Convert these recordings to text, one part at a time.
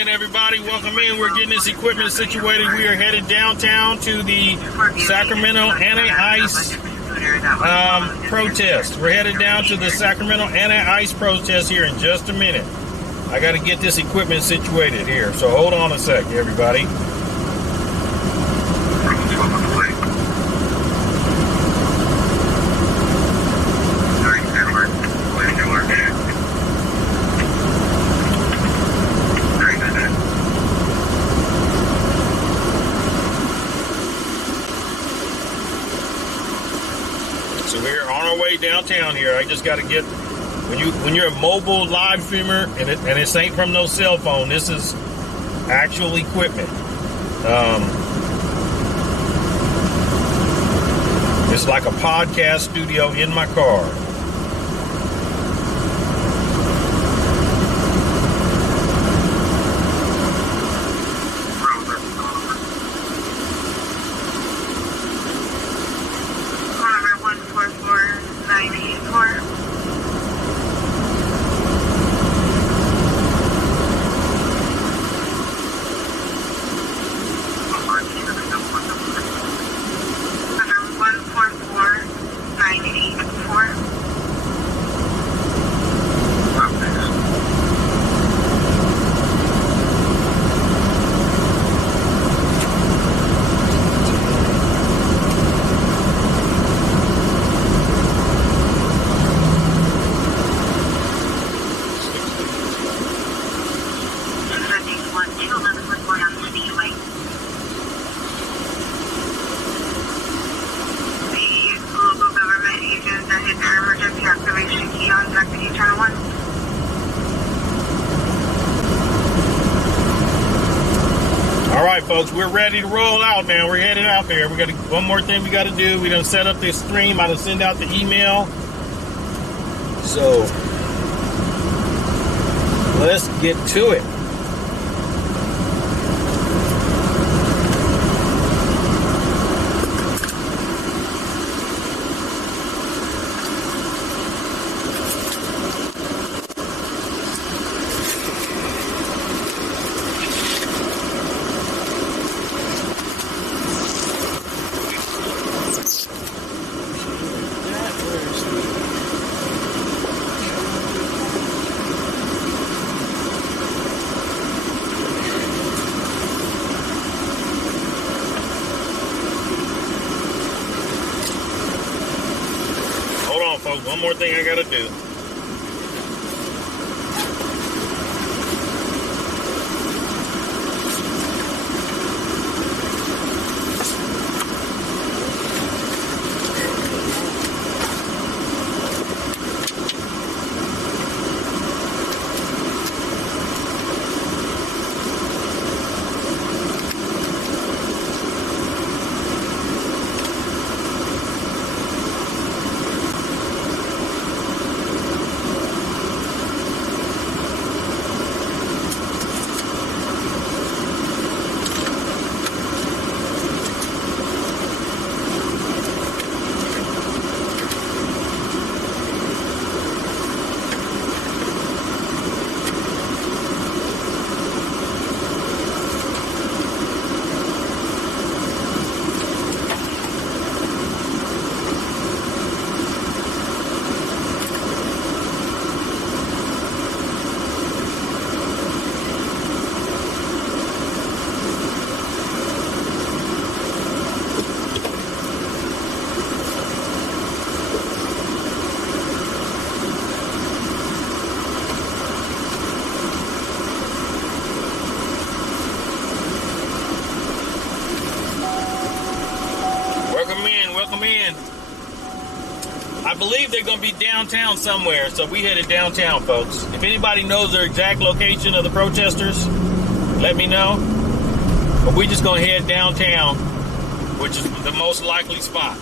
in, everybody. Welcome in. We're getting this equipment situated. We are headed downtown to the Sacramento Anti-Ice protest. We're headed down to the Sacramento Anti-Ice protest here in just a minute. I got to get this equipment situated here, so hold on a sec, everybody. Downtown here. I just got to get when you're a mobile live streamer and this ain't from no cell phone. This is actual equipment. It's like a podcast studio in my car. Folks, we're ready to roll out, man. We're headed out there. We got one more thing we got to do. We done set up this stream. I done send out the email. So let's get to it. One more thing I gotta do. Welcome in. I believe they're going to be downtown somewhere, so we headed downtown, folks. If anybody knows their exact location of the protesters, let me know. But we're just going to head downtown, which is the most likely spot.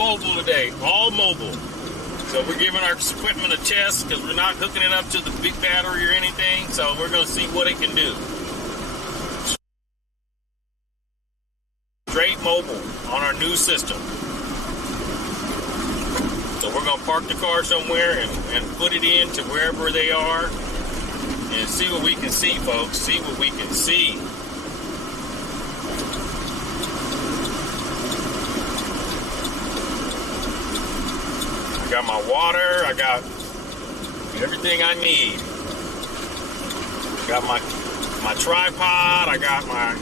mobile today. All mobile. So we're giving our equipment a test because we're not hooking it up to the big battery or anything. So we're going to see what it can do. Straight mobile on our new system. So we're going to park the car somewhere and put it into wherever they are and see what we can see, folks. See what we can see. I got my water. I got everything I need. Got my tripod. I got my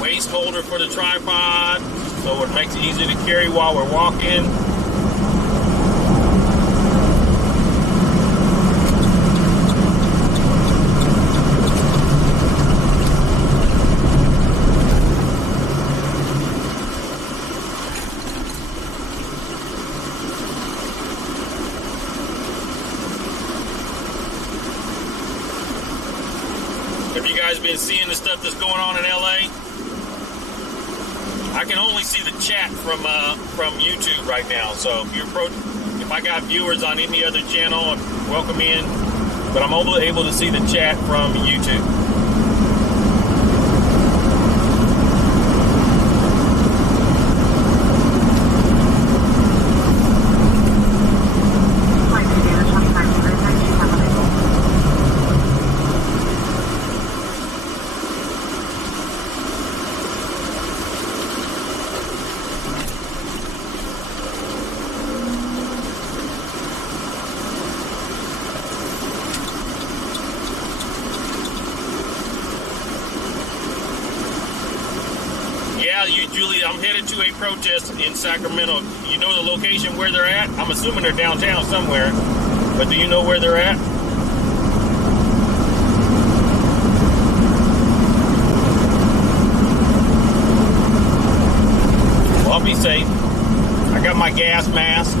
waist holder for the tripod, so it makes it easy to carry while we're walking. Have you guys been seeing the stuff that's going on in LA? I can only see the chat from YouTube right now. So if I got viewers on any other channel, welcome in. But I'm only able to see the chat from YouTube. Julie, I'm headed to a protest in Sacramento. You know the location where they're at? I'm assuming they're downtown somewhere, but do you know where they're at? Well, I'll be safe. I got my gas mask.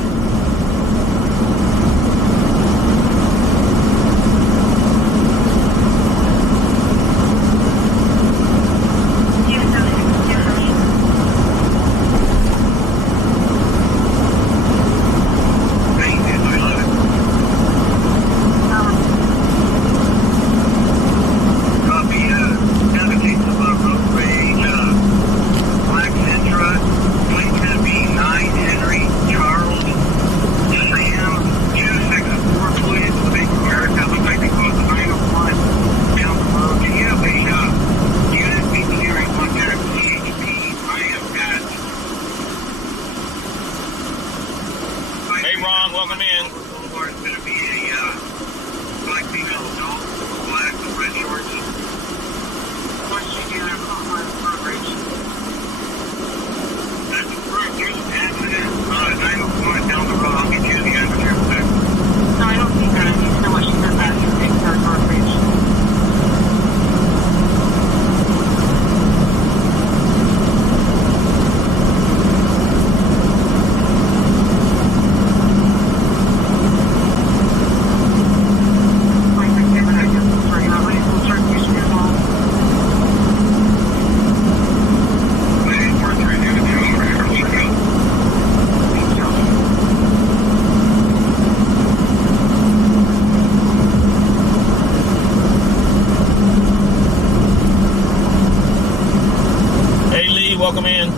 Welcome in.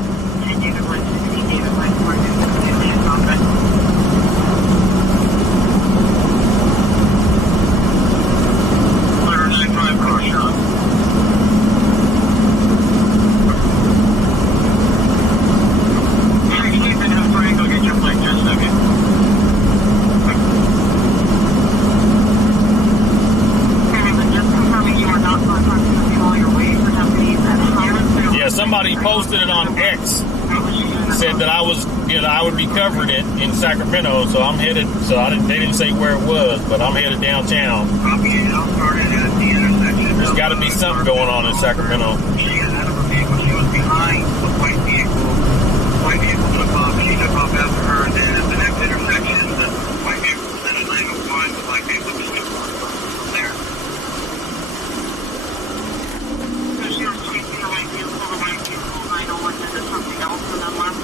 Somebody posted it on X, said that I would be covering it in Sacramento, so I'm headed. They didn't say where it was, but I'm headed downtown. There's got to be something going on in Sacramento. She was behind the white vehicle. White vehicle took off. She took off after her. Then at the next intersection, the white vehicle was at a 901. The black vehicle just took off from there. She was chasing the white vehicle. The white vehicle 901. Then there's something else in that last.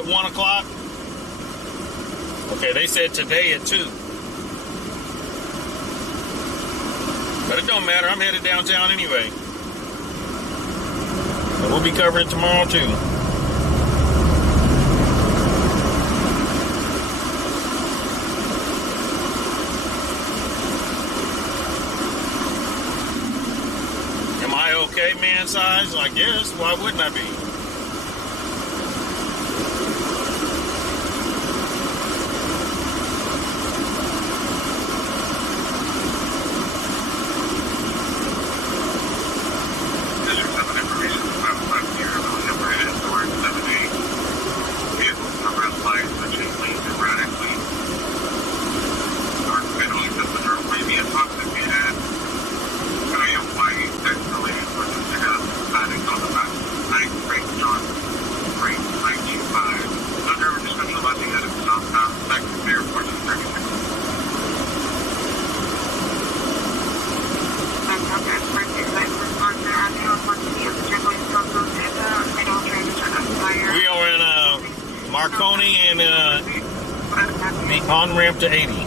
at 1 o'clock? Okay, they said today at 2. But it don't matter. I'm headed downtown anyway. And we'll be covering it tomorrow too. Am I okay, man size? I guess. Why wouldn't I be? Marconi and the on-ramp to 80.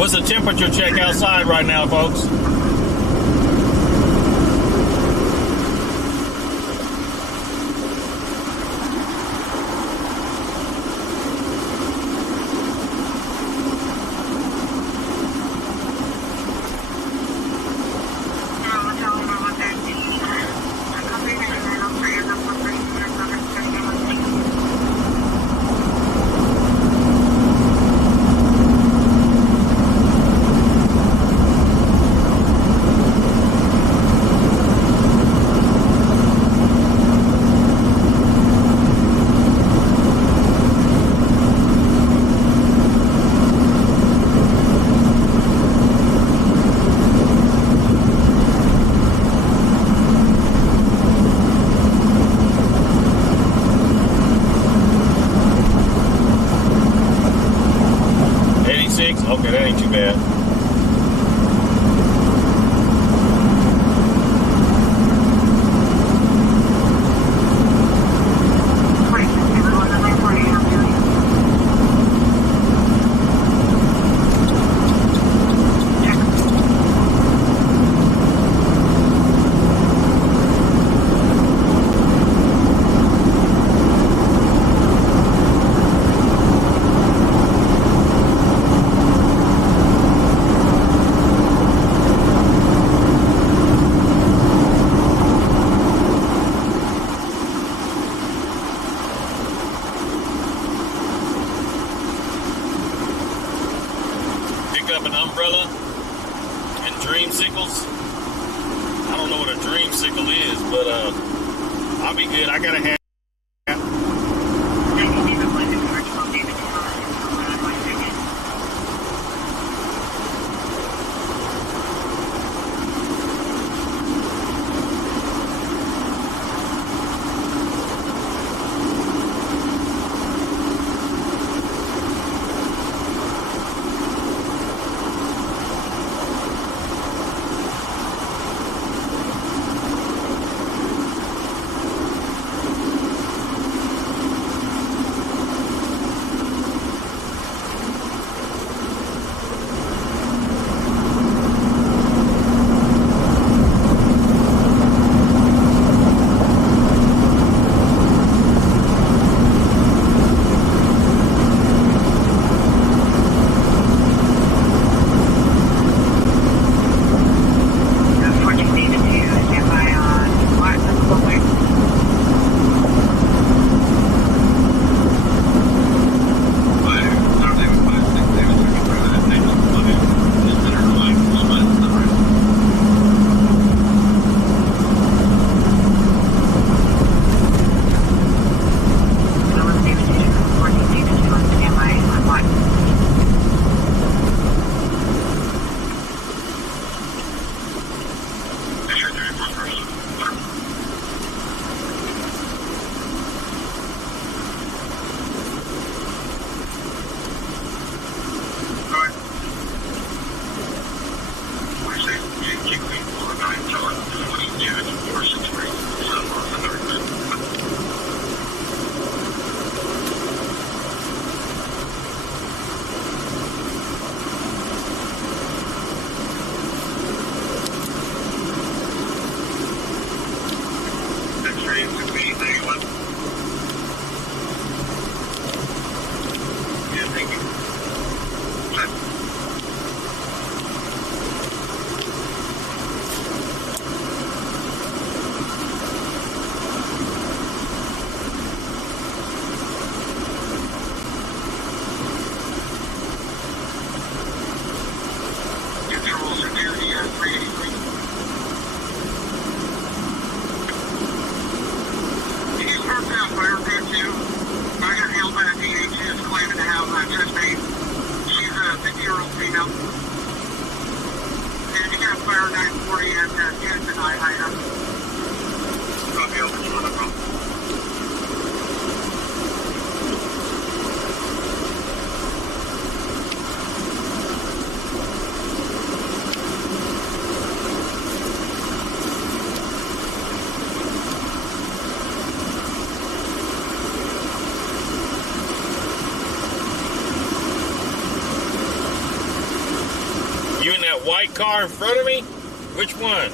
What's the temperature check outside right now, folks? Okay, that ain't too bad. Up an umbrella and dreamsicles. I don't know what a dreamsicle is, but I'll be good. I gotta have white car in front of me? Which one?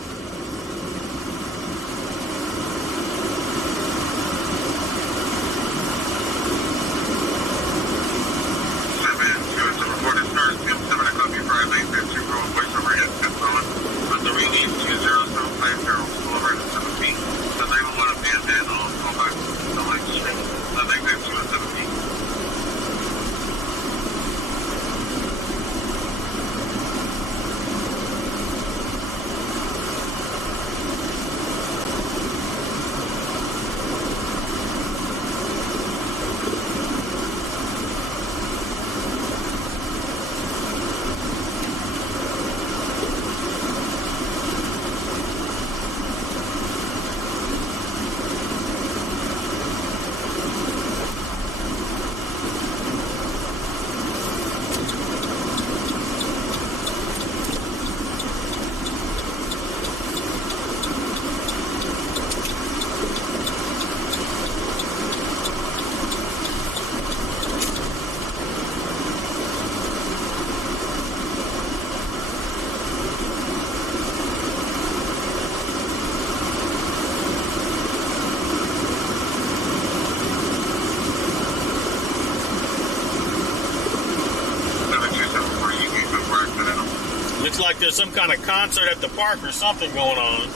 Looks like there's some kind of concert at the park or something going on.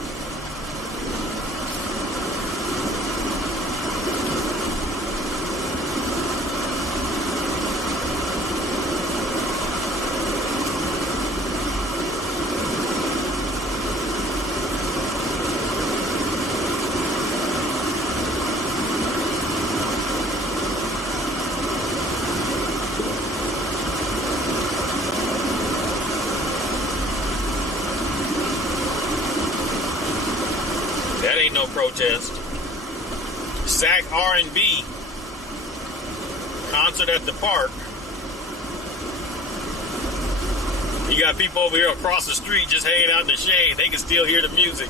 That ain't no protest. Sac R&B concert at the park. You got people over here across the street just hanging out in the shade. They can still hear the music.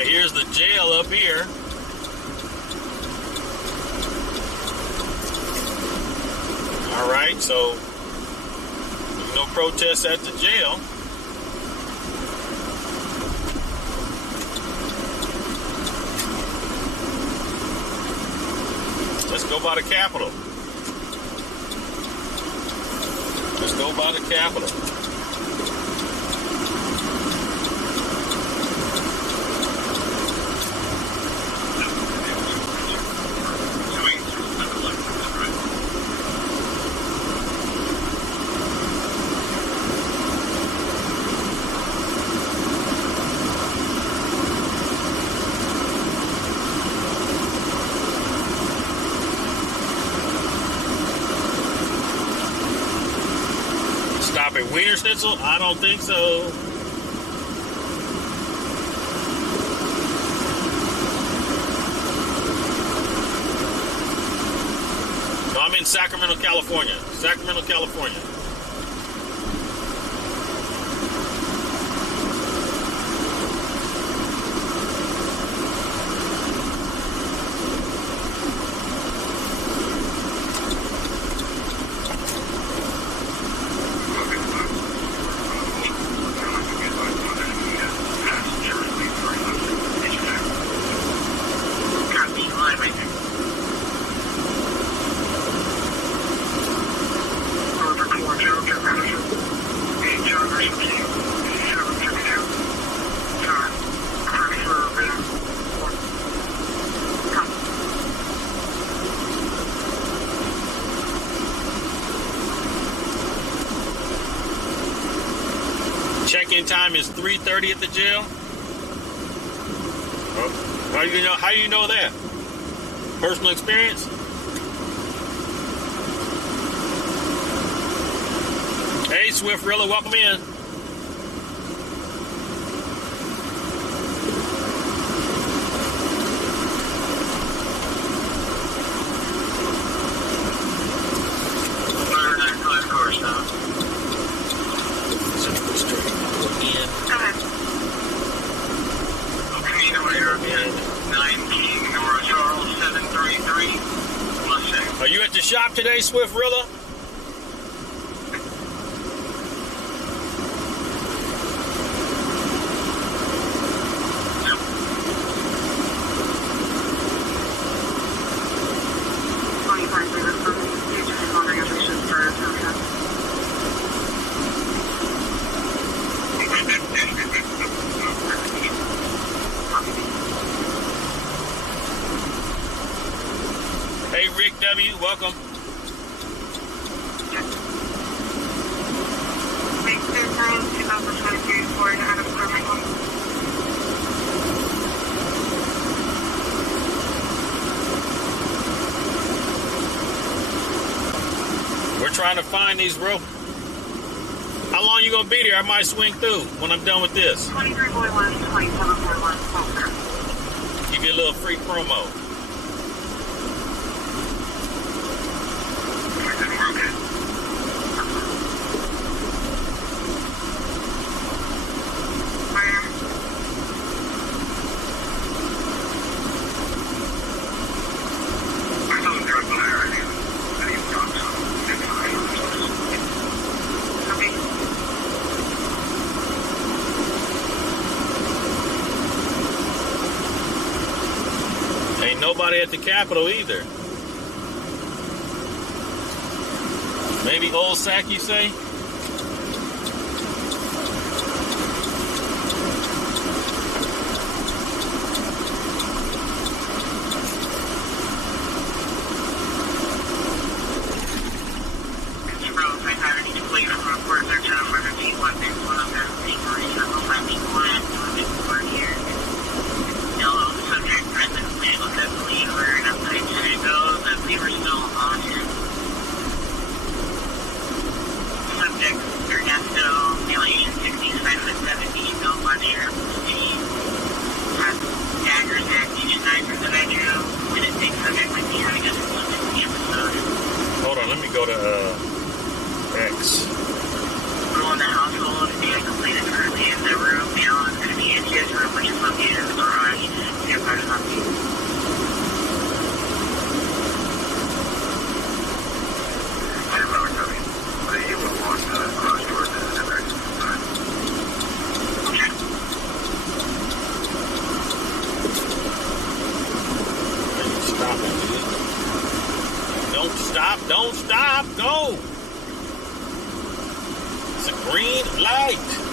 Here's the jail up here. All right, so no protests at the jail. Let's go by the Capitol. Let's go by the Capitol. Stop at Wiener Schnitzel? I don't think so. No, I'm in Sacramento, California. Sacramento, California. Check-in time is 3:30 at the jail. Oh, how do you know that? Personal experience? Hey, Hey, Swift Rilla, welcome in. Are you at the shop today, Swift Rilla? Hey, Rick W., welcome. We're trying to find these rope. How long you gonna be there? I might swing through when I'm done with this. 2341, 2741, closer. Give you a little free promo. Ain't nobody at the Capitol either. Maybe Old Sac, you say? Hold on, let me go to X. On the household and completed currently in the room beyond the his room, which is located in the garage. Your car is not Don't stop, go! It's a green light.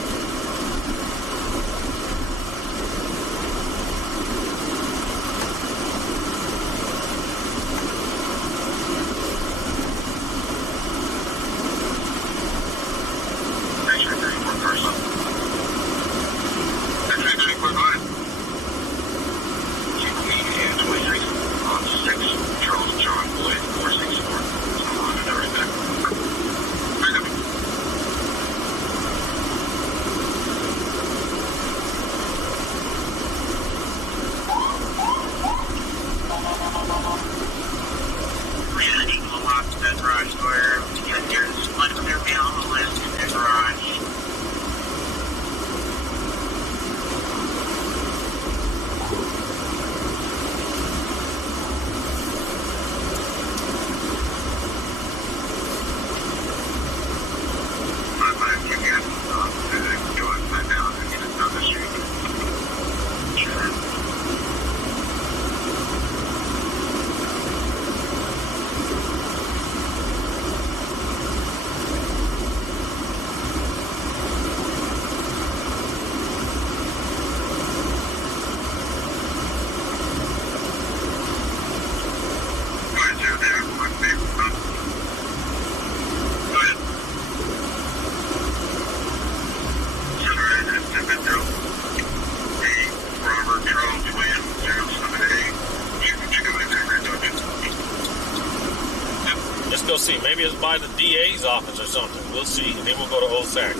see. Maybe it's by the DA's office or something. We'll see. And then we'll go to Old Sac.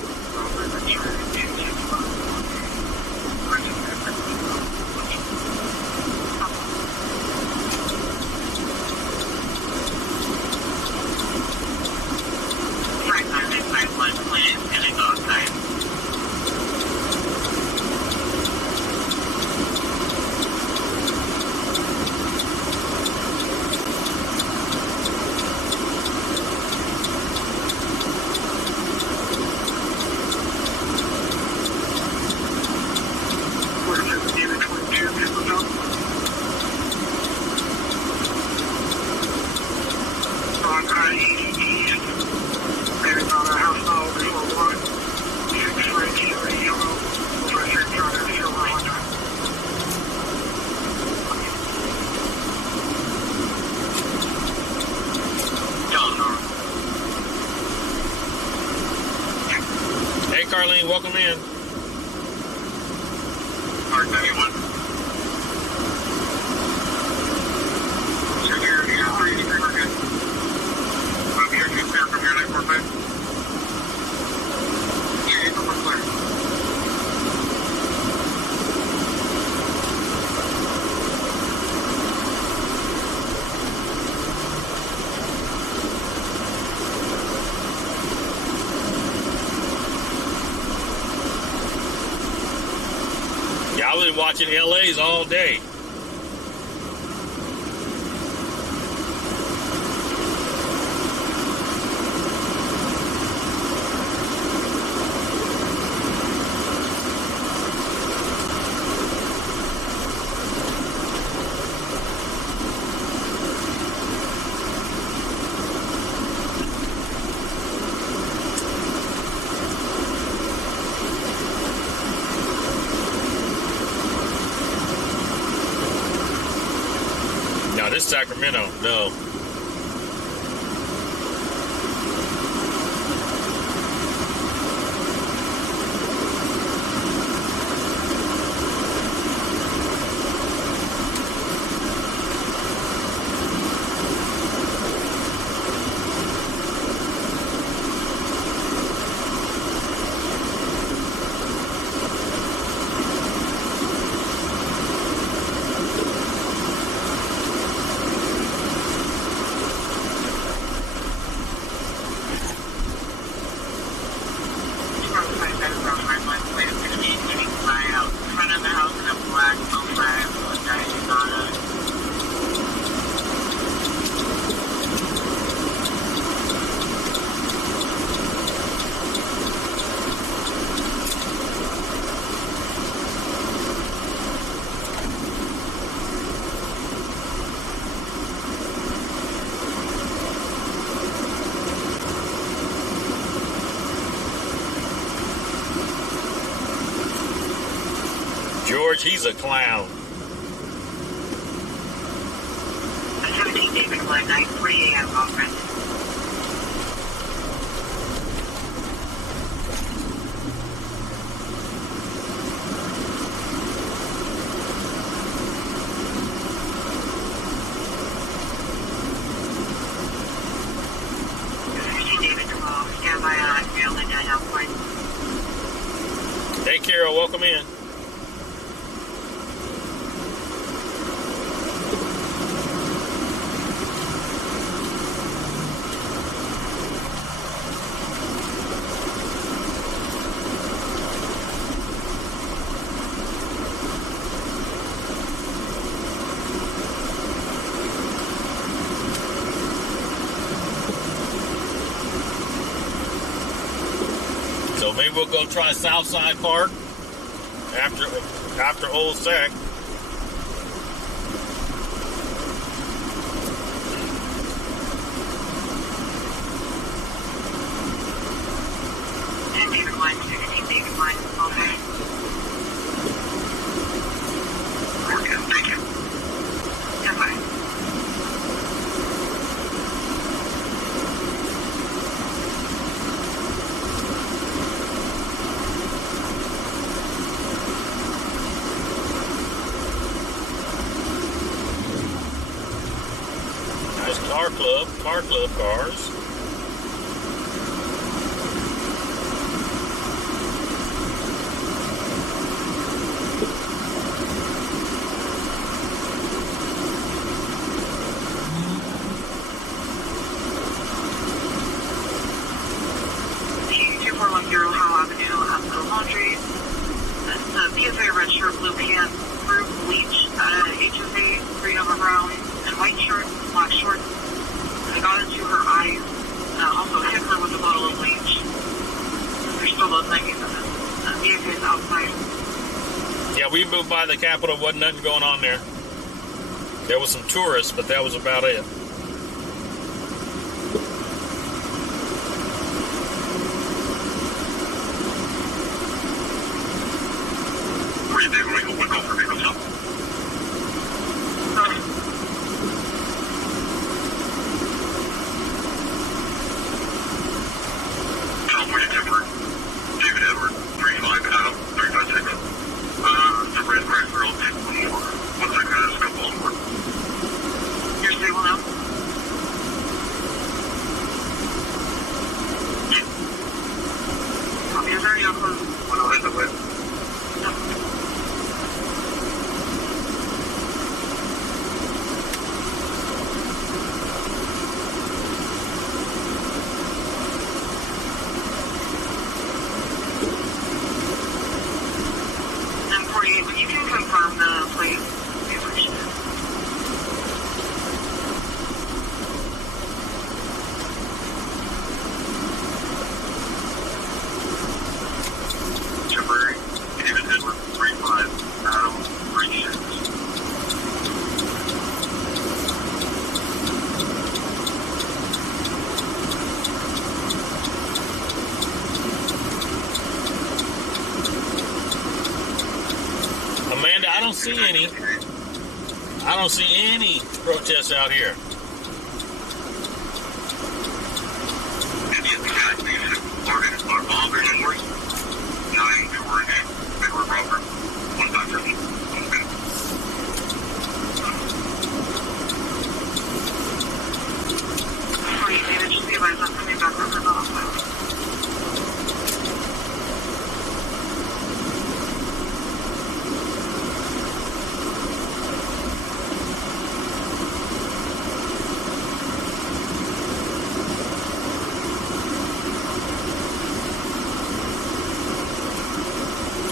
Carlene, welcome in. Mark 91. So here, we're good. I'm here, clear from here, 945. Yeah, it's over clear. I've been watching LA's all day. Now this Sacramento, no. George, he's a clown. 17 David 1, 9:40 a.m. conference. David 12, stand by on Maryland 901. Hey, Carol, welcome in. So maybe we'll go try Southside Park after Old Sac. David 1, 16 David 1, okay. Okay, thank you. Goodbye. car club cars. The PSA red shirt, blue pants, blue bleach, HSA, green over brown, and white shirt, black shorts. They got into her eyes. Also hit her with a bottle of bleach. There's still those 90s in this. PSA is outside. Yeah, we moved by the Capitol. Wasn't nothing going on there. There was some tourists, but that was about it. I don't see any protests out here.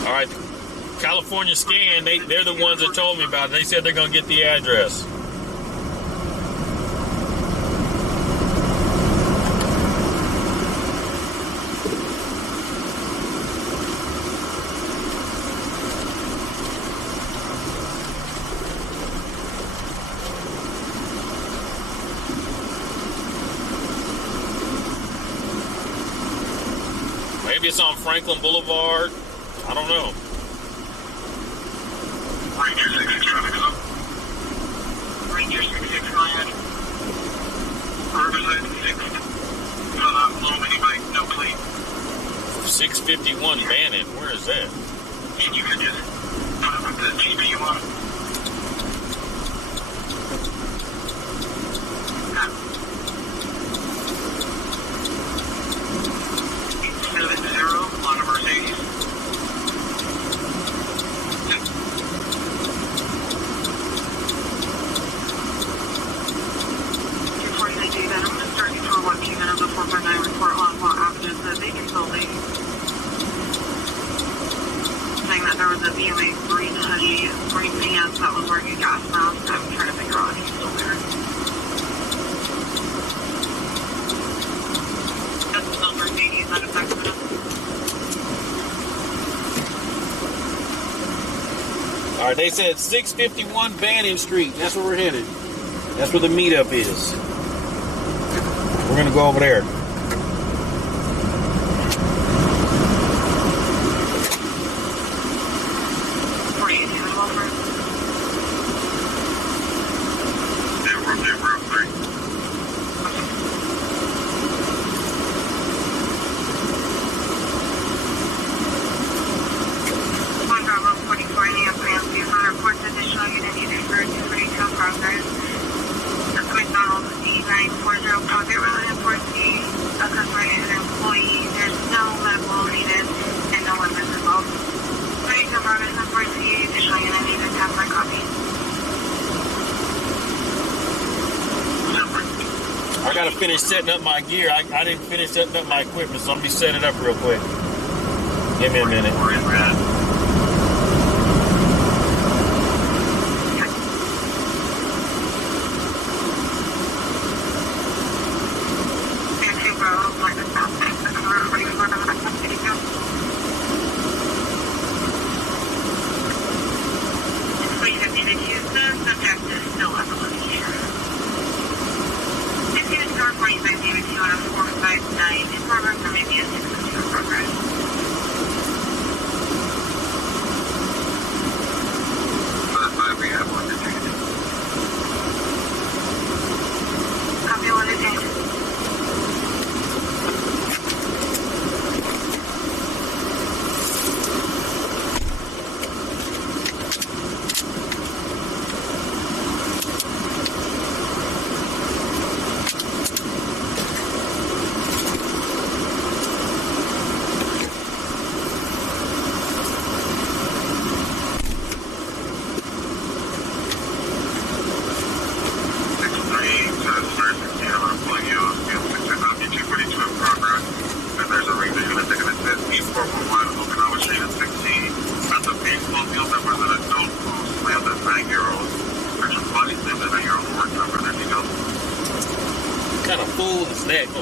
All right, California Scan, they're the ones that told me about it. They said they're going to get the address. Maybe it's on Franklin Boulevard. I don't know. Ranger 66 traffic up. Ranger 66 go ahead. Riverside 6. Low mini bike, no plate. 651 Bannon. Where is that? And you can just put the GB on. 70 on a Mercedes. The 449 report on what happened is the vacant building, saying that there was a BMA green hoodie, green pants that was wearing a gas mask. I'm trying to figure out if he's still there. That's the number 80s out of Sacramento. All right, they said 651 Bannon Street. That's where we're headed. That's where the meetup is. We're going to go over there. McDonald's E9 I gotta finish setting up my gear. I didn't finish setting up my equipment, so I'm gonna be setting it up real quick. Give me a minute.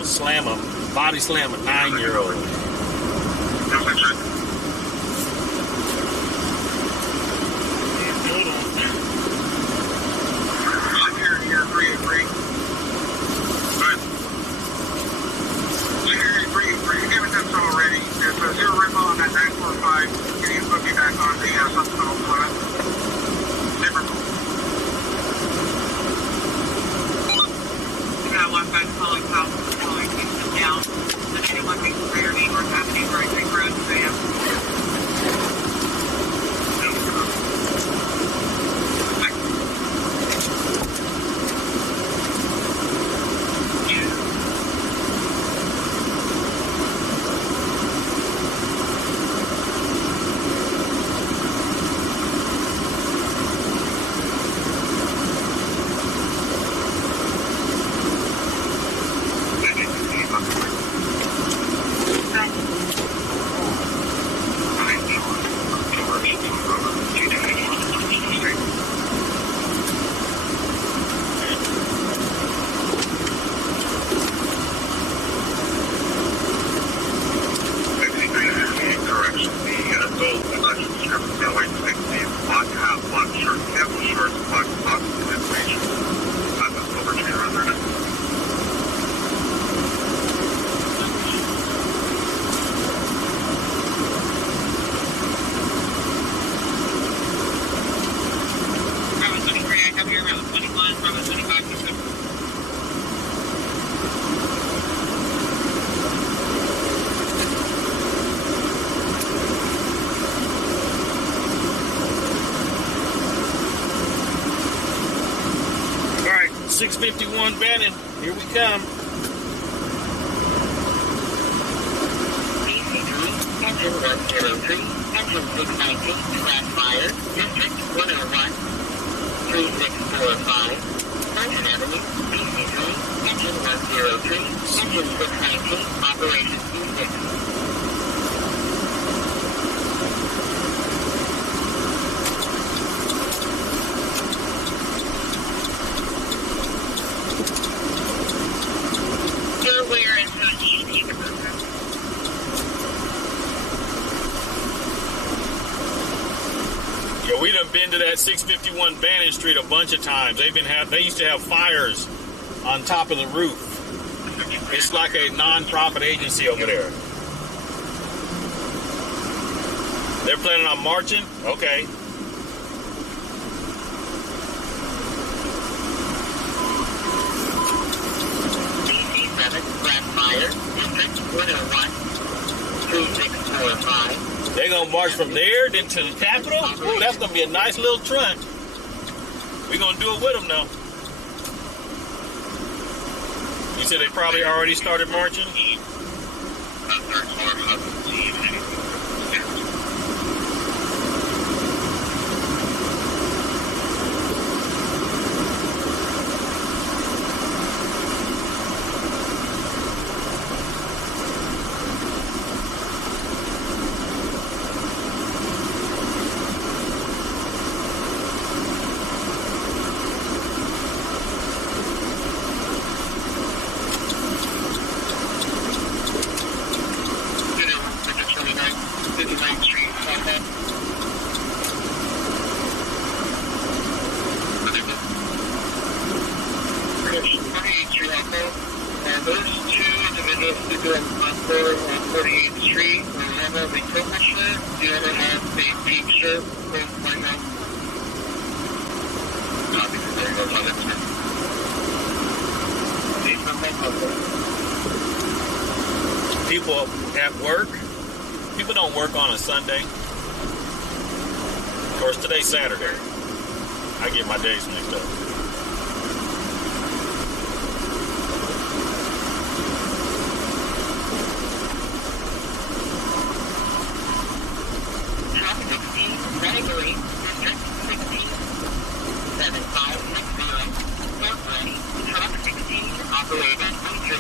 Slam a body slam a 9-year-old. I'm here 383. Good. I'm here 383. Give it to us already. There's a 0 rip on that 945. Can you put me back on the supplemental plan? Liverpool. We got one guy calling south. Down. The 91 makes clear neighbors happening right Creek Road, Sam. All right, 651 Bannon, here we come. Engine 103, engine 619, flat fire, District 101, 3645, Sergeant Avenue, PC3, engine 103, engine 619, operation E6. We done been to that 651 Bannon Street a bunch of times. They used to have fires on top of the roof. It's like a non-profit agency over there. They're planning on marching? Okay. DC7, flat fire, District 101, 3645. They're going to march from there then to the Capitol? Ooh, that's going to be a nice little trunk. We're going to do it with them, though. You said they probably already started marching? doing Monster on 48th Street. We have a purple shirt. The other has a pink shirt. Both right now. Copy. There you go. Love it, sir. People at work. People don't work on a Sunday. Of course, today's Saturday. I get my days mixed up. Traffic 16, Category, District 16, 7560, North Ready, Truck 16, operated entry.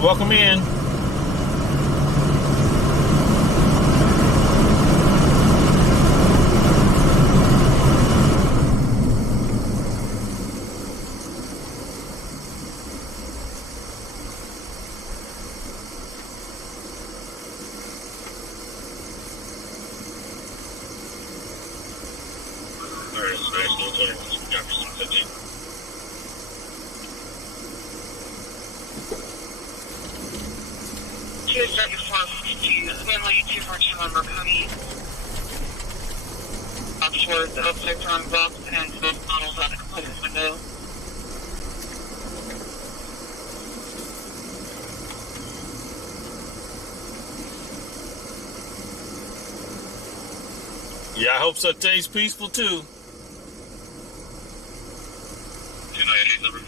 Welcome in. The upside down box and both models on the closest window. Yeah, I hope so. Today's peaceful too. 298 number.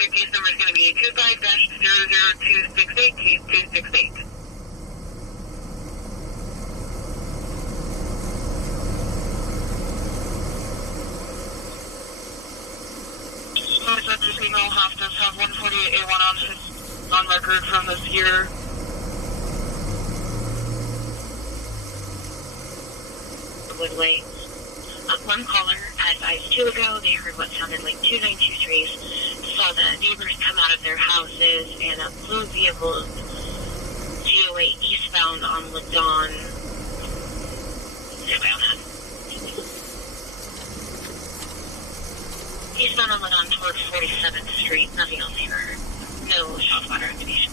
Your case number is going to be 25-00268-268. Subject female half does have 148A1 ounces on record from this year. Woodway. One caller advised 2 ago they heard what sounded like 2923s, saw the neighbors come out of their houses, and a blue vehicle GOA eastbound on Ladon. Anyway on that. Eastbound on Ladon towards 47th Street. Nothing else here. No shot fire activation.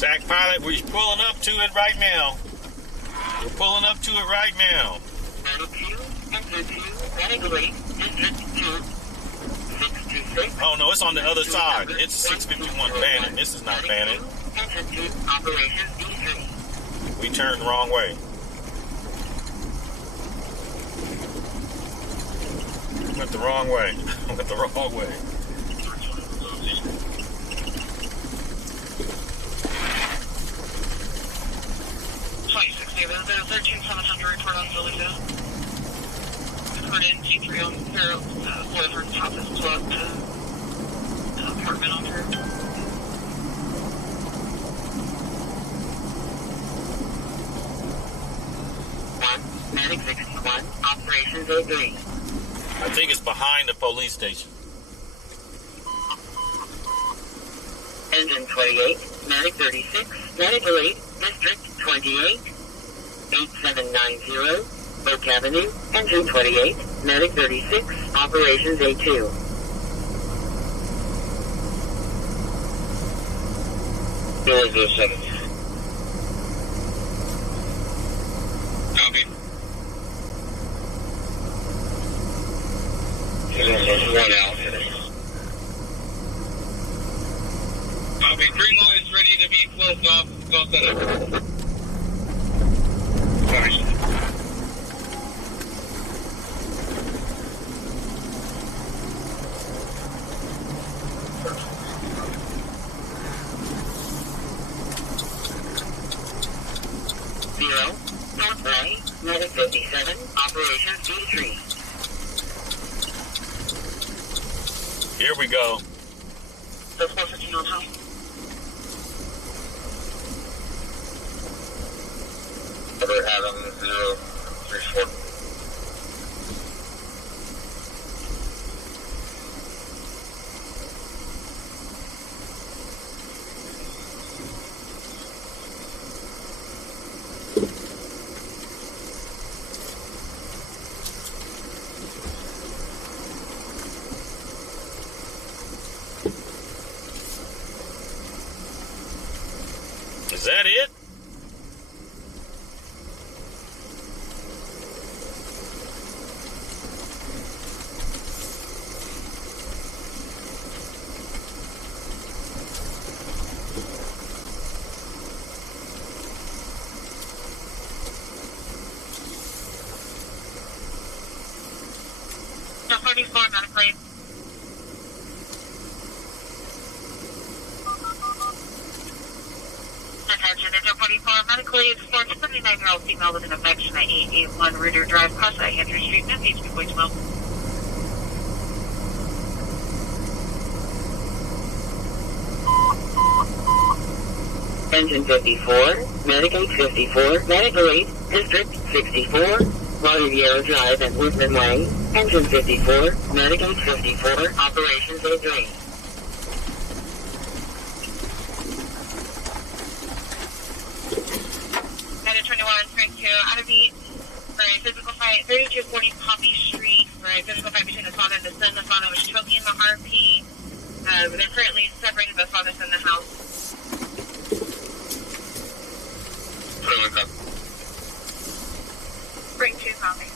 Sac Pilot, we're pulling up to it right now. We're pulling up to it right now. Oh no, it's on the other side. It's 651 Bannon. This is not Bannon. We turned the wrong way. Went the wrong way. Went the wrong way. 13,700 report on Toledo. Report in T3 on her boyfriend's house is plugged to the apartment on her. 1, Medic 61, Operations A3. I think it's behind the police station. Engine 28, Medic 36, Medic 8, District 28, 8790, Oak Avenue, Engine 28, Medic 36, Operations A2. Doors 07. Copy. There's one out today. Copy. Green light is ready to be closed off. Go set up. Sorry. 0, Northway, Medic 57, Operations D3. Here we go. The 415 on house. Over Adam 034. Is that it? No, 44, Medic Lane. Attention, Engine 44, Medic Lane, 79-year-old female with an infection at 881 Ritter Drive, cross at Andrew Street, Northeast 2.12. Engine 54, Medic 854, Medic 8, District 64, Riviera Drive and Woodman Way, Engine 54, Medic 854, Operations A3. Medic 21, Frank 2, out of beat for a physical fight, 3240 Poppy Street, for a physical fight between the father and the son. The father was choking the RP. They're currently separated, but father's in the house. Bring 2 copy.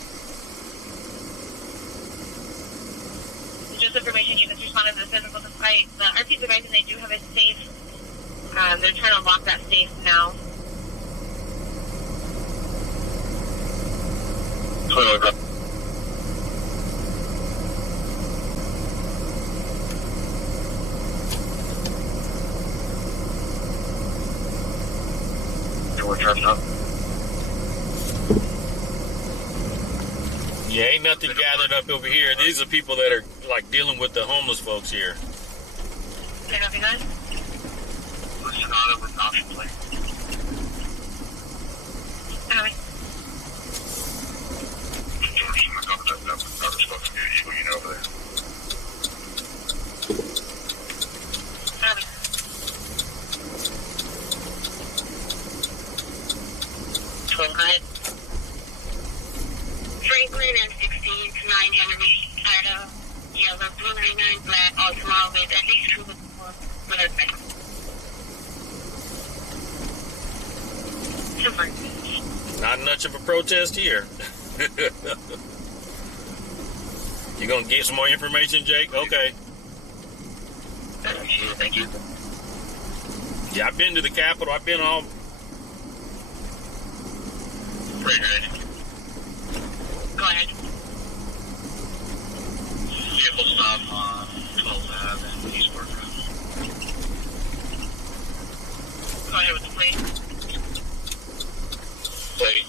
Just information, units responded to the physical fight. The RP's advising they do have a safe. They're trying to lock that safe now. Door charged up. Yeah, ain't nothing gathered up over here. These are people that are like dealing with the homeless folks here. Okay, nothing good? Listen on it with option plate. Anyway. George, I'm not going to that other stuff to you, you know, over there. Anyway. Go ahead. Franklin and 16 to 9 Henry, Idaho, yellow, 299 black, all small with at least 2 bullet back. Super. Not much of a protest here. You gonna get some more information, Jake? Okay. Thank you. Yeah, I've been to the Capitol. I've been all. Right, right. Go ahead. Vehicle stop on 12th Ave and Eastward Road. Go ahead with the plate. Plate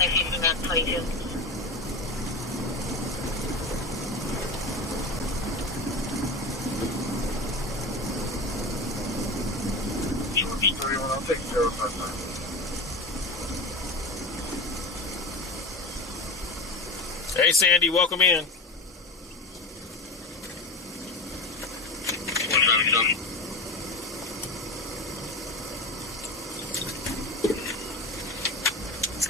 22. George 31, I'll take 059. Hey, Sandy, welcome in. What time is it?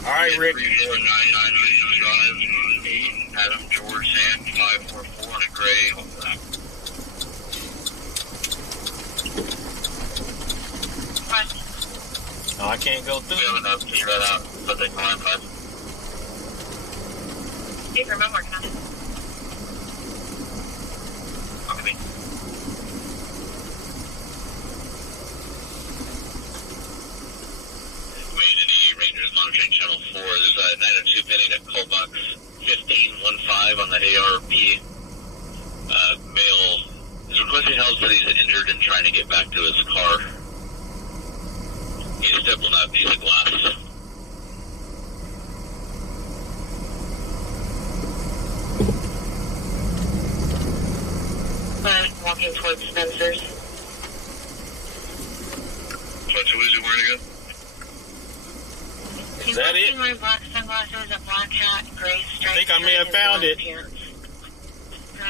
All right, Rick. 34998 Adam George Sand 544 on a gray. Oh, I can't go through. We have enough to figure that out, but they can line 5. Hey, I'm working on it. Okay. Rangers monitoring channel 4. There's a 902 pending at call box 1515 on the ARP. Male is requesting help that he's injured and trying to get back to his car. He's stepped on that piece of glass. Walking towards Spencer's. What's who is he wearing again? Is that it? Wearing black sunglasses, a black hat, gray stripes. I think I may have found it. Oh,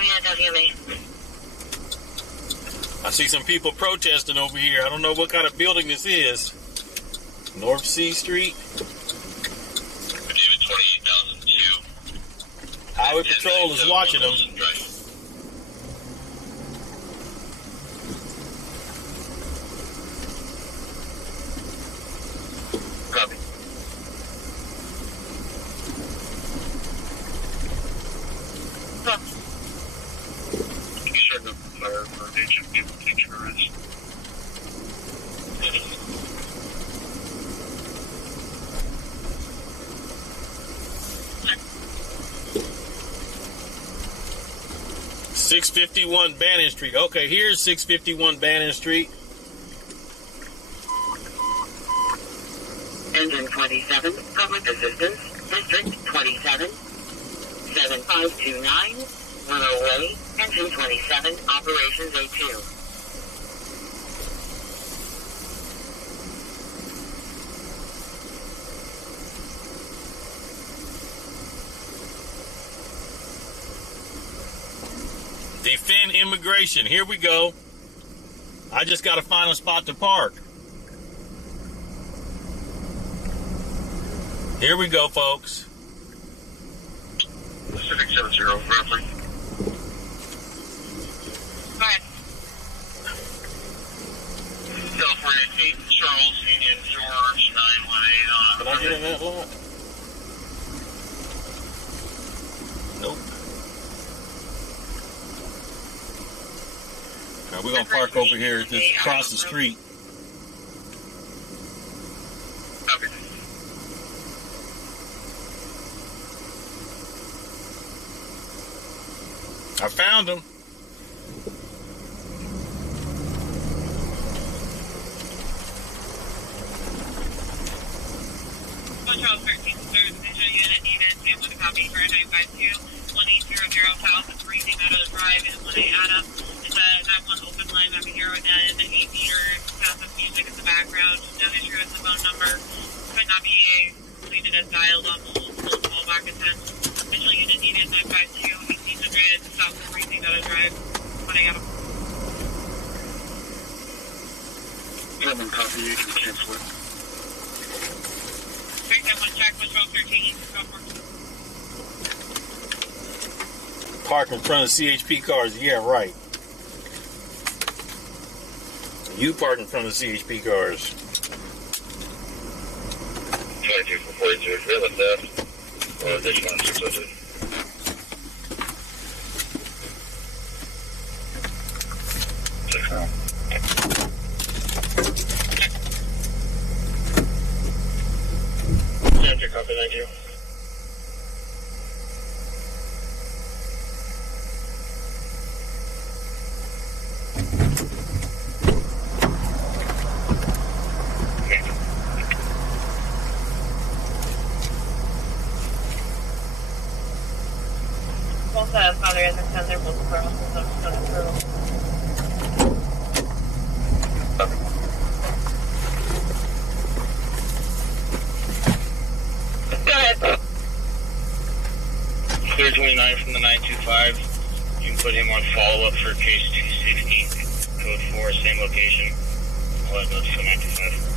yeah, WMA. I see some people protesting over here. I don't know what kind of building this is. North C Street. David 28,002. Highway Patrol is watching them. Copy. You start to fire for attention, people take insurance. .651 Bannon Street. Okay, here's 651 Bannon Street. Engine 27, public assistance, District 27, 7529, Willow Way, Engine 27, Operations A2. Defend immigration. Here we go. I just got to find a spot to park. Here we go, folks. Pacific 70, roughly. Go ahead. California 8, Charles, Union, George, 918 on. Can I get in that lot? Nope. Now we're going to park over here just across the street. Copy. I found him. Charles 13, Third Division Unit needed. Sam with a copy for 952. 1800 South is Breezy Meadows Drive and 1A Adam. It's a 9-1 open line over here with an 8 meter sound of music in the background. No issue with the phone number. Could not be completed as dialed on hold. Full call back at 10. Visual unit needed 952. 1800 South of Breezy Meadows Drive. 1A Adam. German copy, you can cancel it. Break that one check, Charles 13. Go for it. Park in front of CHP cars. Yeah, right. You park in front of CHP cars. 22-442, with that. Additional 602. Copy, thank you. 925. You can put him on follow-up for case 260, code 4, same location. I'll let notes to 925.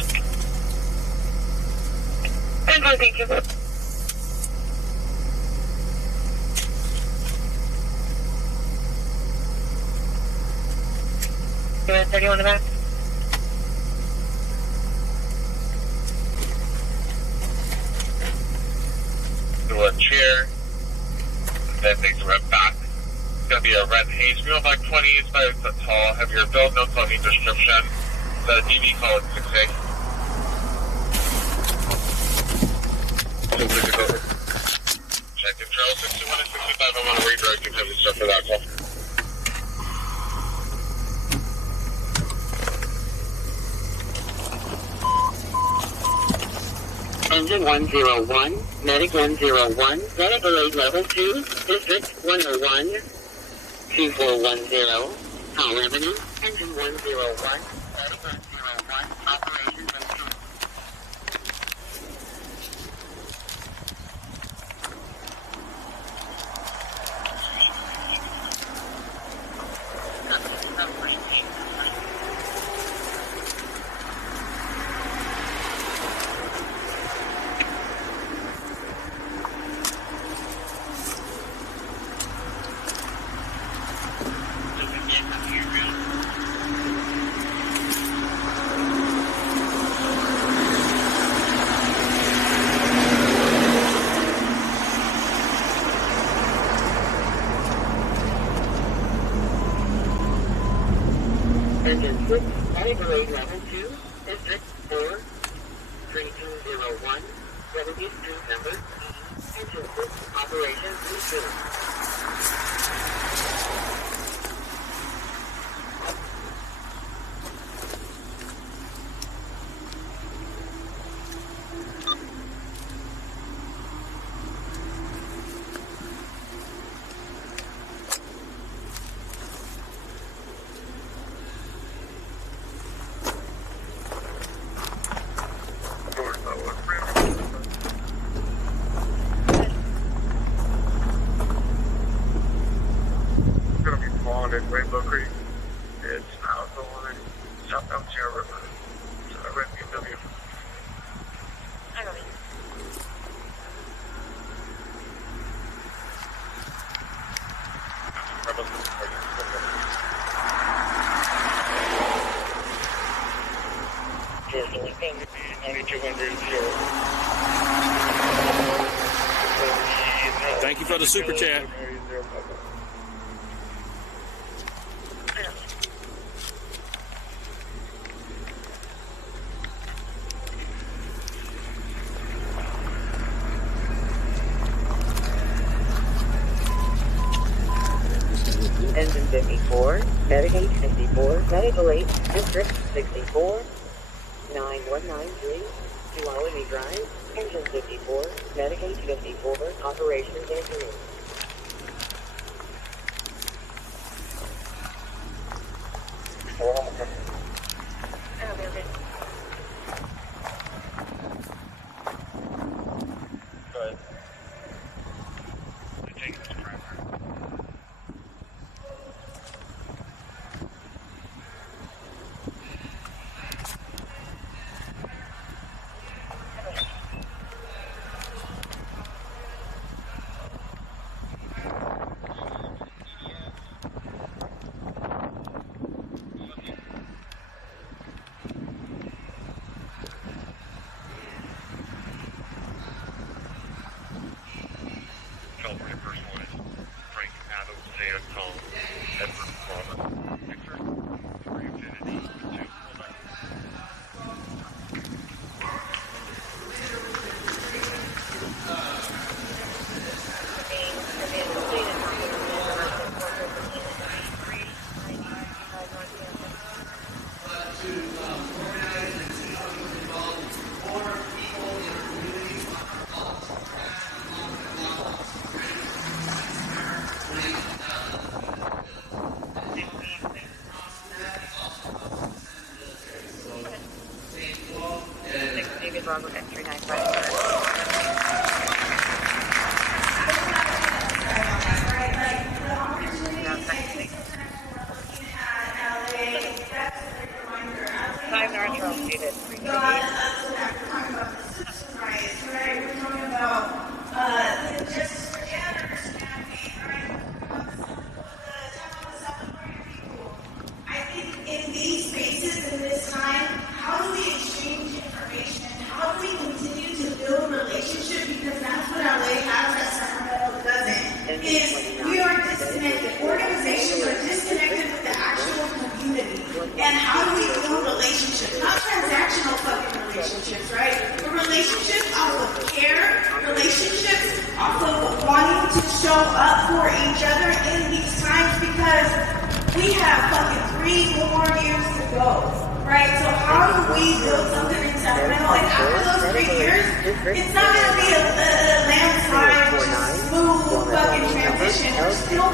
Thank you. You want 31 in the back? To a chair, then takes a rep back. It's going to be a red haze wheel, like 20 inches by tall. Have your build notes on the description. The DV call is 6A. So good to go. Check in trail 61 and 65. I'm on a redirect and have you start for that call. Engine 101, Medic 101, Medical Aid Level 2, District 101, 2410, Hall Avenue, Engine 101, Medic 101, Operations and Engine 6, Medical Aid Level 2, District 4, 3201, 70th Street number, Engine 6, Operations Resumed. Rainbow Creek. It's now going southbound Sierra River. So I read BMW. I got it. Thank you for the super chat. Engine 54, Medicaid 54, Medical Aid, District 64, 9193, Tuolumne Drive, Engine 54, Medicaid 54, Operations Engineering. California personalized. Frank Adams, San Tom, Edward Promise, Victor, 3 Infinity, 2, Robert X395. it's not going to be a landslide, smooth fucking transition. There's going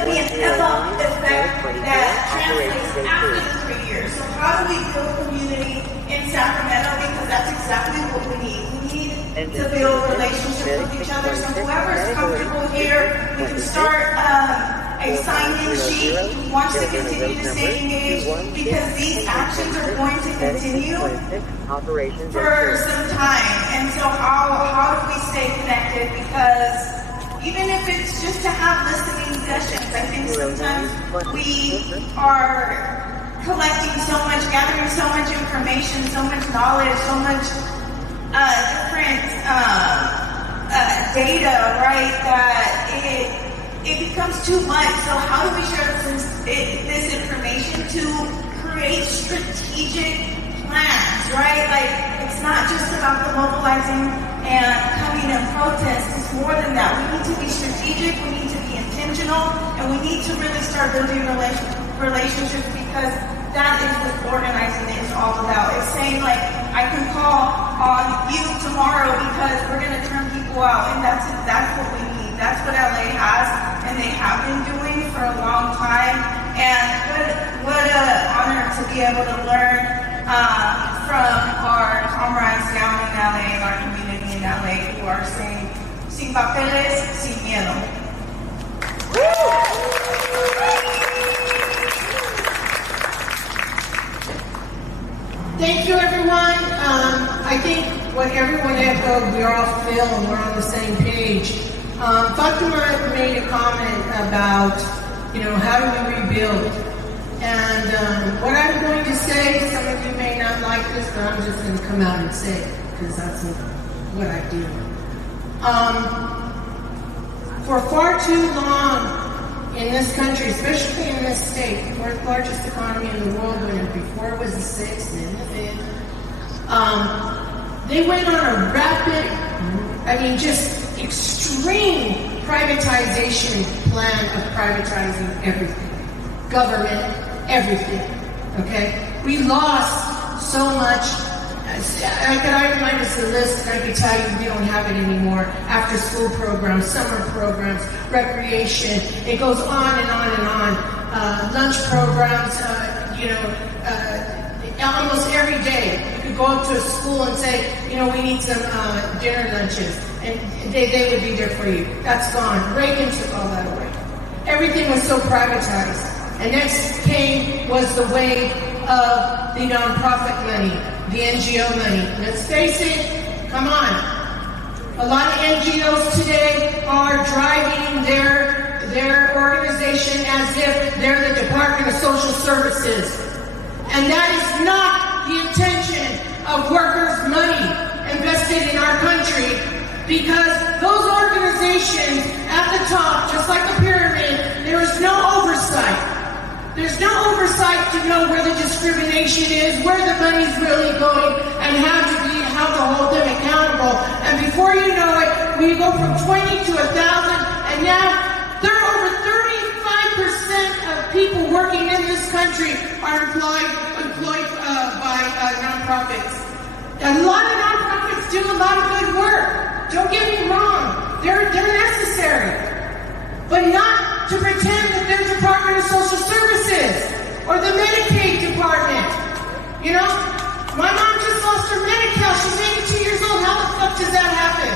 to be an epoch effect that translates after the 3 years. So how do we build community in Sacramento? Because that's exactly what we need. We need to build relationships with each other. So whoever's comfortable here, we can start a sign-in sheet who wants to continue to stay engaged, because these actions are going to continue for some time. And so how do we stay connected? Because even if it's just to have listening sessions, I think sometimes we are collecting so much, gathering so much information, so much knowledge, so much different data, right, that it becomes too much. So how do we share this information to create strategic plans, right? Like, it's not just about the mobilizing and coming and protest. It's more than that. We need to be strategic, we need to be intentional, and we need to really start building relationships, because that is what organizing is all about. It's saying, like, I can call on you tomorrow because we're going to turn people out, and that's what we need. That's what LA has, and they have been doing for a long time. And what an honor to be able to learn from our comrades down in LA, our community in LA, who are saying, sin papeles, sin miedo. Thank you, everyone. I think what everyone echoed, we all feel and we're on the same page. Fatima made a comment about, how do we rebuild? And what I'm going to say, some of you may not like this, but I'm just going to come out and say it, because that's what I do. For far too long in this country, especially in this state, the fourth largest economy in the world, when before it was the sixth, then the fifth, they went on a rapid, just extreme privatization plan of privatizing everything. Government, everything. Okay? We lost so much. I could itemize the list, and I could tell you we don't have it anymore. After school programs, summer programs, recreation, it goes on and on and on. Lunch programs, almost every day. You could go up to a school and say, we need some dinner lunches, and they would be there for you. That's gone. Reagan took all that away. Everything was so privatized. And next was the wave of the nonprofit money, the NGO money. Let's face it, come on. A lot of NGOs today are driving their organization as if they're the Department of Social Services. And that is not the intention of workers' money invested in our country, because those organizations at the top, just like a pyramid, there is no oversight. There's no oversight to know where the discrimination is, where the money's really going, and how to hold them accountable. And before you know it, we go from 20 to 1,000, and now there are over 35% of people working in this country are employed by nonprofits. A lot of nonprofits do a lot of good work. Don't get me wrong; they're necessary. But not to pretend that they're Department of Social Services or the Medicaid department. My mom just lost her Medi-Cal. She's 82 years old. How the fuck does that happen?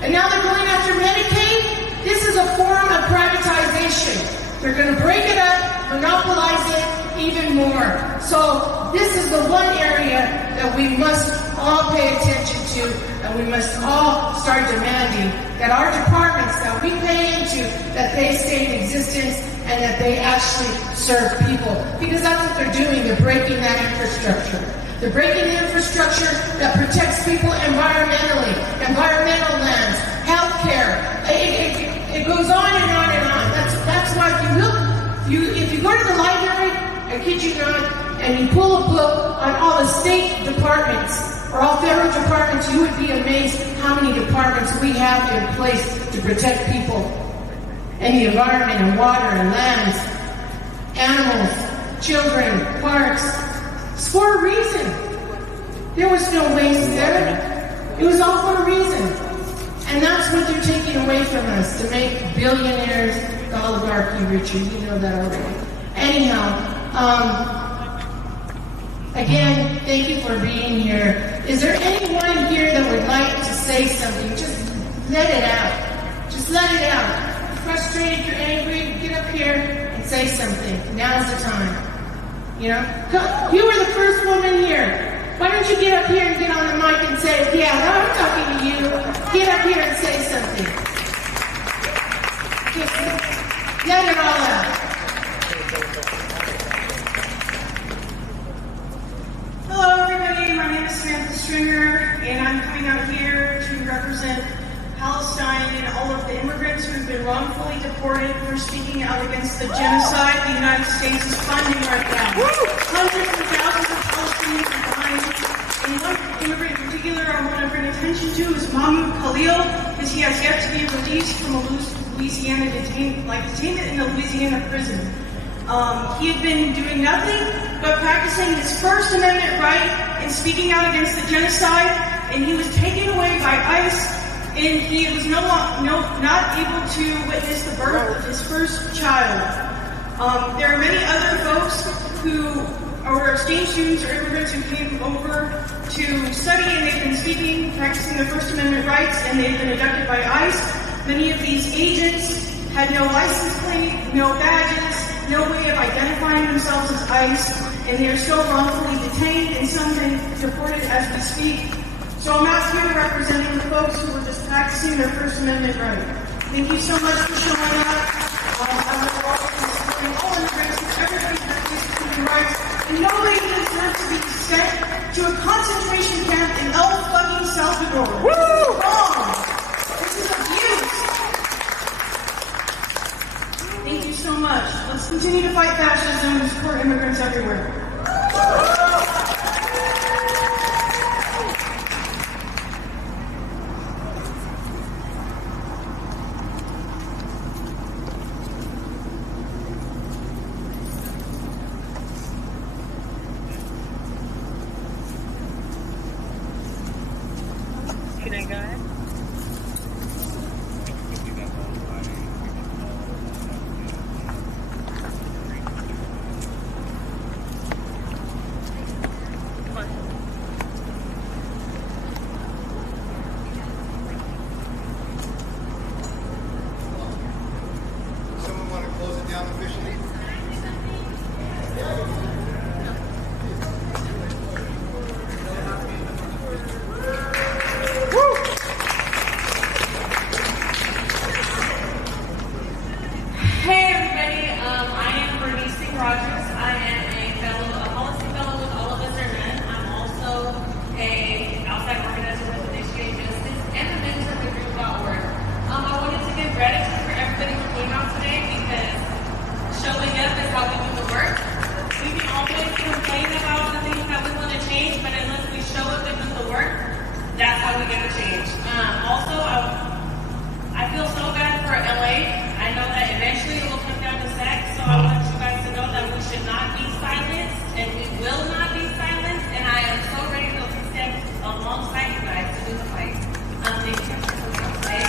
And now they're going after Medicaid? This is a form of privatization. They're going to break it up, monopolize it even more. So this is the one area that we must all pay attention to, and we must all start demanding that our departments that we pay into, that they stay in existence and that they actually serve people. Because that's what they're doing. They're breaking that infrastructure. They're breaking the infrastructure that protects people environmentally, environmental lands, healthcare. It goes on and on and on. That's why if you go to the library, I kid you not, and you pull a book on all the state departments or all federal departments, you would be amazed how many departments we have in place to protect people and the environment and water and lands, animals, children, parks. It's for a reason. There was no waste there. It was all for a reason. And that's what they're taking away from us, to make billionaires, the oligarchy richer. You know that already. Anyhow, again, thank you for being here. Is there anyone here that would like to say something? Just let it out. Just let it out. You're frustrated, you're angry, get up here and say something. Now's the time. You know? You were the first woman here. Why don't you get up here and get on the mic and say, yeah, I'm talking to you. Get up here and say something. Just let it all out. Hello, everybody. My name is Samantha Stringer, and I'm coming out here to represent Palestine and all of the immigrants who have been wrongfully deported for speaking out against the genocide the United States is funding right now. Hundreds of thousands of Palestinians are dying. And one immigrant in particular I want to bring attention to is Mahmoud Khalil, because he has yet to be released from a Louisiana detainment in a Louisiana prison. He had been doing nothing but practicing his First Amendment right and speaking out against the genocide, and he was taken away by ICE, and he was not able to witness the birth of his first child. There are many other folks who are exchange students or immigrants who came over to study, and they've been speaking, practicing their First Amendment rights, and they've been abducted by ICE. Many of these agents had no license plate, no badges, no way of identifying themselves as ICE, and they are still wrongfully detained, and some have been deported as we speak. So I'm out here representing the folks who were just practicing their First Amendment right. Thank you so much for showing up. I'm supporting all immigrants, everybody practicing human rights, and nobody deserves to be sent to a concentration camp in El fucking Salvador. Woo! This is wrong. This is abuse. Thank you so much. Let's continue to fight fascism and support immigrants everywhere. Can I go ahead? Someone want to close it down officially? Hey everybody, I am Bernice Rogers. I am a policy fellow with All of Us Are Men. I'm also a outside organizer with Initiate Justice and a mentor with Group.org. I wanted to give gratitude for everybody who came out today, because showing up is how we do the work. We can always complain about the things that we want to change, but unless we show up and do the work, that's how we get the change. Also, I feel so bad for LA. I know that eventually it will come down to sex, so I want you guys to know that we should not be silenced, and we will not be silenced, and I am so ready to stand alongside you guys to do the fight. Thank you for coming today.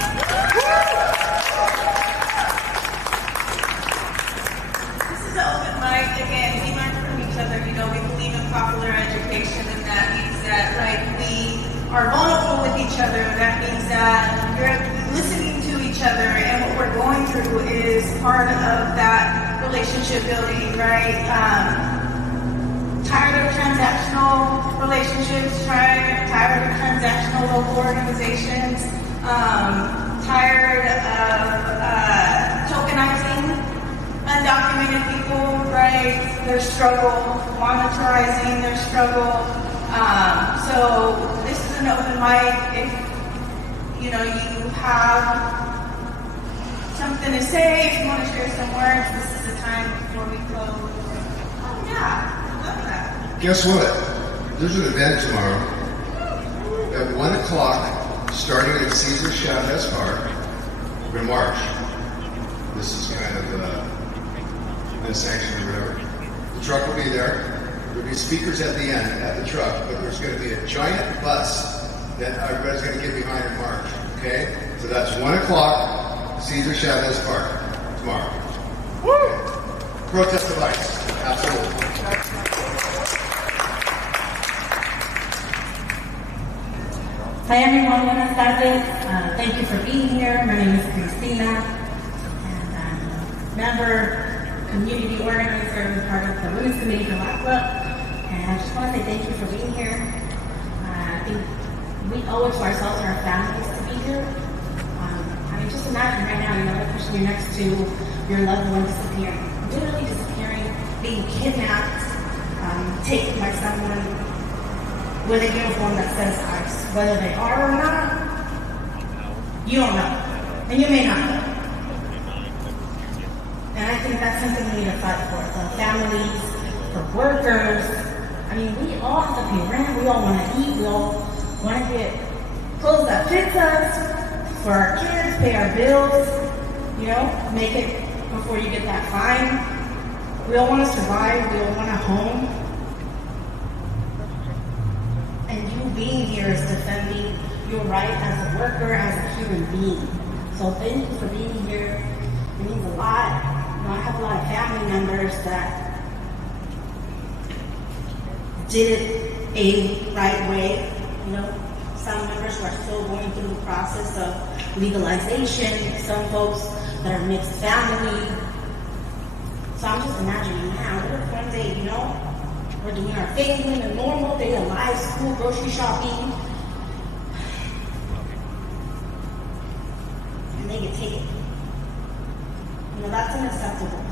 This is an open mic. Again, we learn from each other. You know, we believe in popular education, and that means that, like, we are vulnerable with each other. That means that you're listening to each other, and what we're going through is part of that relationship building, right? Tired of transactional relationships, tired of transactional local organizations, tired of tokenizing undocumented people, right? Their struggle, monetizing their struggle. So this is an open mic. If you know you have something to say, if you want to share some words, this is the time before we close. Oh yeah, I love that. Guess what? There's an event tomorrow at 1 o'clock, starting at Cesar Chavez Park. We're going to march. This is kind of unsanctioned or whatever. The truck will be there. There'll be speakers at the end, at the truck, but there's going to be a giant bus that everybody's going to get behind in March. Okay? So that's 1 o'clock, Cesar Chavez Park, tomorrow. Okay. Protest of ICE. Absolutely. Hi everyone, buenas tardes. Thank you for being here. My name is Cristina, and I'm a member, community organizer, and part of the Women's Committee for Lacroix. And I just want to say thank you for being here. I think we owe it to ourselves and our families to be here. I mean, just imagine right now, the person you're next to, your loved one disappearing, literally disappearing, being kidnapped, taken by someone with a uniform that says ICE. Whether they are or not, you don't know. And you may not know. And I think that's something we need to fight for. For families, for workers. I mean, we all have to pay rent. We all want to eat. We all want to get clothes that fits us. For our kids, pay our bills. Make it before you get that fine. We all want to survive. We all want a home. And you being here is defending your right as a worker, as a human being. So thank you for being here. It means a lot. I have a lot of family members that did it a right way. Some members who are still going through the process of legalization. Some folks that are mixed family. So I'm just imagining now, what if one day, we're doing our thing in a normal day of life, school, grocery shopping, and they get taken. That's unacceptable.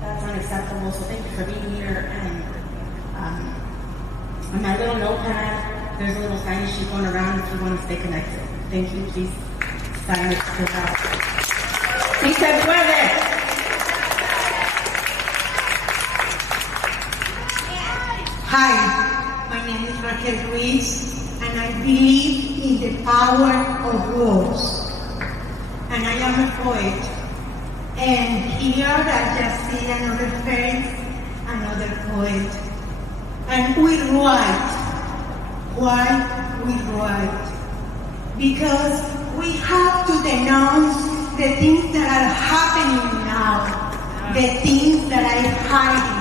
That's unacceptable. So thank you for being here. And on my little notepad, there's a little sign sheet going around if you want to stay connected. Thank you. Please sign it. Si se puede. Hi, my name is Raquel Ruiz, and I believe in the power of words. And I am a poet. And here I just see another face, another poet. And we write. Why we write? Because we have to denounce the things that are happening now, the things that are hiding.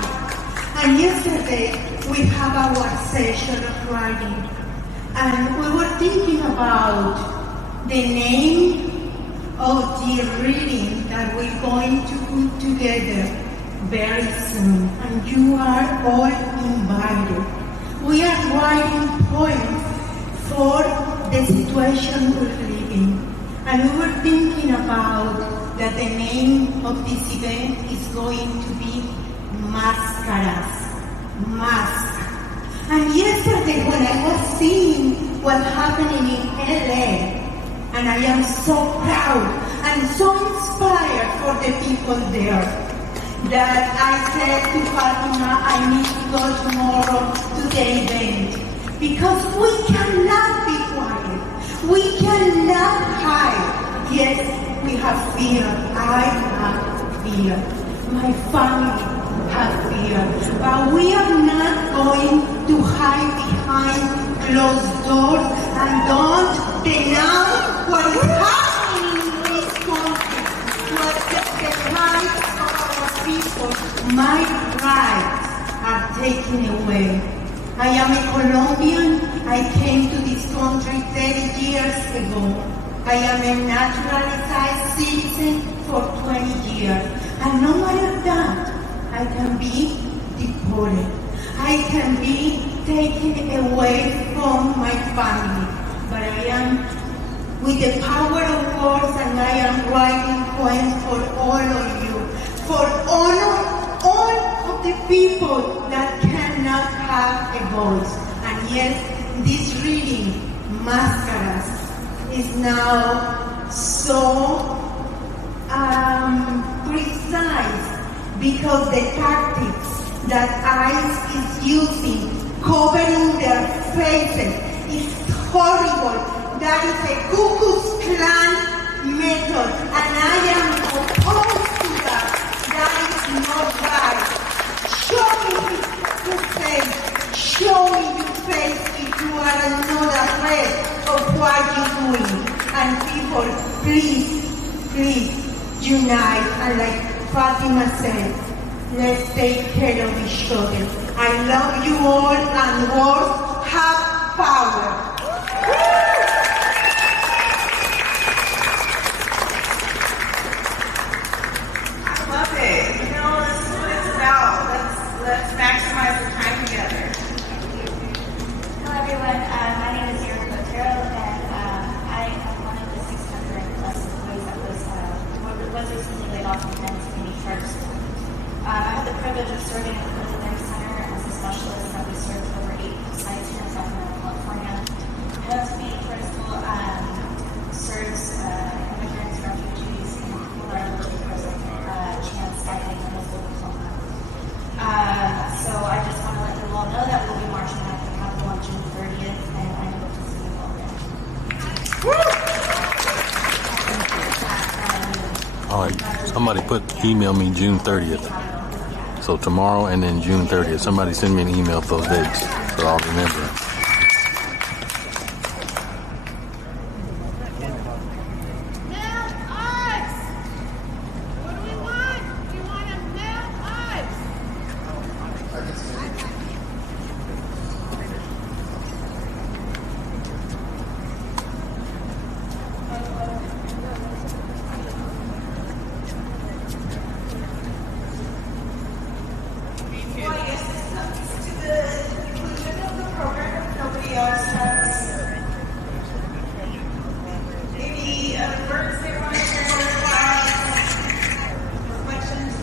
And yesterday, we have our session of writing, and we were thinking about the name of the reading that we're going to put together very soon, and you are all invited. We are writing poems for the situation we're living, and we were thinking about that the name of this event is going to be Máscaras. Mask. And yesterday when I was seeing what's happening in LA, and I am so proud and so inspired for the people there, that I said to Fatima, I need to go tomorrow to the event, because we cannot be quiet. We cannot hide. Yes, we have fear. I have fear. My family have fear, but we are not going to hide behind closed doors and don't denounce what is happening in this country, what the rights of our people, my rights are taken away. I am a Colombian. I came to this country 30 years ago. I am a naturalized citizen for 20 years, and no matter that, I can be deported. I can be taken away from my family. But I am with the power of words, and I am writing poems for all of you. For honor all of the people that cannot have a voice. And yes, this reading, Máscaras, is now so precise, because the tactics that ICE is using, covering their faces, is horrible. That is a Ku Klux Klan method, and I am opposed to that. That is not right. Show me your face. Show me your face if you are not afraid of what you're doing. And people, please unite. And like Fatima said, let's take care of each other. I love you all, and words have power. I love it. You know, this is what it's about. Let's maximize the time together. Hello everyone, my name is Erin Botero, and I am one of the 600 plus employees that was recently laid off from Kansas Community Charter School. I had the privilege of serving at the Military Center as a specialist that we served over 8 sites here in Sacramento, California. Kansas Community Charter School serves immigrants, refugees, and people that are looking for a chance at getting a high school diploma. So I just want to let you all know that we'll be marching at the Capitol on June 30th, and I hope to see you all there. All right, somebody email me June 30th. So tomorrow and then June 30th. Somebody send me an email for those dates so I'll remember. Well, I guess this comes to the conclusion of the program. If nobody else has any words they want to share or reflections.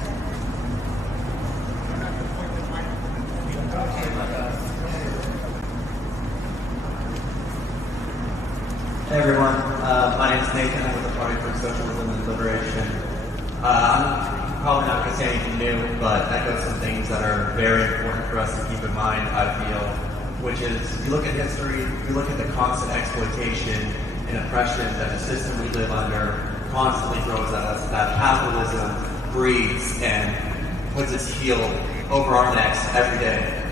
Hey everyone, my name is Nathan. I'm with the Party for Socialism and Liberation. I'm probably not going to say anything new, but echo some things that are very important for us to keep in mind, I feel, which is, if you look at history, if you look at the constant exploitation and oppression that the system we live under constantly throws at us, that capitalism breeds and puts its heel over our necks every day.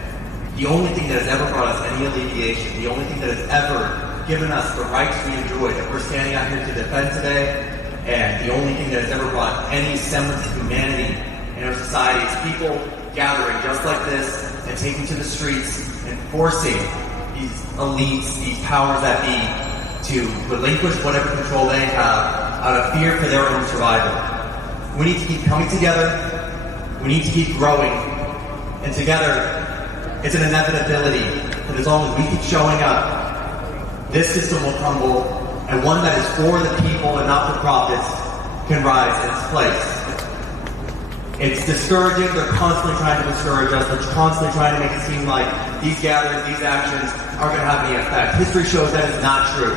The only thing that has ever brought us any alleviation, the only thing that has ever given us the rights we enjoy that we're standing out here to defend today, and the only thing that has ever brought any semblance of humanity in our society is people gathering just like this and taking to the streets and forcing these elites, these powers that be, to relinquish whatever control they have out of fear for their own survival. We need to keep coming together, we need to keep growing, and together it's an inevitability that as long as we keep showing up, this system will crumble, and one that is for the people and not for profits can rise in its place. It's discouraging. They're constantly trying to discourage us. They're constantly trying to make it seem like these gatherings, these actions aren't going to have any effect. History shows that is not true.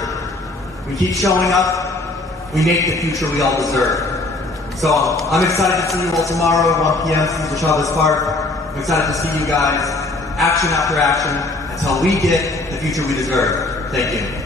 We keep showing up, we make the future we all deserve. So I'm excited to see you all tomorrow at 1 p.m. Cesar Chavez Park. I'm excited to see you guys, action after action, until we get the future we deserve. Thank you.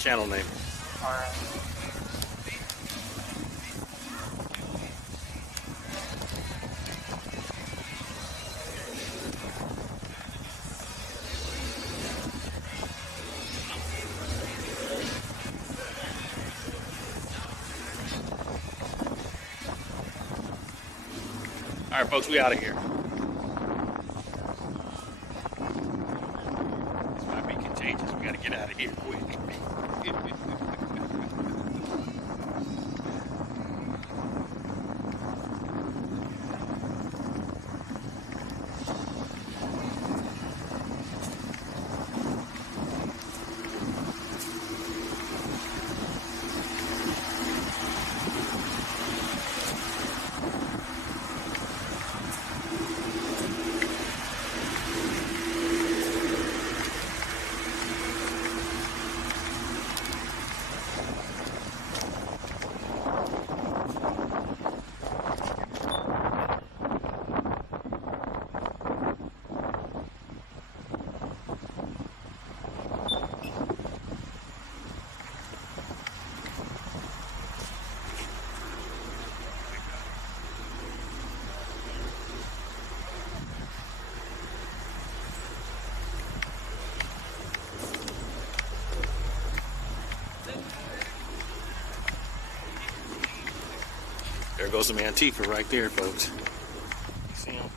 channel name. All right, folks, we out of here. This might be contagious. We got to get out of here quick. There goes some Antifa right there, folks. You see him?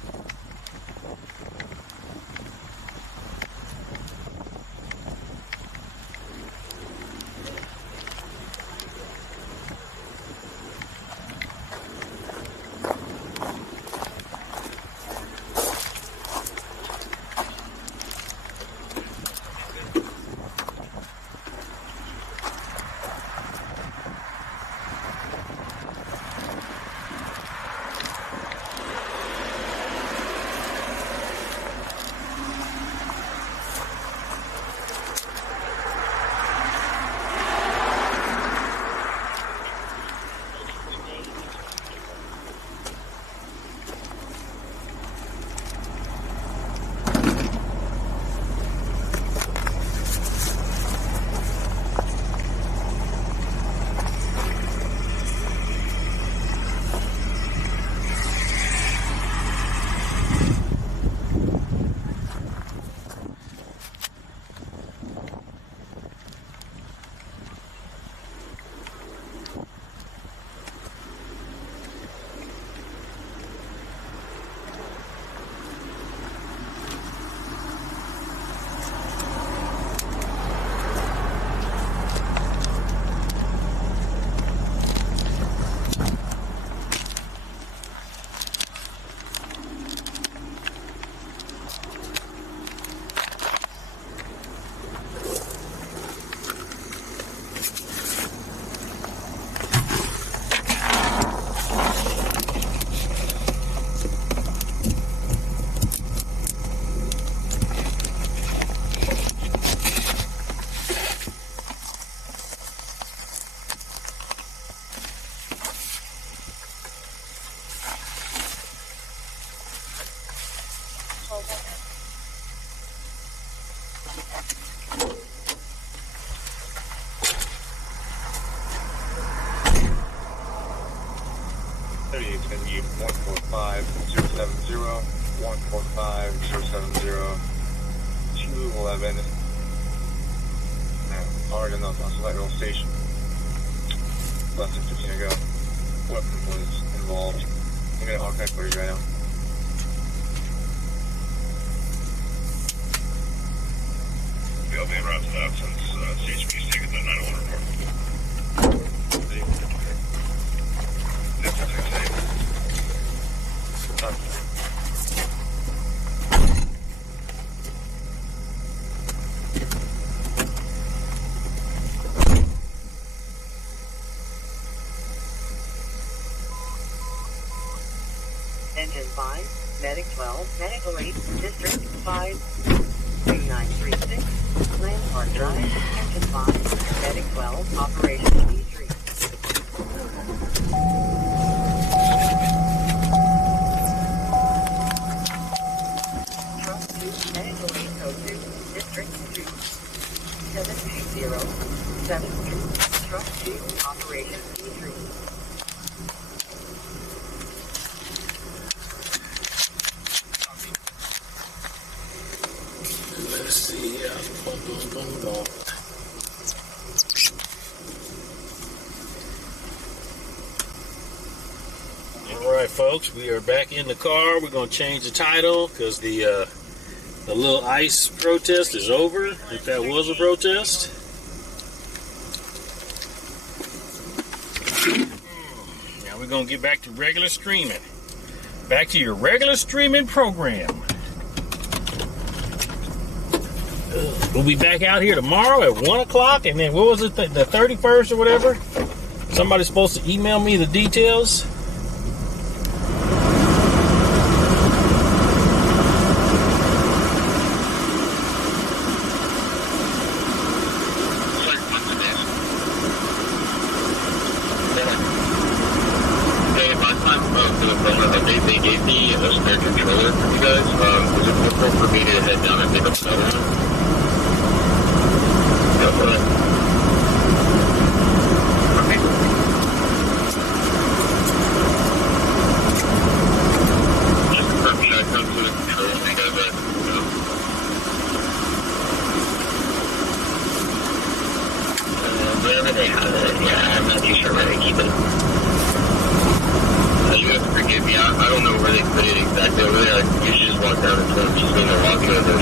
It's going to be 145-070, 145-070, 211. Already enough on Sacramento Station. Less than 15 ago. Weapon was involved. I'm going to archive footage right now. They'll be around that since CHP's taken the 911 report. Engine 5, Medic 12, Medical 8, District 5, 3936, Landmark Drive, Engine 5, Medic 12, Operation D3. Truck 2, Medical 802, District 2, 720, 7 right, folks, we are back in the car. We're going to change the title because the little ICE protest is over, if that was a protest. Now we're going to get back to regular streaming. Back to your regular streaming program. We'll be back out here tomorrow at 1 o'clock, and then what was it, the 31st or whatever? Somebody's supposed to email me the details. They gave me a spare controller from you guys. Was it possible for me to head down and pick up another one? Go for it. Okay. Just confirm, should I come to the controller and you guys let me know? Wherever they have it, yeah, I'm not too sure where they keep it. You have to forgive me. I don't know where they put it exactly over there. You should just walk down and tell them just going to walk over there.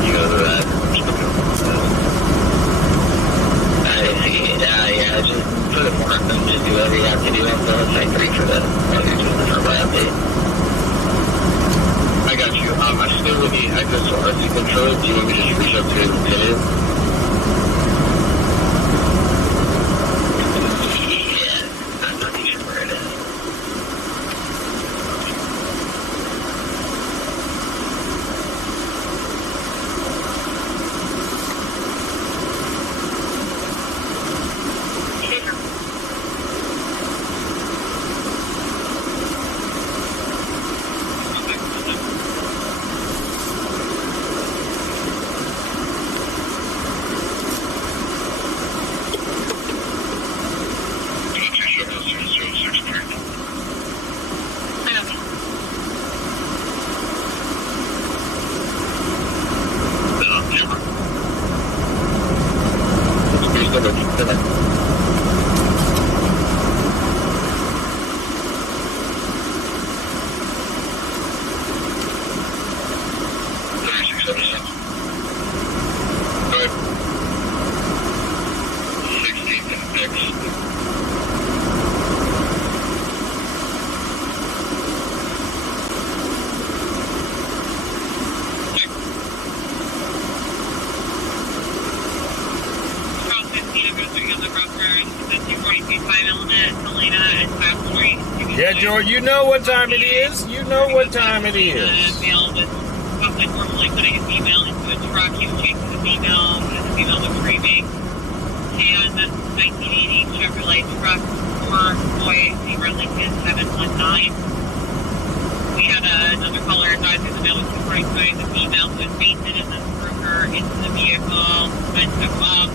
You go to that. I see. Yeah, just put it more and just do whatever you have to do. I'll say 3 for that. I'll do for my update. I got you. I still with the access to RC control. Do you want me to just reach out to it and get it? Yeah, George, you know what time it is. You know what time it is. Mail with probably formally putting his email into a truck. He was chasing his email, and his email was screaming. And 1980 Chevrolet truck for boy, zebra Lincoln 719. We had another caller advise that the mail was putting the email was fainted and then threw her into the vehicle and took off.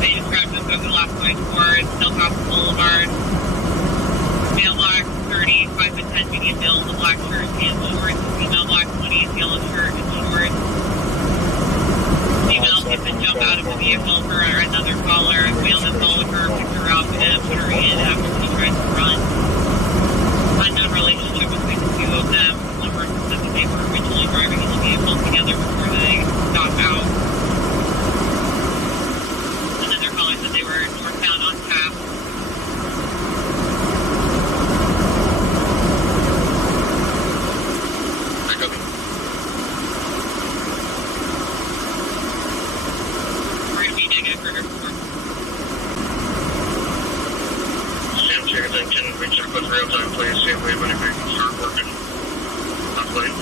They described him over the last going towards Hilltop Boulevard. Male black 30, 5 to 10 medium male in the black shirt and shorts. Female black 20, yellow shirt and shorts. Female seemed to jump out of the vehicle for another caller. Male then followed her, picked her up, and put her in after she tried to run. Unknown relationship between the two of them. One person said that they were originally driving in the vehicle together before they got out. Another caller said they were northbound on Taft. Real time, please. See if we have anybody can start working. Please.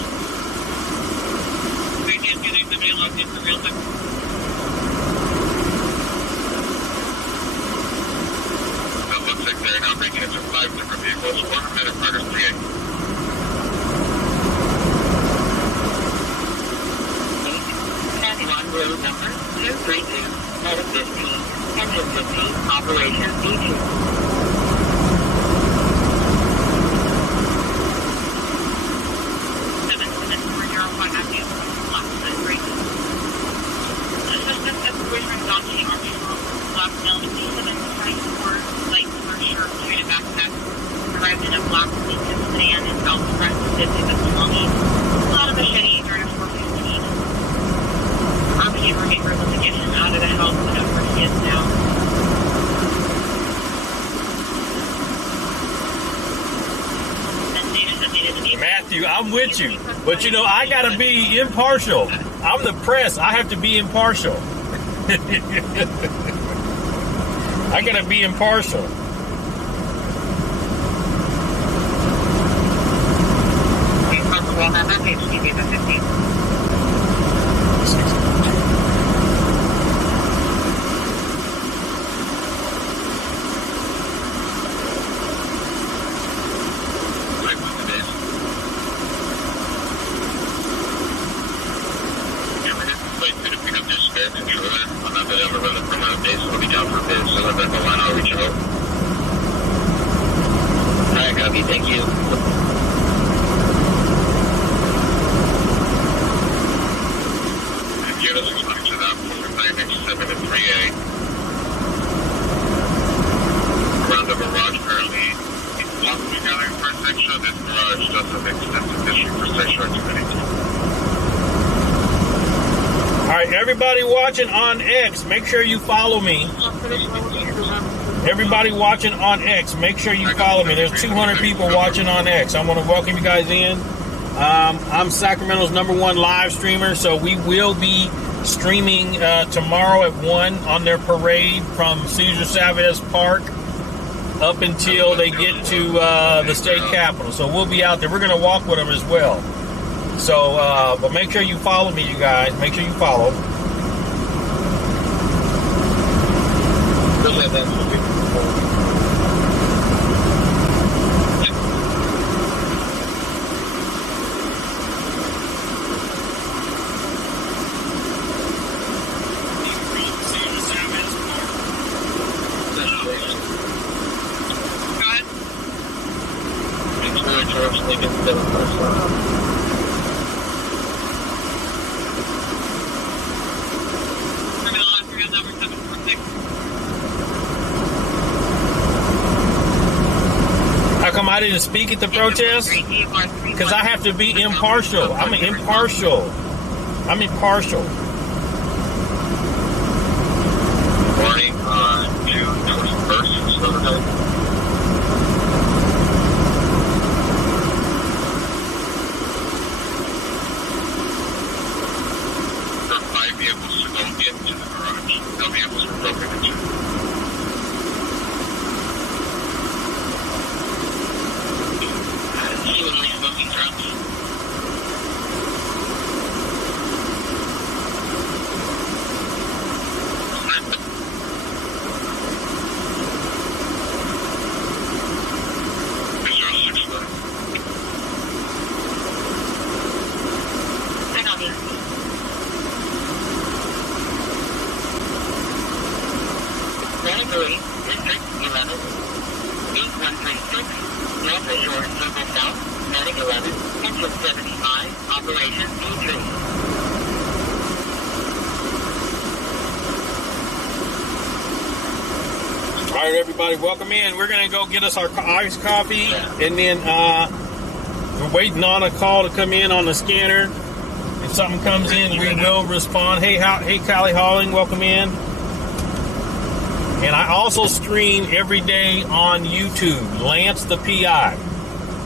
We can't get somebody logged in for real time. It looks like they're now making it to 5 different vehicles. 1 minute progress 38. Road number 232, Meta 15, Engine 15, Operation B2. Arrived in a black Lincoln sedan is out front visiting the belongings. A lot of machetes are in a 415. Our neighbor was to get him out of the house whenever he is now. Matthew, I'm with you. But you know, I gotta be impartial. I'm the press. I have to be impartial. I gotta be impartial. Thank you. Give us a to that for 987 and 3A. Around the garage currently, it's locked together for a section. This garage does have extensive history for sexual activity. All right, everybody watching on X, make sure you follow me. Everybody watching on X, make sure you follow me. There's 200 people watching on X. I want to welcome you guys in. I'm Sacramento's #1 live streamer, so we will be streaming tomorrow at 1 on their parade from Cesar Chavez Park up until they get to the state capitol. So we'll be out there. We're going to walk with them as well. So, but make sure you follow me, you guys. Make sure you follow. I didn't speak at the protest because I have to be impartial. I'm impartial. Morning on June 21st, Silverhead. There are 5 vehicles to go into the garage. No vehicles were broken into. District 11, 8136, North Shore Circle South, Medic 11, Engine 75, Operation E3. All right, everybody, welcome in. We're going to go get us our iced coffee, and then we're waiting on a call to come in on the scanner. If something comes in, we will respond. Hey, Callie Halling, welcome in. And I also stream every day on YouTube, LanceThePI.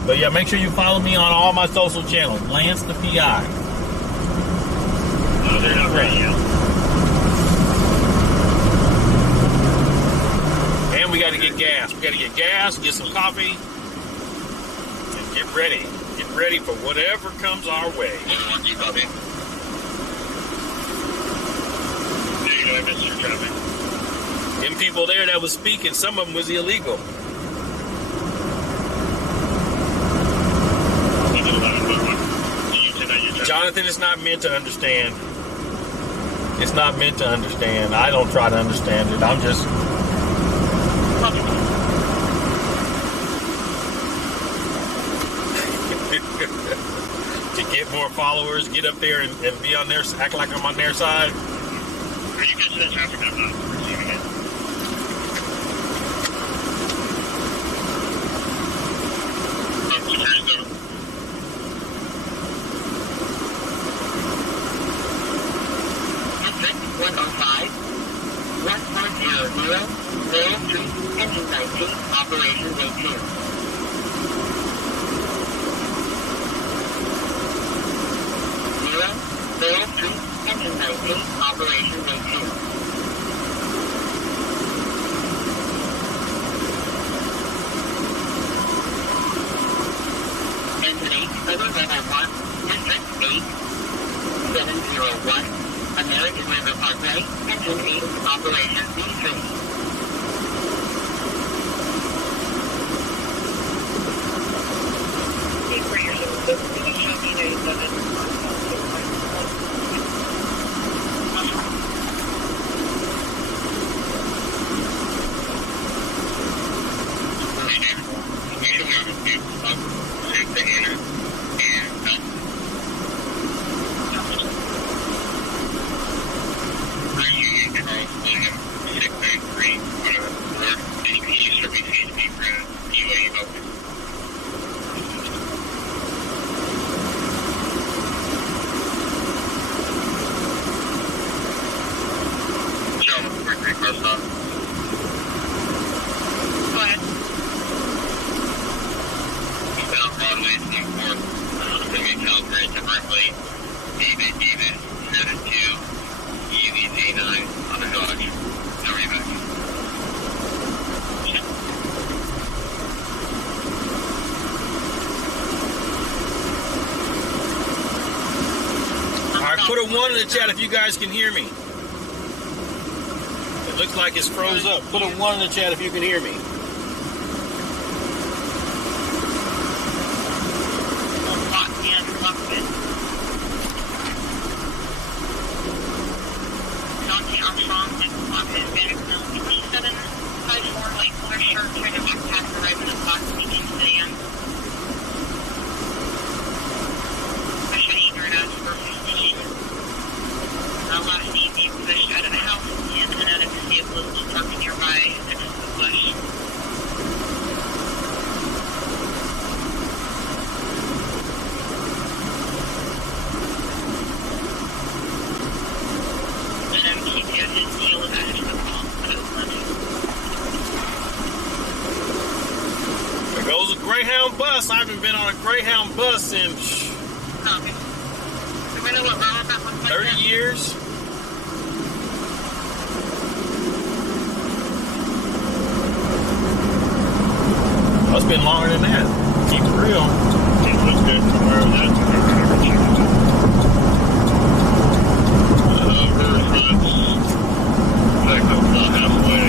But yeah, make sure you follow me on all my social channels, LanceThePI. Oh, they're not ready yet. And we got to get gas. We got to get gas, get some coffee, and get ready. Get ready for whatever comes our way. You copy? There you go, I missed your traffic. Them people there that was speaking, some of them was illegal. Jonathan, it's not meant to understand. It's not meant to understand. I don't try to understand it. I'm just... to get more followers, get up there and be on their, act like I'm on their side. Are you catching that traffic? I'm not receiving it. Bale Street, Engine 19, Operation Day 2. Engine 8, Southern Level 1, District 8, 701, American River Parkway, Engine 8, Operation D3. Put a 1 in the chat if you guys can hear me. It looks like it's froze up. Put a 1 in the chat if you can hear me. Bus. I haven't been on a Greyhound bus in 30 years. Oh, it's been longer than that. Keep it real. It looks good from where that's about halfway.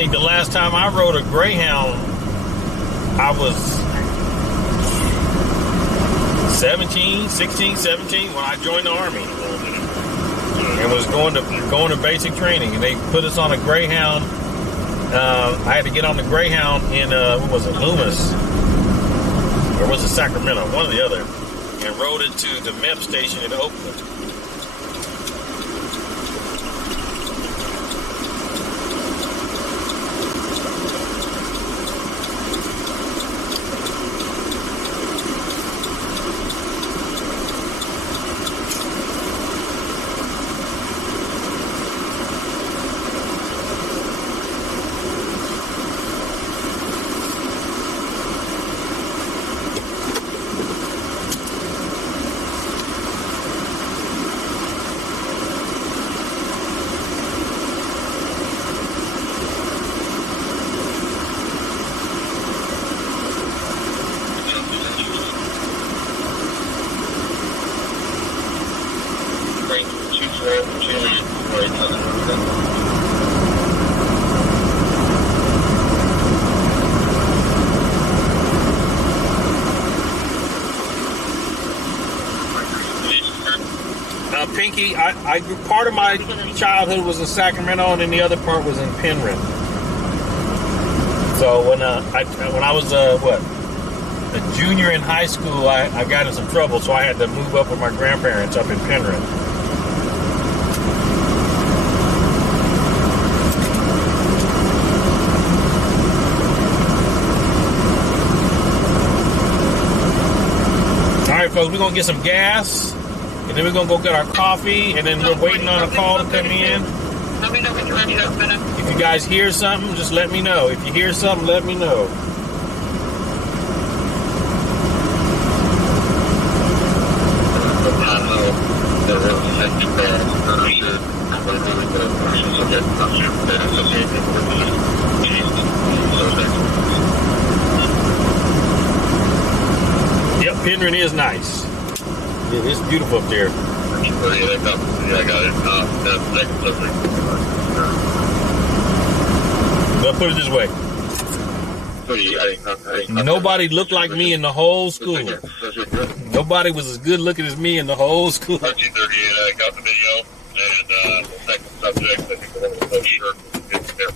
think the last time I rode a Greyhound, I was 16, 17 when I joined the Army. And was going to basic training. And they put us on a Greyhound. I had to get on the Greyhound in, what was it, Loomis? Or was it Sacramento? One or the other. And rode it to the MEP station in Oakland. Pinky, I part of my childhood was in Sacramento, and then the other part was in Penryn. So when I was a junior in high school, I got in some trouble, so I had to move up with my grandparents up in Penryn. All right, folks, we're gonna get some gas. And then we're going to go get our coffee, and then we're waiting on a call to come in. Let me know when you're ready to open up. If you guys hear something, just let me know. If you hear something, let me know. Yep, Penryn is nice. It's beautiful up there. Yeah, I got it. I'll put it this way. Nobody looked like me in the whole school. Nobody was as good looking as me in the whole school. 1938, I got the video, and the second subject, I think the one with no shirt, is there.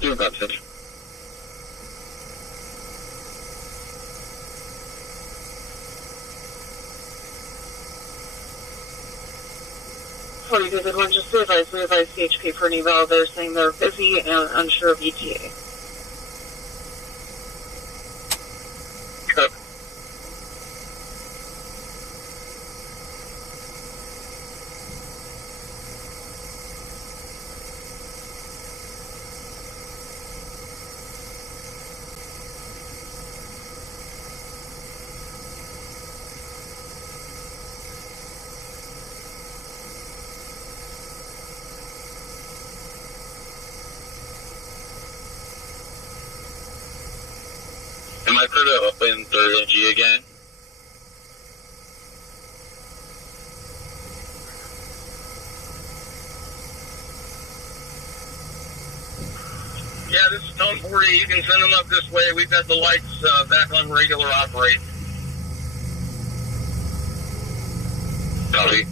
Do about it. Because everyone just advised CHP for an eval. They're saying they're busy and unsure of ETA. Am I clear to open 3rd and G again? Yeah, this is Tone 40. You can send them up this way. We've got the lights back on regular operate. Copy.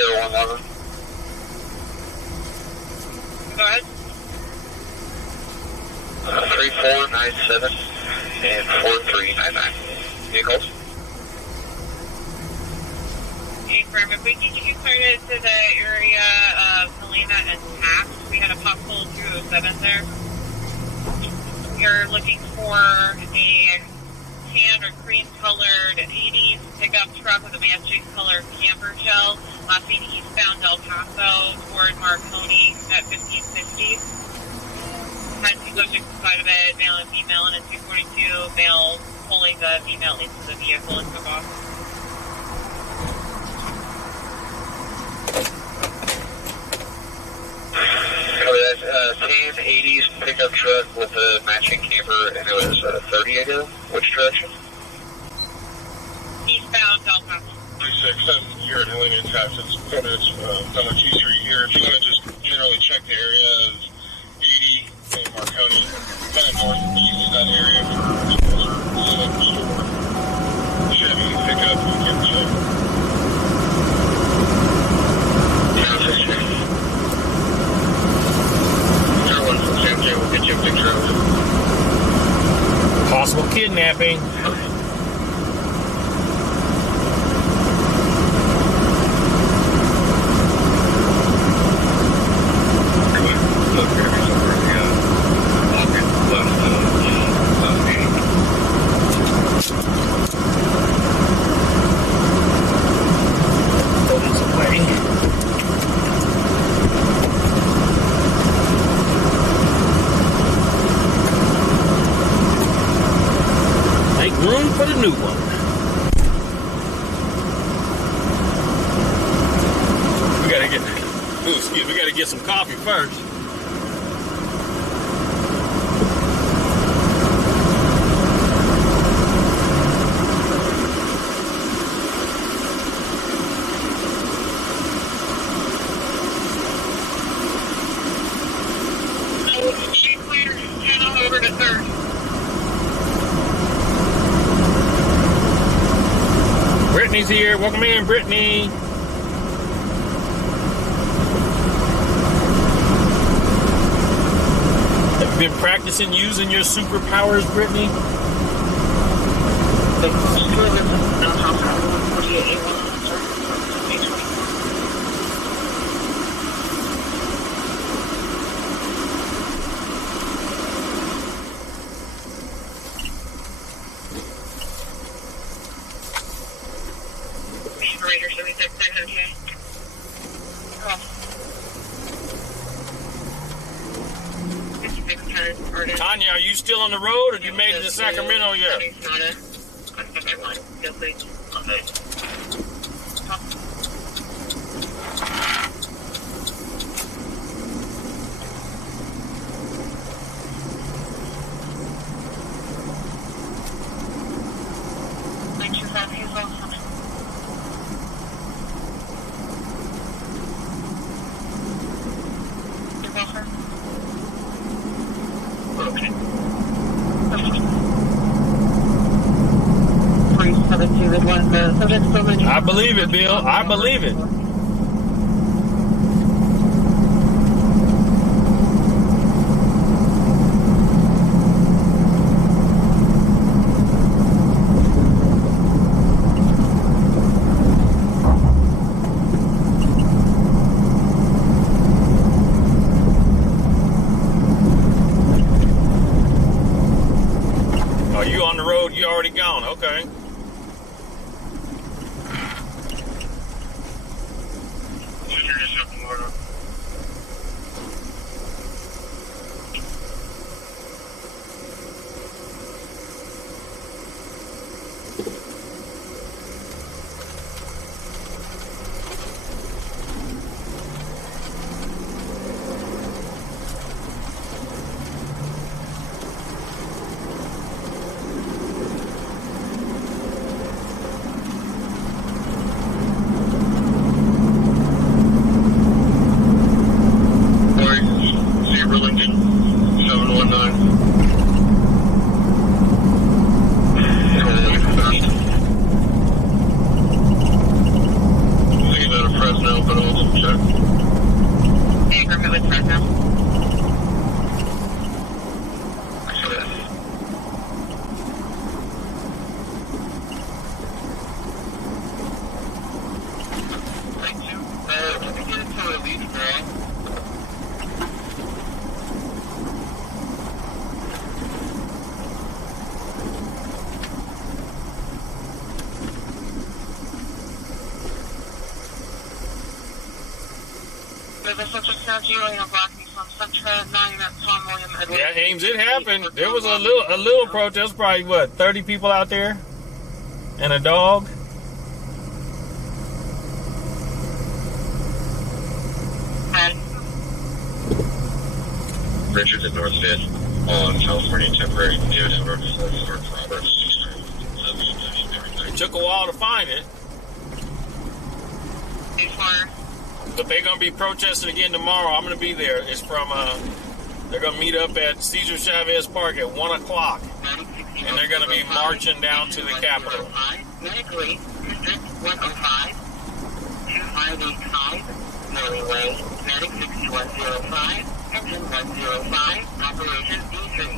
Air 111. Go ahead. 3497 and 4399. Vehicles. Affirm. If we can get you started to the area of Helena and Taft, we had a pothole 207 there. You're looking for a tan or cream colored 80s pickup truck with a matching color camper shell, seen eastbound El Paso toward Marconi at 1560. Had to go check the side of it, male and female, and a 242 male pulling the female into the vehicle and took off. Tan 80s pickup truck with a matching camper, and it was 30 ago. Which direction? Eastbound El Paso. 36, you're at Helena and Taft. It's on a T Street here. If you want to just generally check the area of 80 and Marconi, kind of northeast of that area for vehicles or store. Chevy pickup, you can check. We'll get you a picture of it. Possible kidnapping. Room for the new one. We gotta get some coffee first. Channel over to 3rd. Brittany's here. Welcome in, Brittany. Have you been practicing using your superpowers, Brittany? Operator 76, okay? Tanya, are you still on the road, or you made it to Sacramento yet? I believe it, Bill. I believe it. Are you on the road? You already gone? Okay. In agreement with Fresno. Thank you. Can we get into a lead now? Yeah, Ames, it happened. There was a little protest, probably what, 30 people out there, and a dog. Richard at North Fifth on California temporary unit number 44 Roberts. It took a while to find it. But they're going to be protesting again tomorrow. I'm going to be there. It's from, they're going to meet up at Cesar Chavez Park at 1 o'clock. And they're going to be marching down to the Capitol. Medically, District 105, 2585, Millie Way, Medic 6105, Engine 105, Operation D3.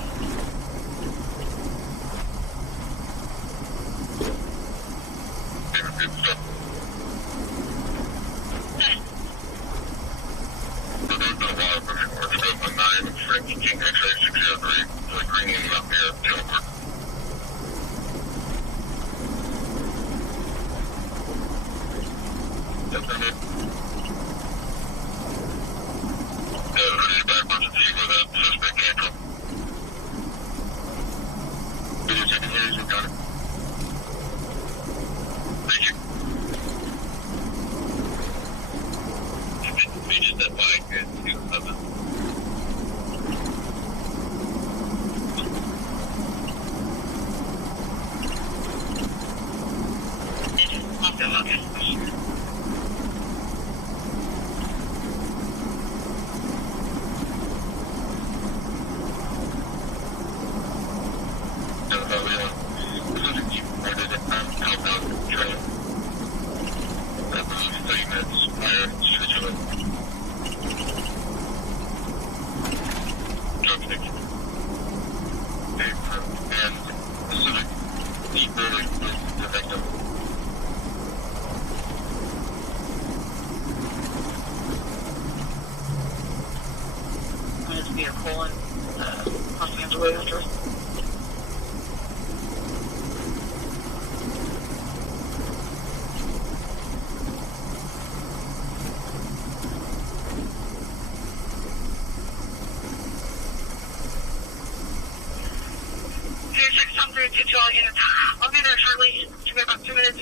I'll be there shortly. Give me about 2 minutes.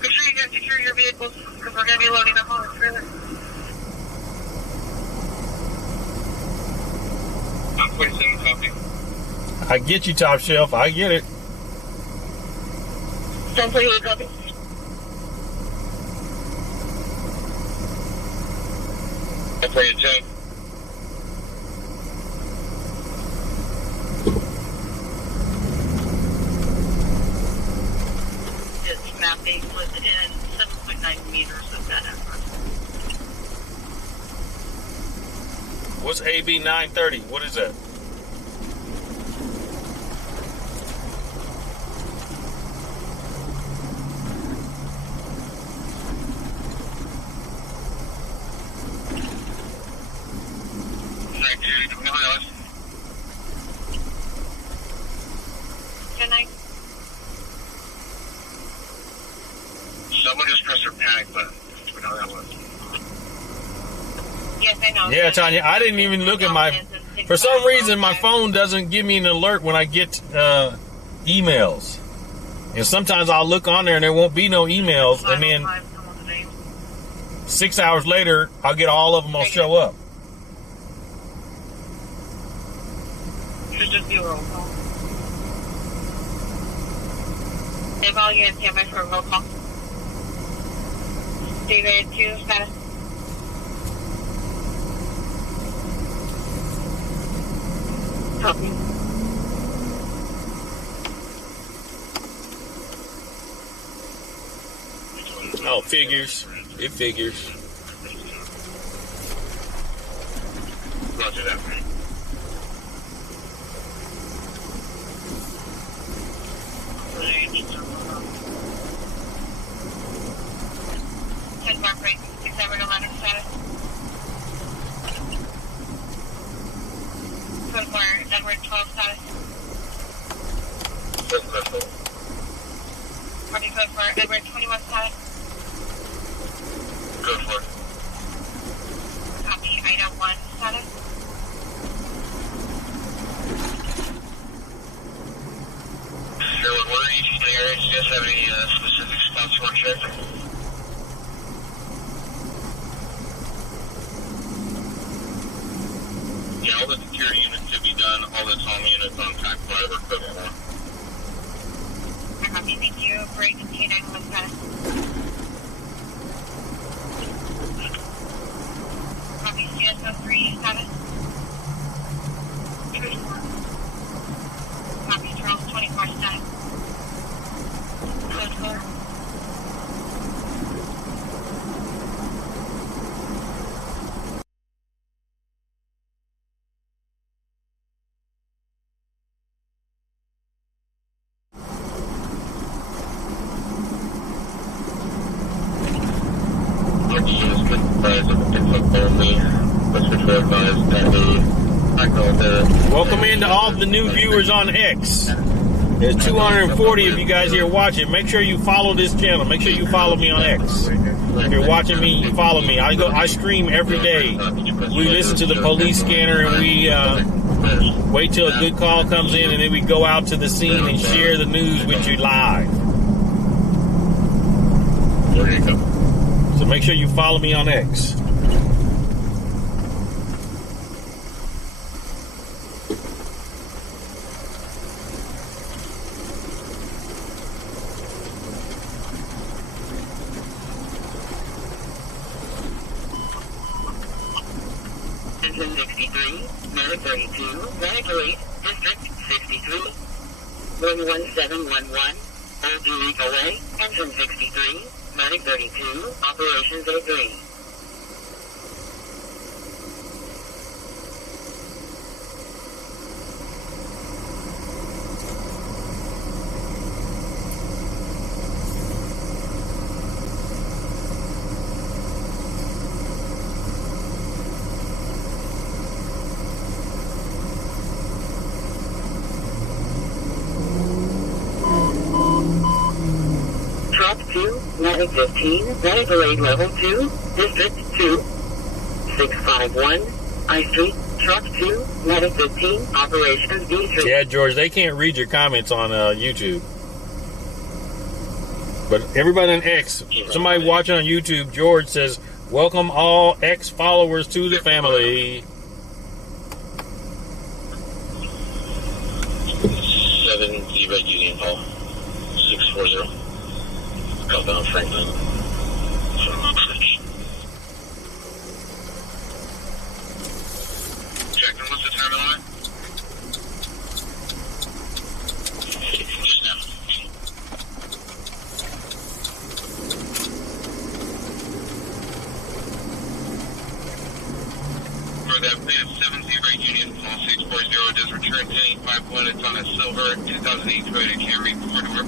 Make sure you guys secure your vehicles because we're going to be loading up on the trailer. I'm 47 copy. I get you, Top Shelf. I get it. 1048 copy. I'll play it, Joe. Mapping was in 7.9 meters of that effort. What's AB 930? What is that? Someone just pressed their panic button. We know that was. Yes, I know. Yeah, Tanya, I didn't even look at my... For some reason, my phone doesn't give me an alert when I get emails. And sometimes I'll look on there and there won't be no emails. And then 6 hours later, I'll get all of them will show up. Should just be a roll call. Hey, Val, you stand by for a roll call. David 2, status. Copy. Oh, figures. It figures. Roger that. Break 6711 status. Code for Edward 12 status. Copy code for Edward 21 status. Code for. Copy Ida 1 status. What are you in the area? Do you guys have any specific spots you want to check? Yeah, all the security units should be done. All the home units on time for whatever equipment one. Copy, thank you. Break 291 status. Copy CSO 3 status. Copy Charles 24 status. Code 4. Welcome in to all the new viewers on X. There's 240 of you guys here watching. Make sure you follow this channel. Make sure you follow me on X. If you're watching me, you follow me. I stream every day. We listen to the police scanner and we wait till a good call comes in, and then we go out to the scene and share the news with you live. There you go. So make sure you follow me on X. Engine 63, Medic 32, Medic 8, District 63, 11711, Old Eureka Way, Engine 63, Medic 32, Operations A3. Truck 2, Medic 15, Medic 8 Level 2, District 2, 651, I Street, Truck 2, Medic 15, Operations B3. Yeah, George, they can't read your comments on YouTube. But everybody on X, somebody watching on YouTube, George says, welcome all X followers to the family. 7 Eva Union Hall, 640. Countdown Franklin. Checking, what's the time on it? Just now. For that, we have 70 Union Hall 640 does return to 851. It's on a silver 2008 Toyota Camry 4-door.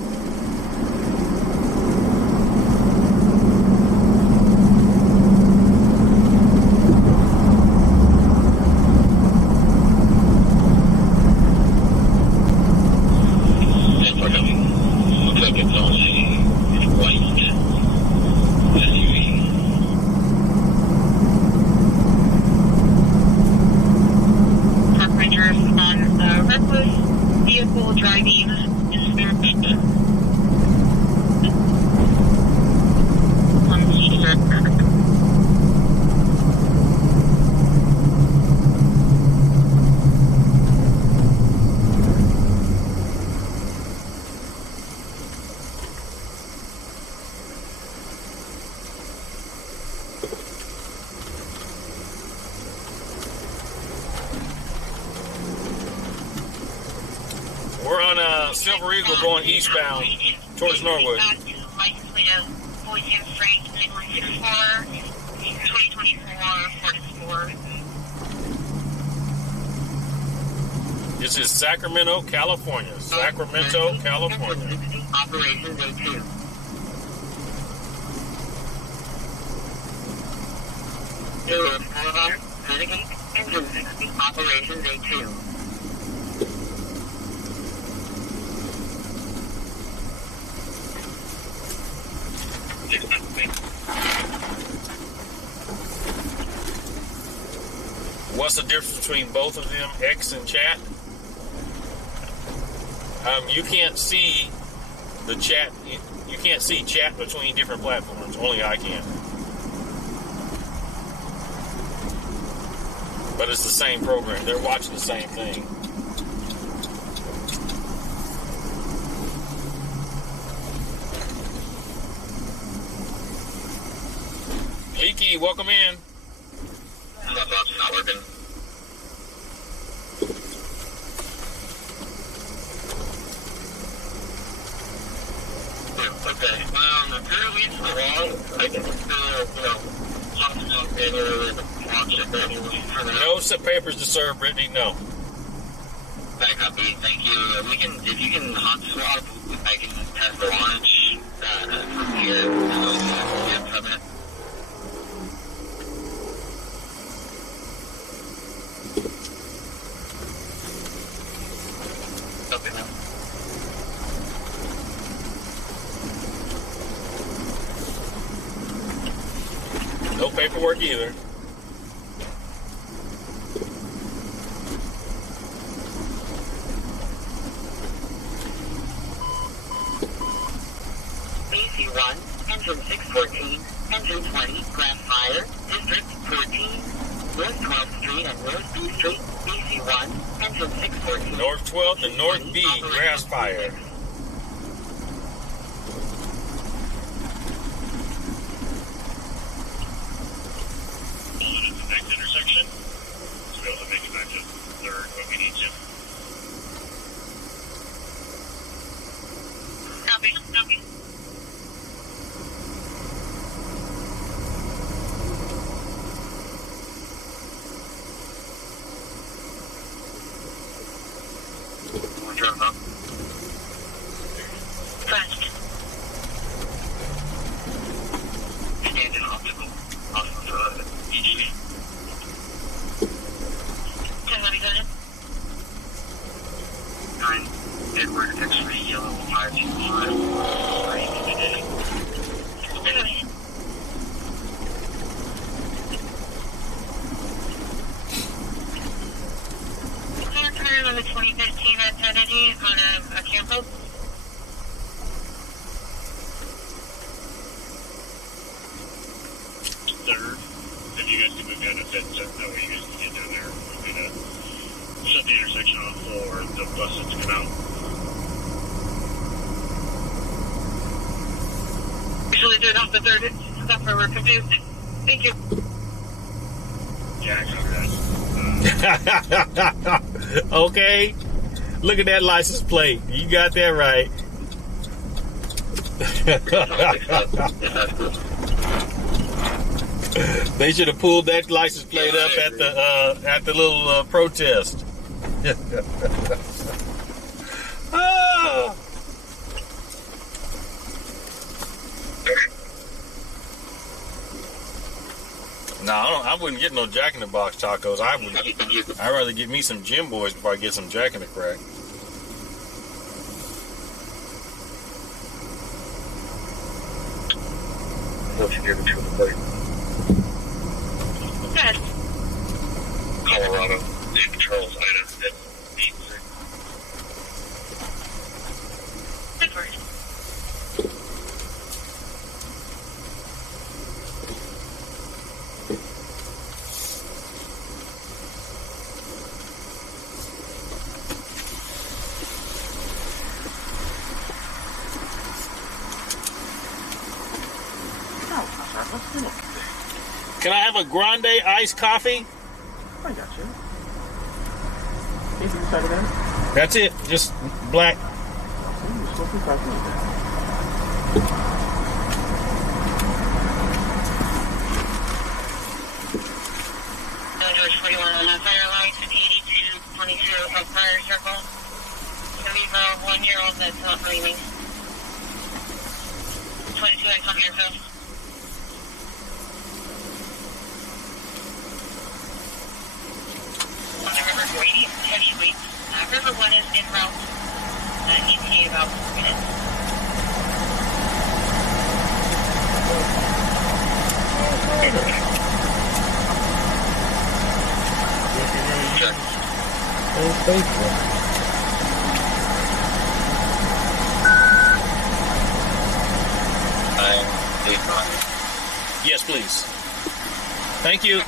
We're on Silver Eagle going eastbound towards Norwood. License plate of Boy Sam Frank 9164, 2024 Ford Explorer. This is Sacramento, California. Sacramento, California. Operations A2. Boulevard, Renegade, Engine 60, Operations A2. What's the difference between both of them, X and chat? You can't see the chat. You can't see chat between different platforms. Only I can. But it's the same program. They're watching the same thing. Leaky, welcome in. It's not working. Okay, apparently it's wrong. I can still, talk to manually and watch it manually. No papers to serve, Brittany, no. Back copy, thank you. If you can hot swap, I can test the launch from here. From it. Okay, now. No paperwork either. AC1, engine 614, engine 20, grass fire, district 14, North 12th Street and North B Street, AC1, engine 614. North 12th and North B, grass fire. Next intersection, to be able to make it back to 3rd when we need to. Copy. We're driving up. Fast. Standing optical off of EG. 10, what are you doing? 9, Edward X-ray yellow 525. Okay. Turn on the 2015 Identity on a campus. Third, if you guys can move down to 5th, so that way you guys can get down there. We're going to shut the intersection off for the buses to come out. Usually do it off the 3rd. That's where we're confused. Thank you. Yeah, Okay. Look at that license plate. You got that right. They should have pulled that license plate up at the little protest. Oh. No, I wouldn't get no Jack in the Box tacos. I'd rather get me some Jim Boys before I get some Jack in the Crack. Good. Colorado, Dave Charles, Ida, at 8. Good word. Can I have a grande iced coffee? I got you. Anything inside of there? That's it. Just black. George 41 on the fire lights at 82 22 Empire Circle. So we have a 1-year-old that's not breathing. 22 Empire Circle. On the river, Grady heavyweight. River 1 is en route. ETA about 4 minutes. Yes, please. Thank you.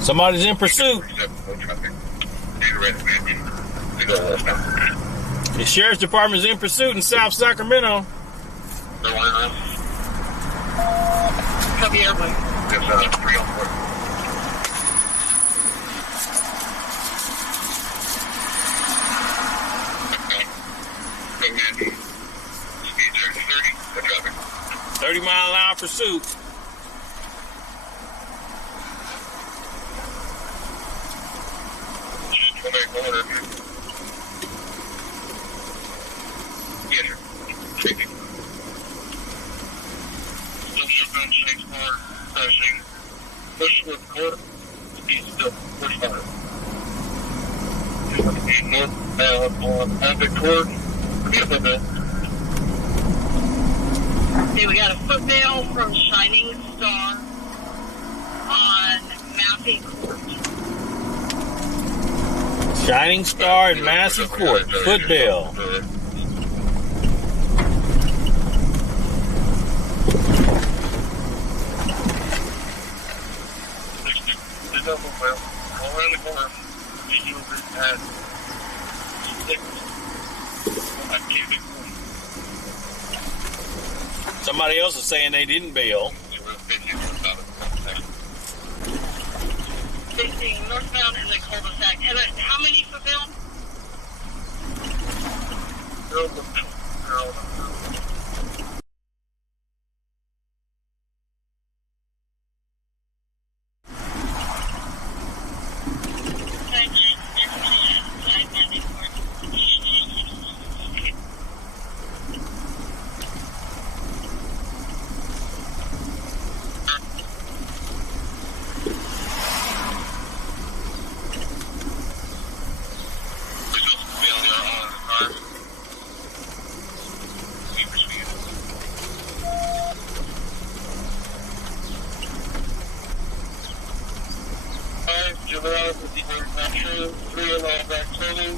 Somebody's in pursuit. The sheriff's department is in pursuit in South Sacramento. Copy airplane. It's 304. Speeds are 30. Traffic. 30-mile-an-hour pursuit. Yes, sir. Speaking. Still shotgun, 6-4, crashing. Push with court. Speed still 45. Just want to be northbound on Epic Court. Okay, we got a foot bail from Shining Star on Massey Court. Shining Star and Massey Court. Foot bail. Somebody else is saying they didn't bail. 16 northbound in the cul-de-sac. And how many foot bail?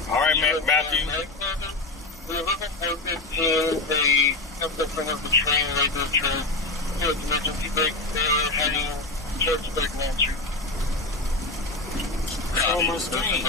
All right, Matthew. We're looking for 15. They have the front of the train, regular train. With emergency brake, they're heading towards Bergman Street. Oh, my screen.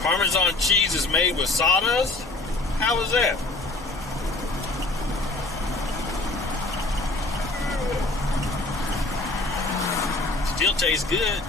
Parmesan cheese is made with sawdust? How is that? tastes good.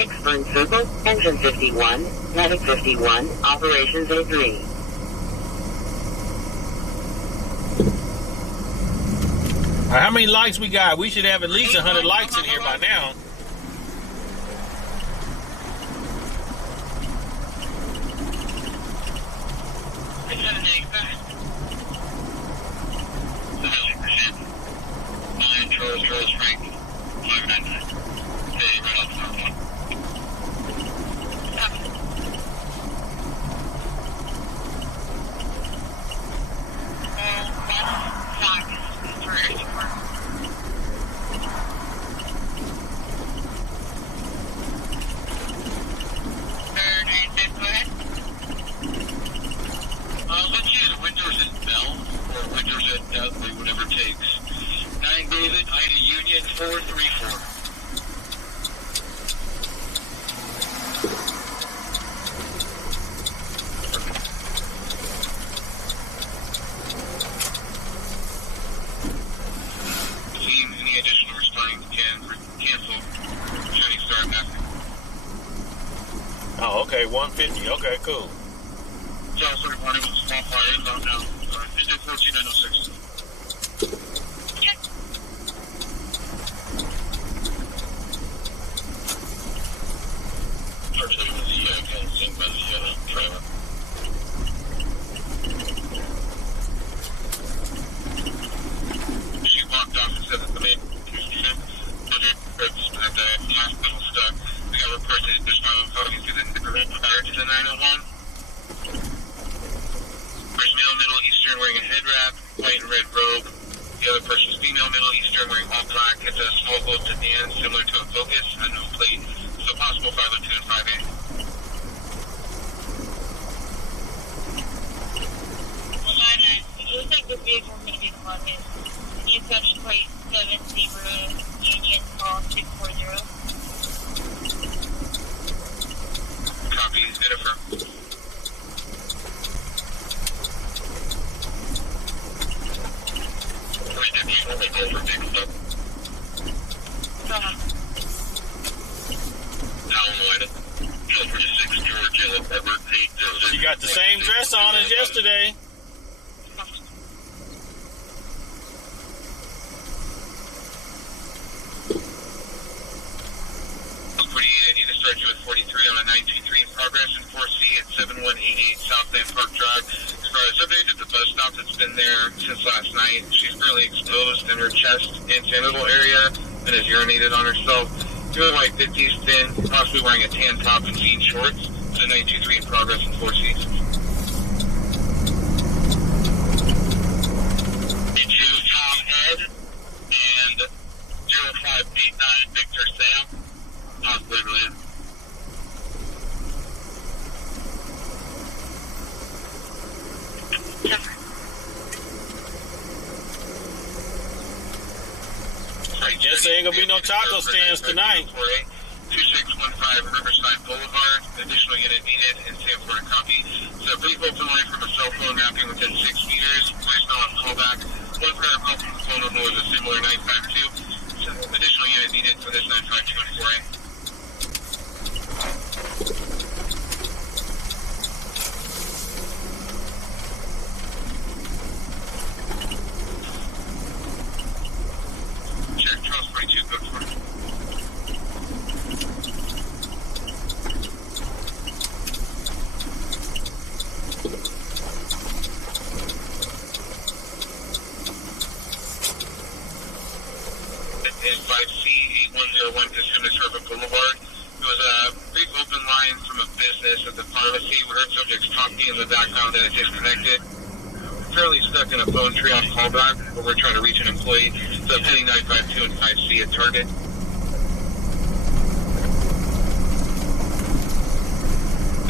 Expert Circle, Engine 51, Medic 51, Operations A3. How many likes we got? We should have at least 100 likes in here by now. Oh, okay, 150. Okay, cool. Yeah, sorry, morning was a small fire inbound now. Engine 14906. Actually, it was the kind of seen by the trailer. She walked off and said that the main confusion, but it at the hospital stuck. We got reports that there's no voting to the prior to the 901. There's male Middle Eastern wearing a head wrap, white and red robe. The other person's female Middle Eastern wearing all black. It's a small boat at the end, similar to a Focus, a no plate. So possible 502 and 5A. got the same dress on as yesterday. I need to start you at 43 on a 923 in progress in 4C at 7188 Southland Park Drive. Subject at the bus stop that's been there since last night. She's currently exposed in her chest and genital area and has urinated on herself. Doing like 50s thin, possibly wearing a tan top and jean shorts. So 923 in progress in 4C. Tom Ed and 0589 Victor Sam. Possibly related. I guess there ain't gonna be no taco stands tonight. 2615 Riverside Boulevard. Additional unit needed in Sanford copy. So brief open line from a cell phone mapping within 6 meters. Placed on callback. One prior call from the phone number was a similar 952. So additional unit needed for this 952 and 4A. Check Charles 42, go for it. In 5C8101 Consumer Service Boulevard. It was a brief open line from a business at the pharmacy. We heard subjects talking in the background and it disconnected. Fairly stuck in a phone tree on callback, but we're trying to reach an employee. So I'm heading 952 and 5C at Target.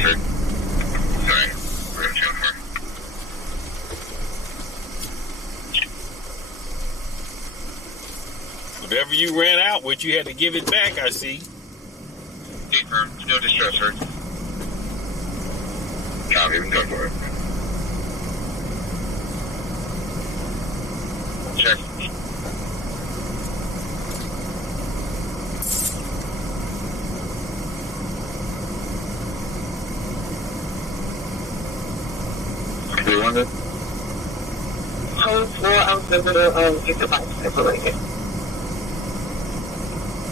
Sure. Sorry. We're going to check for. Whatever you ran out with, you had to give it back, I see. Confirm. No distress, sir. Copy. Go for it. Check. Do you want it? Home 4 ounce of gigabytes separated.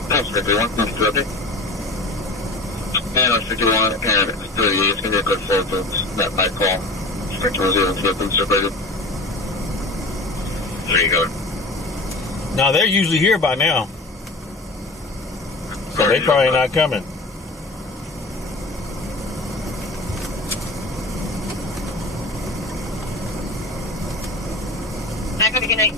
That's 51. Please do it. And 51 and 38 is going to be a good flow to that mic call. 610 separated. There you go. No, they're usually here by now. So they probably not coming. Have a good night.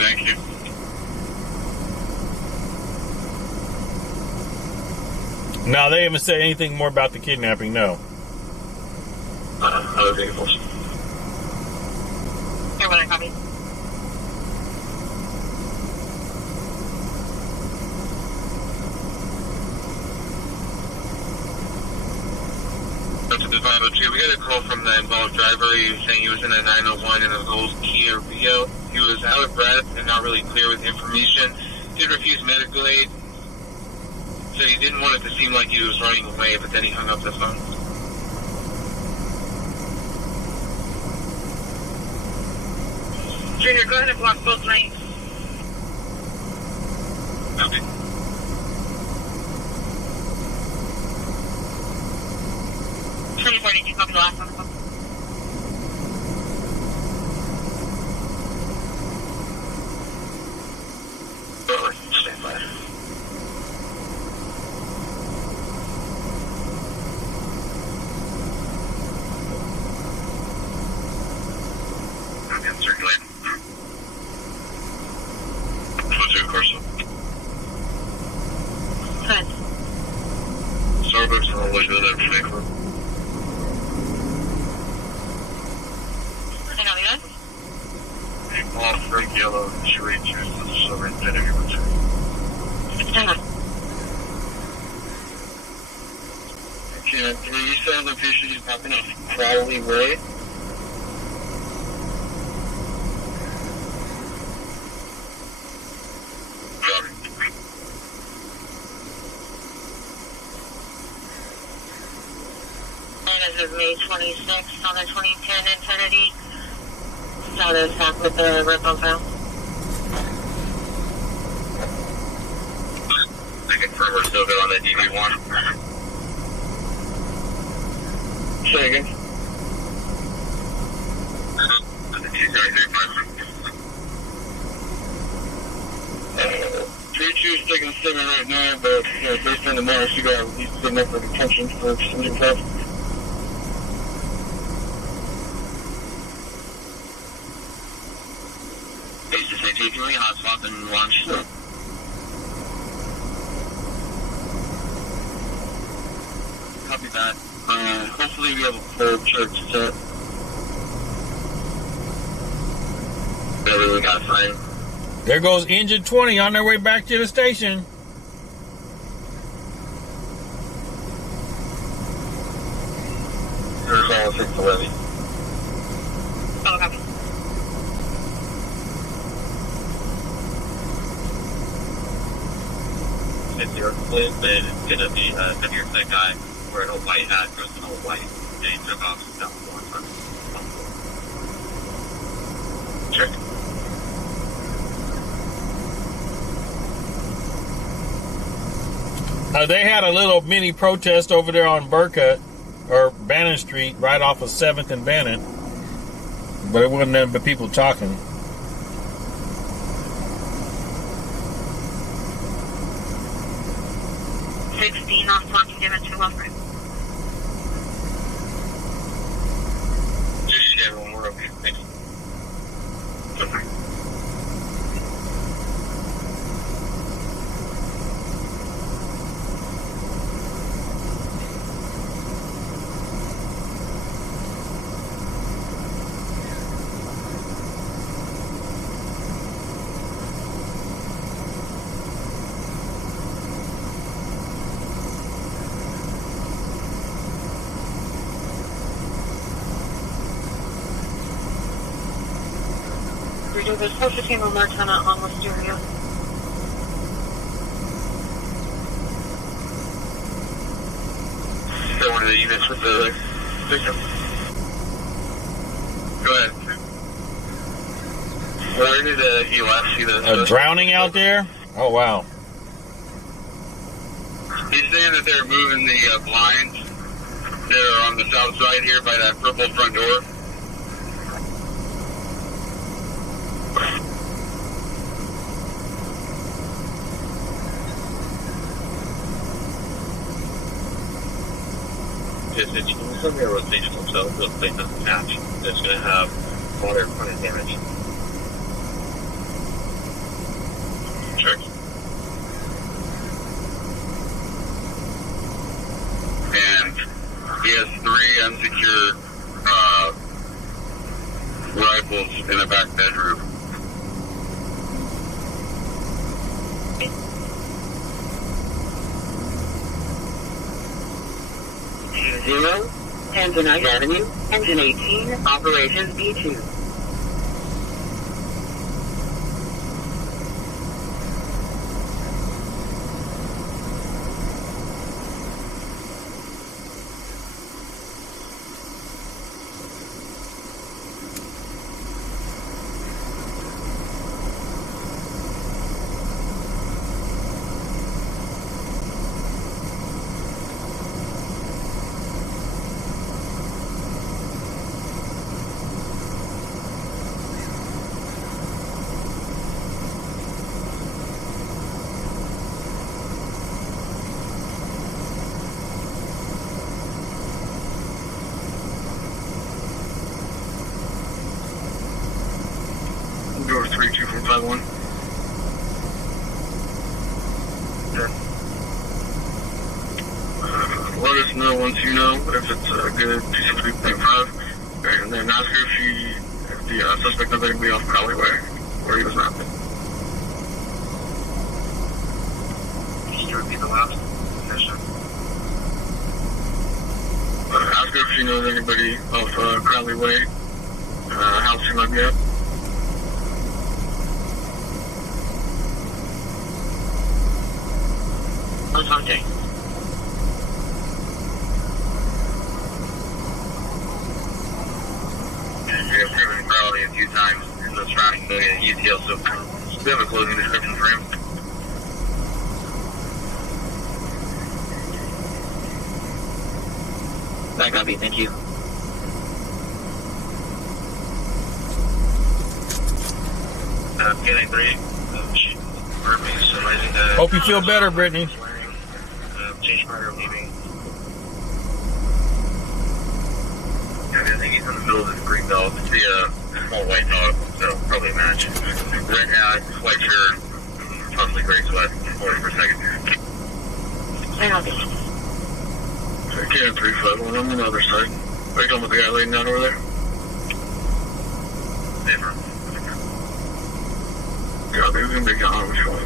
Thank you. No, they haven't said anything more about the kidnapping, no. Other vehicles. Here, what I copy. To the 502, we got a call from the involved driver. He was saying he was in a 901 in an old Kia Rio. He was out of breath and not really clear with information. Did refuse medical aid. Said he didn't want it to seem like he was running away, but then he hung up the phone. Junior, go ahead and block both lanes. Okay. Did you copy the last one? Stand by. I'm going to circulate yellow charade shoes with silver infinity ones. Okay, you said location is popping off Crowley Way. As of May 26th on the 2010 Infinity. Saw those back with the ripple valve. I confirm we're still good on the DB1. Say again. The 3-2's taking a statement right now, but based on the marks, you got at least good enough for detention for some stuff. T3 hotspot and launch. Copy that. Hopefully we have a full church set. Whatever we gotta find. There goes Engine 20 on their way back to the station. There's all 611. Oh, copy. It's your flip, but it's gonna be your second guy wearing a white hat, dressed in all white, and he took off down the one. Check. They had a little mini protest over there on Burkett or Bannon Street, right off of 7th and Bannon, but it wasn't nothing but people talking. Off talking him at 2 off right. Just everyone, we're okay. Thanks. Okay. There's supposed to be one more ton on Wisteria. So one of the units with the victim. Go ahead. Where did he last see the... drowning out there? Oh, wow. He's saying that they're moving the blinds that are on the south side here by that purple front door. It's going to be a rotational cell, so the plate doesn't catch. It's going to have water front damage. Check. And he has 3 unsecured rifles in the back bedroom. Zero, Tanzanite Avenue, Engine 18, Operations B2. Door 32451. Okay. Let us know once you know if it's a good piece of 3.5. And then ask her if the suspect is going to be off Crowley Way. where he was at. Can you repeat the last? Yes, sir. Ask her if she knows anybody off Crowley Way, house she might be at. Okay. We have driven Crowley a few times in the surrounding area UTL, so we have a closing description for him. That copy, thank you. Feeling great. She heard me, so I think Hope you feel better, Brittany. Chase Ryder leaving. I think he's in the middle of this green belt. It's the small white dog, so probably a match. Right now, it's white shirt, possibly gray sweat. Hold it for a second. Cannon 351, I'm on the other side. Are you talking about the guy laying down over there? Never. God, they're going to be gone which one.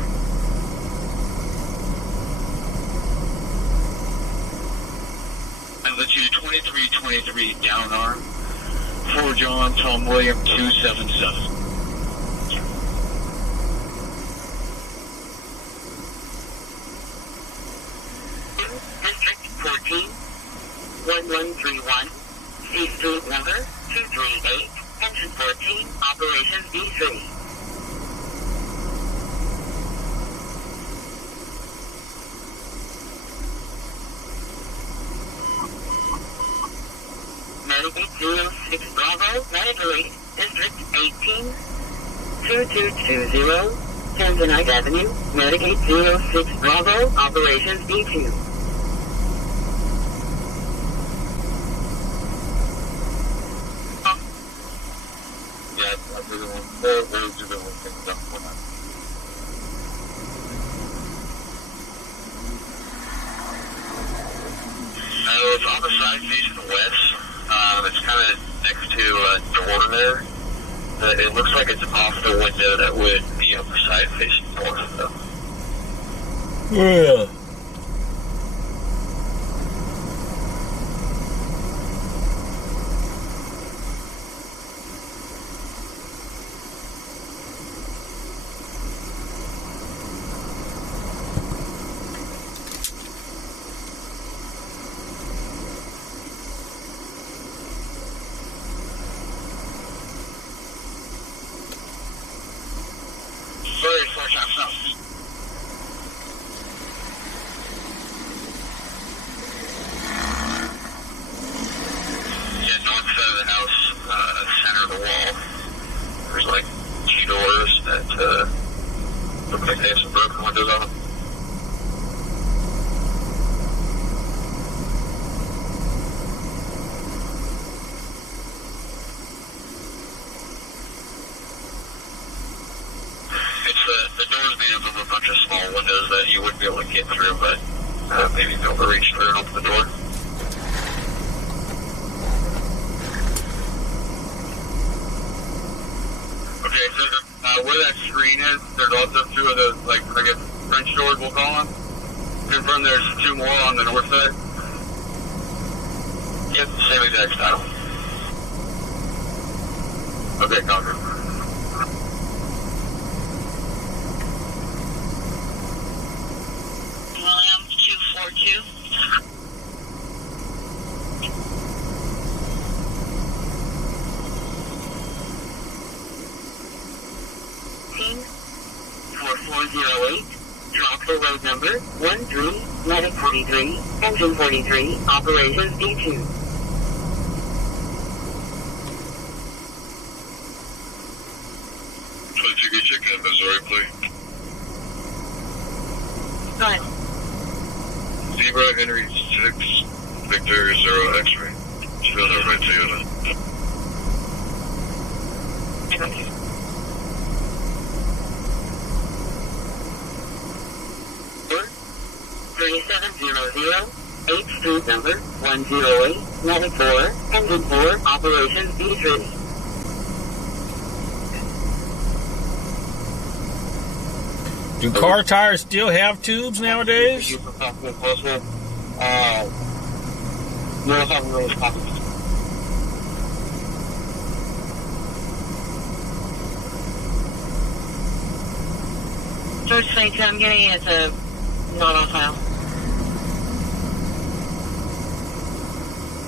Altitude 2323 down arm. 4 John, Tom William 277. District 14, 1131, C Street number 238, engine 14, operations B3. Medic 806 Bravo, Medic District 18, 2220, Tanzanite Avenue, Medic 806 Bravo, operations B2. Yeah, that's the one. Those are the ones things up for that. It's on the side facing west. It's kind of next to a door there. It looks like it's off the window that would be on the side facing north, though. Yeah. Very fresh out south. Yeah, north side of the house, center of the wall. There's like 2 doors that look like they have some broken windows on them. The doors made up of a bunch of small windows that you wouldn't be able to get through, but maybe be able to reach through and open the door. Okay, so where that screen is, there's also 2 of those, like, I guess, French doors, we'll call them. In front there's 2 more on the north side. Yep, same exact style. Okay, copy. William 242. Team 4408, Troxel Road number 13, Medic 43, Engine 43, Operations D2. Did you get chicken, Missouri, please? Fine. Zebra Henry 6, Victor 0 X-ray. Still no right Toyota. I got you. Or 3700, 8th Street number 108, Medic 4, Engine 4, Operations B3. Do car tires still have tubes nowadays? No, it's not really possible. George Snake, I'm getting it's a not on file.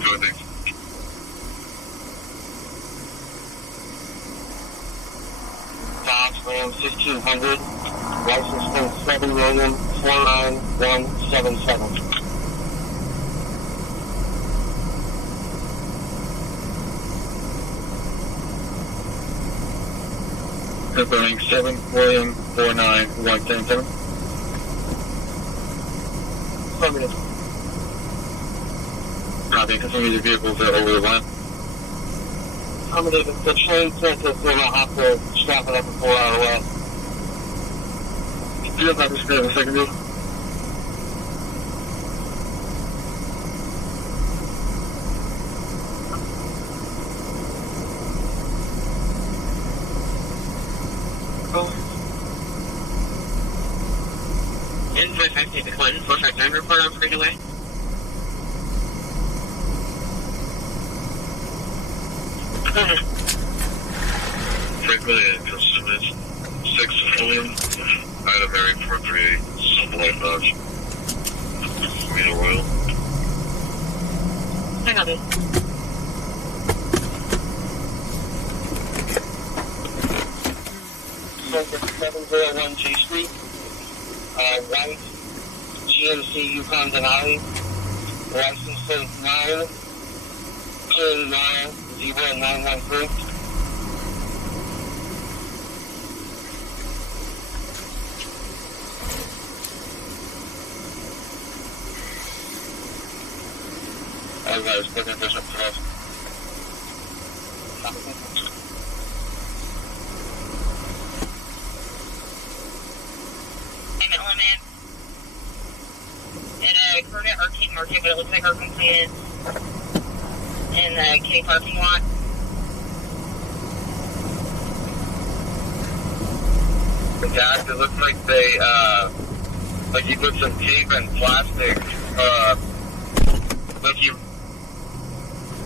Good, thanks. Dodge Ram 1600, license plate 7,49177. Confirming 7,49177. Affirmative. Copy, confirming the vehicles are over the line. Affirmative. The train says that they don't have to strap it up a 4-hour way. Do you have that display in a second, dude? N55 to Clinton, 459 report on freeway. Frequently consumed 6 William, item Mary 438, Simple Life Dodge. Camino Royal. Hang on, dude. Number 701 G Street. White GMC Yukon Denali. License plate 9K90913. I was looking for some stuff. Payment limit. At a Cornet Arcade Market, but it looks like our completed in the K parking lot. Jack, it looks like they, like you put some tape and plastic, like you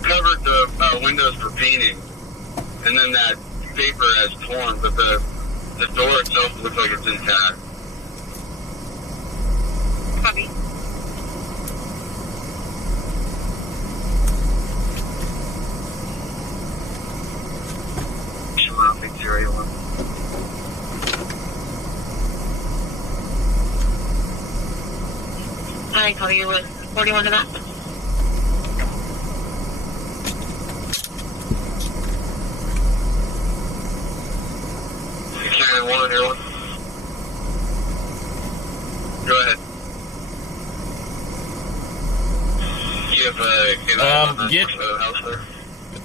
covered the windows for painting, and then that paper has torn, but the door itself looks like it's intact. Copy. Sure, 081. I call you with 41 to that. Carry one, here one. Go ahead. You have get house there?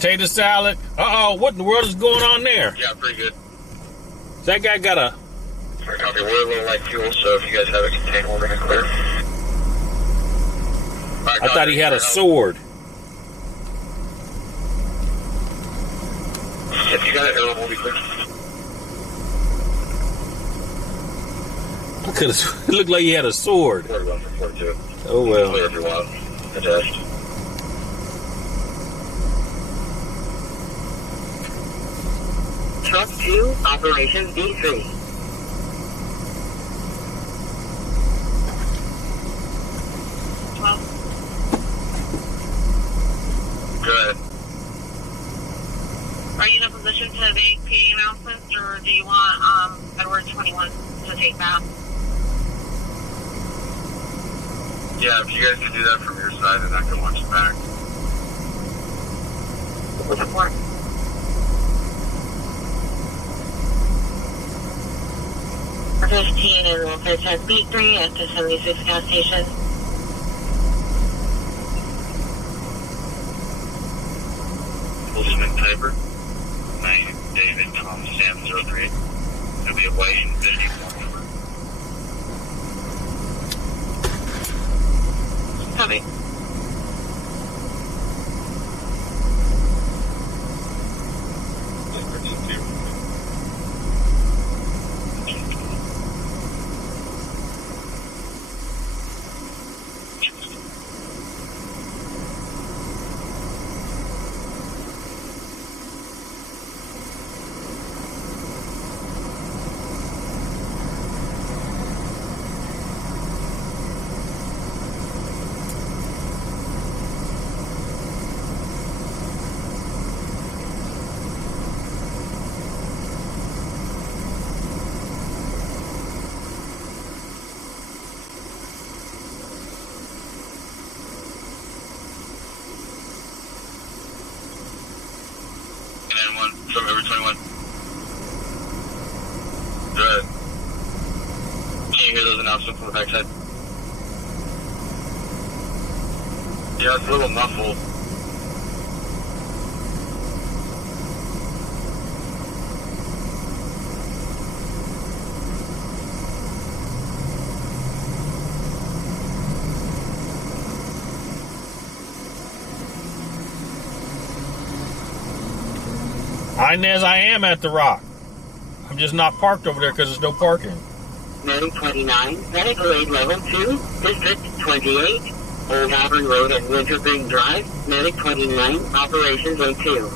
potato salad. Uh-oh, what in the world is going on there? Yeah, pretty good. That guy got a... Sorry, copy. We're a little light fuel, so if you guys have a container, we're going to clear. Right, I thought he had a sword. If you got it, we'll be clear. It looked like he had a sword. 41 for 42. Oh, well. Clear if you want. Adjust. Truck 2, Operation B3. Go ahead. Are you in a position to make PA announcements, or do you want Edward 21 to take that? Yeah, if you guys can do that from your side, then I can watch it back. Support. For 15 and Wilfred says B3 at the 76 gas station. Wolfman Piper. 9 David Tom Sam 03. It'll be a white Infinity phone number. Copy. 21, from every 21. Go ahead. Can you hear those announcements from the backside? Yeah, it's a little muffled. Inez, I am at the Rock. I'm just not parked over there because there's no parking. Medic 29, medical aid level 2, District 28, Old Auburn Road and Wintergreen Drive, Medic 29, Operations A2.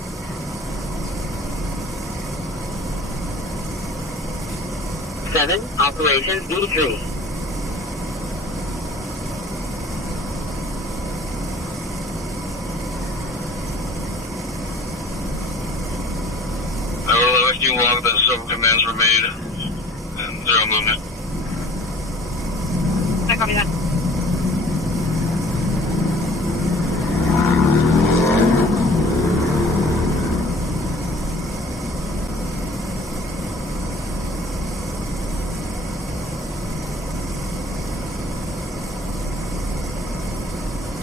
Seven, Operations B3. You log that several commands were made and zero movement. I copy that.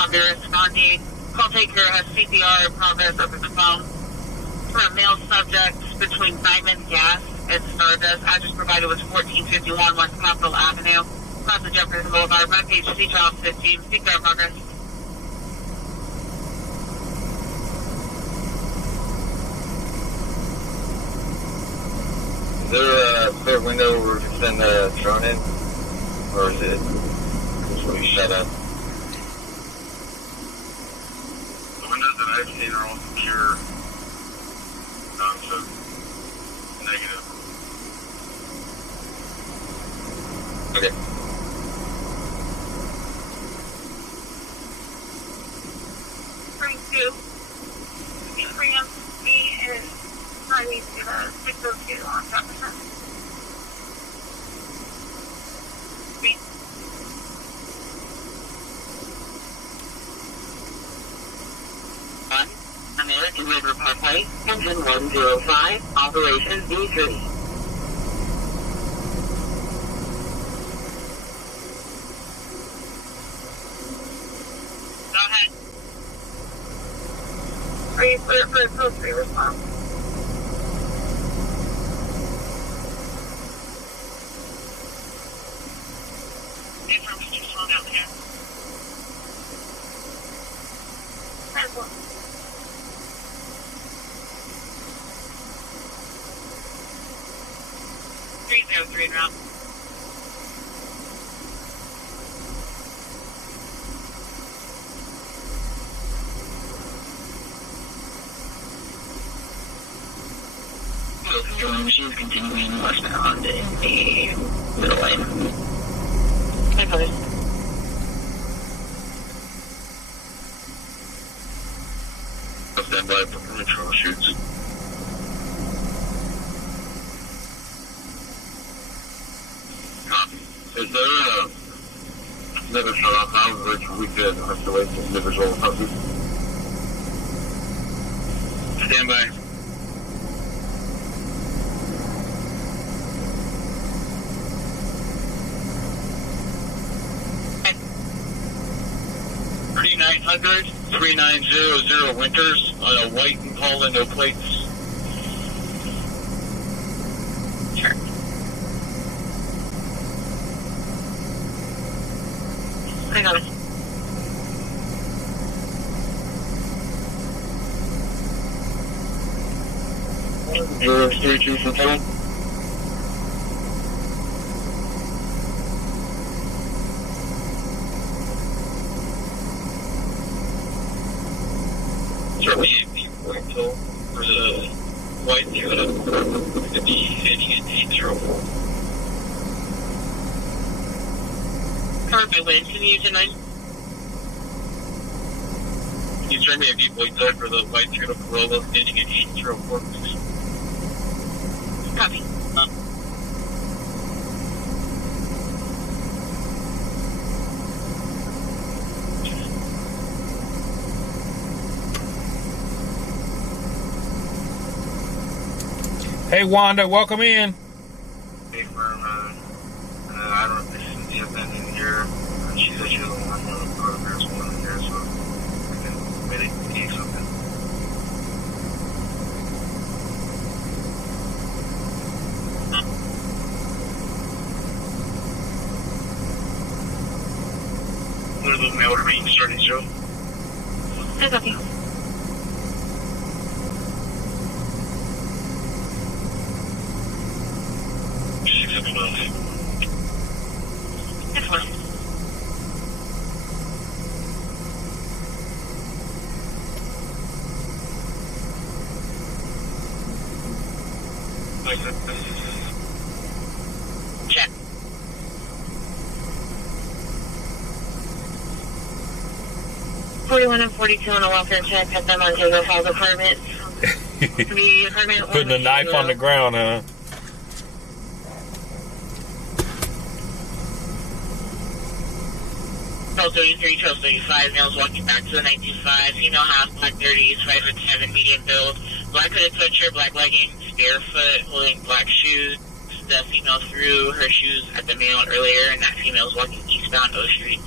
Under responding, call taker has CPR in progress over the phone. For a male subject between Diamond Gas and Stardust, address provided was 1451 West Capitol Avenue, across the Jefferson Boulevard, front page C Child 15, CPR in progress. Is there a clear window where we can send a drone in? Or is it completely shut up? The windows that I've seen are all secure. So negative. Okay. Spring 2. Freedom B is highway to the 602 on Jefferson. Green. American River Parkway, engine 105, Operation B3. Go ahead. Are you clear for a code 3 response? The information is slowed down here. Transport. 303 route. She's continuing westbound in the middle lane. I got it. Stand by for control shoots. Is there another shut off now which we could isolate the individual houses? Stand by. $3,900, 3900 Winters on a white Impala, no plates. Sure. I got it. Zero, 32 for total. Certainly, the until for the white Toyota, going to be heading at 804. Perfect, Lynn. Can you use your 9? Can you turn me a viewpoint code for the white Toyota Corolla heading at 804, please? Copy. Hey, Wanda, welcome in. Hey, firm, I don't know if this is the event in here. She said she doesn't want to go to there's one in here, so I can maybe something. What is the mail to read starting show? I got you. That's fine. Check. $41 and $42 on a welfare check. Got them on Taylor Health Department. The apartment. Putting a knife on the ground, huh? Twelve 33, 1235, males walking back to the 925, female half, black 30s, 5'7", medium build, black hooded sweatshirt, black leggings, barefoot, holding black shoes. The female threw her shoes at the male earlier, and that female is walking eastbound O Street.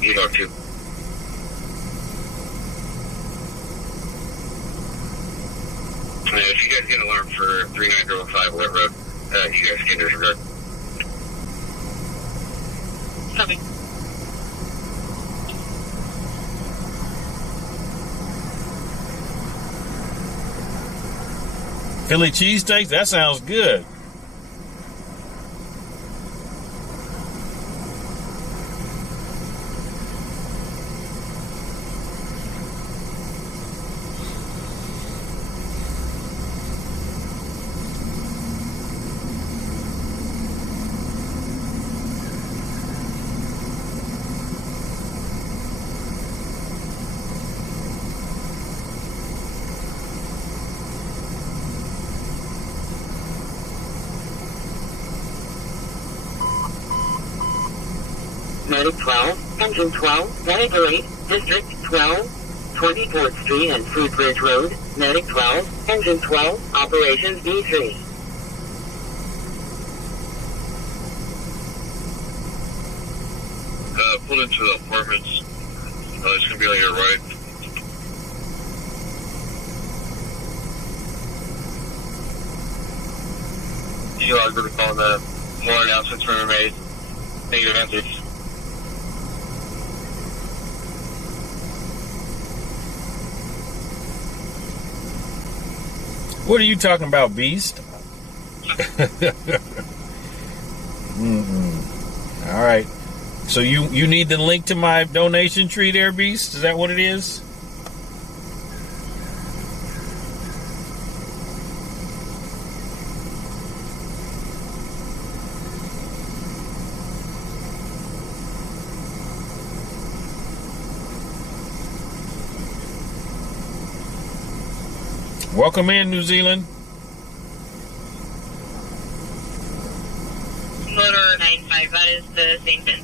You know, too. If you guys get an alarm for 3905 Wet Road, you guys can disregard. Copy. Philly cheesesteaks? That sounds good. Medic 12, Engine 12, Medic 8, District 12, 24th Street and Fruitbridge Road, Medic 12, Engine 12, Operations B3. Pulled into the apartments. It's going to be on your right. You are going to call the more announcements were made. Negative answers. What are you talking about, Beast? All right. So you need the link to my donation tree there, Beast? Is that what it is? Welcome in, New Zealand. Motor 95, that is the same bin.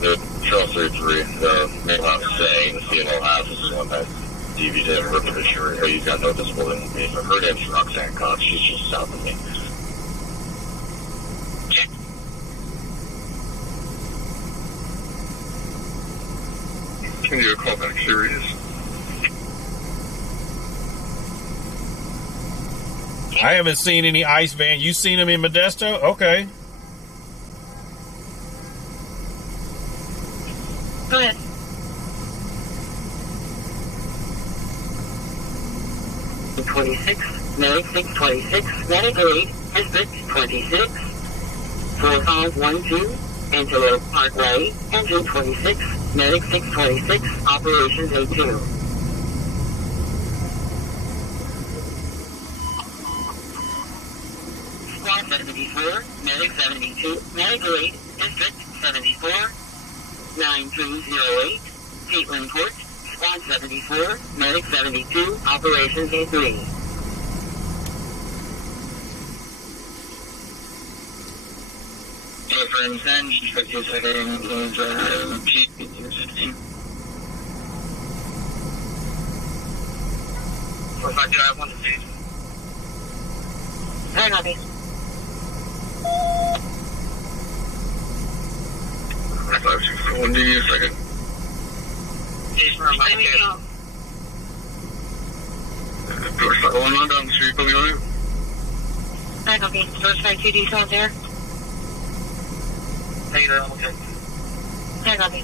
The 1233, the mail house saying the CMO house is the one that DV'd her position, or you got no visible information. Her name's Roxanne Cox, she's just south of me. Check. Can you call back serious? I haven't seen any ICE van. You seen them in Modesto? Okay. Go ahead. Medic 626, Medic 8, District 26, 4512, Antelope Parkway, Engine 26, Medic 626, Operations A2. Squad 74, Medic 72, Medic 8, District 74, 9308, Caitlin Court, Squad 74, Medic 72, Operations A3. Friends and 52 seconds for 5 1 stage. Hi, Nobby. I thought you for 1 second. Station room, I'm here. Doors going on down the street, going on. Hi, Nobby. First 2 details there. Hey there, I'm okay. Hi, Nobby.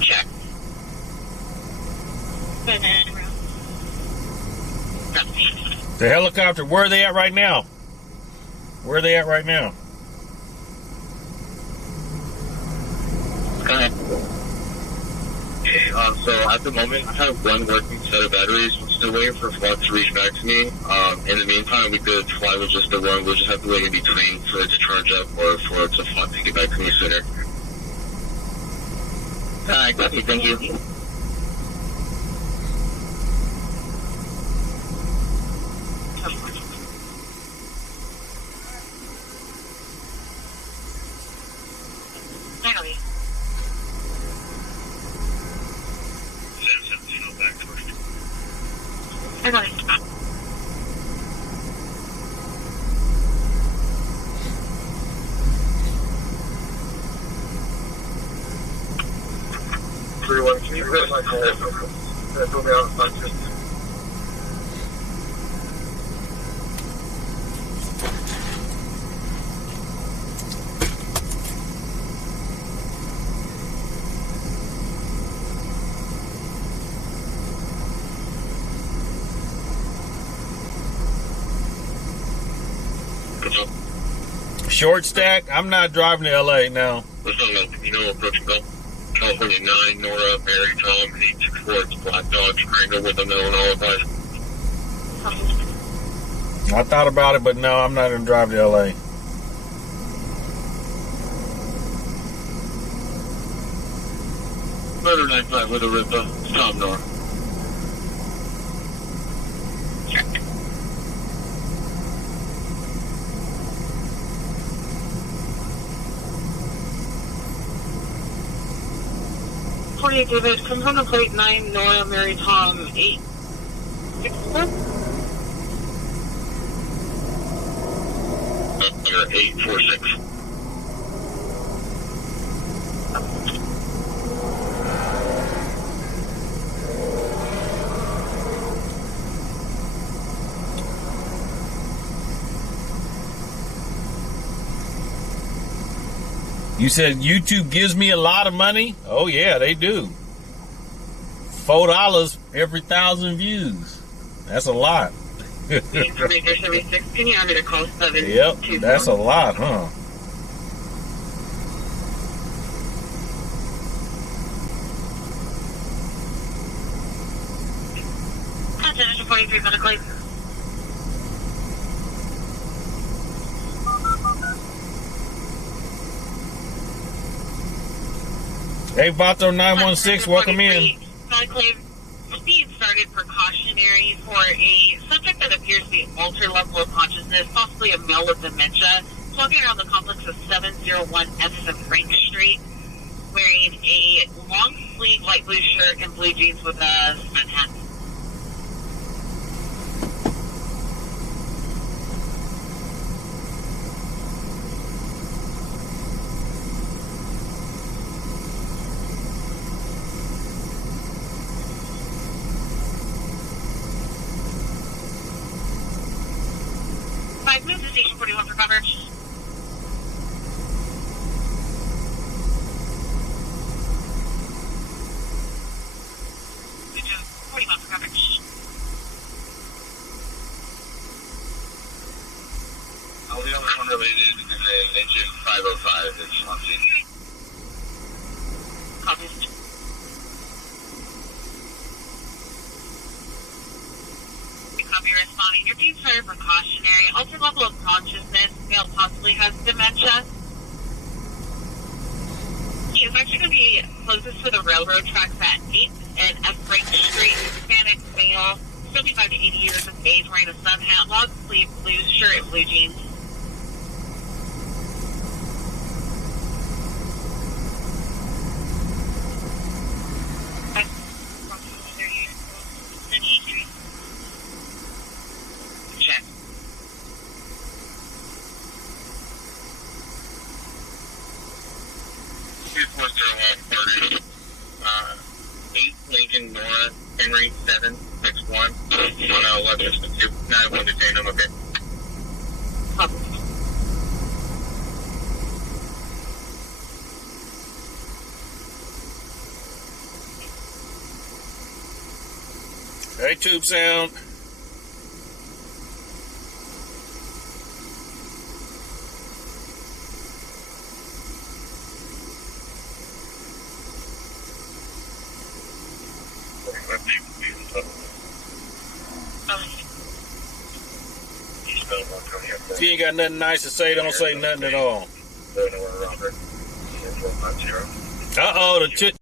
Check. The helicopter, where are they at right now? Where are they at right now? Go ahead. Okay, so at the moment, I have one working set of batteries. I'm still waiting for Flood to reach back to me. In the meantime, we could fly with just the one. We'll just have to wait in between for it to charge up or for it to Flood to get back to me sooner. Alright, copy. Thank you. Nobby. Hi, Nobby. Can you grab my call? Throw me out of my system. Short stack? I'm not driving to LA now. Listen up, you know, approaching Bell. California 9, Nora, Mary, Tom, 864, it's Black Dog, Triangle with them, Illinois, 5. I thought about it, but no, I'm not going to drive to LA. Murder 95 with a Ripper, it's Tom, Nora. Check. David, confirm the plate 9, Nora, Mary, Tom, 864. You're 846. You said YouTube gives me a lot of money? Oh yeah, they do. $4 every 1,000 views. That's a lot. Information 76, can you have me to call 7? Yep, that's a lot, huh? Attention 43 medically. Hey, Vato 916, welcome in. Conclave, speed started precautionary for a subject that appears to be altered level of consciousness, possibly a male with dementia, walking around the complex of 701 F Frank Street, wearing a long sleeve light blue shirt and blue jeans with a cement hat. Move to station 41 for coverage. Move to 41 for coverage. unrelated, and then engine 505 is on scene. Copy. Copy responding. You're being very precautionary. Altered level of consciousness. Male possibly has dementia. He is actually going to be closest to the railroad tracks at 8th and F. Frank Street. Hispanic male, 75 to 80 years of age, wearing a sun hat, long sleeve, blue shirt, and blue jeans. Check. 2401 8 Lincoln Nora Henry 761 1162 91 detain him. Okay. Hey, Tube Sound. If you ain't got nothing nice to say, don't say nothing at all. Uh-oh, the chit.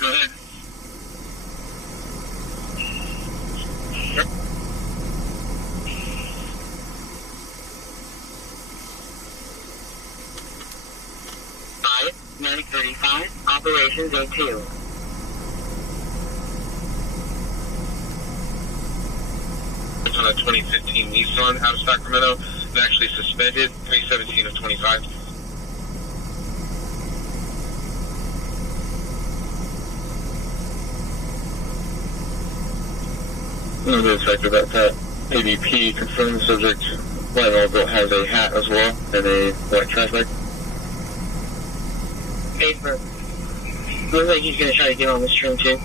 Go ahead. Five 9:35. Operation Day 2. It's on a 2015 Nissan out of Sacramento. is actually suspended, 317 of 25. No detector about that. ADP confirmed the subject White has a hat as well and a white trash bag. Paper. Looks like he's gonna try to get on this train too.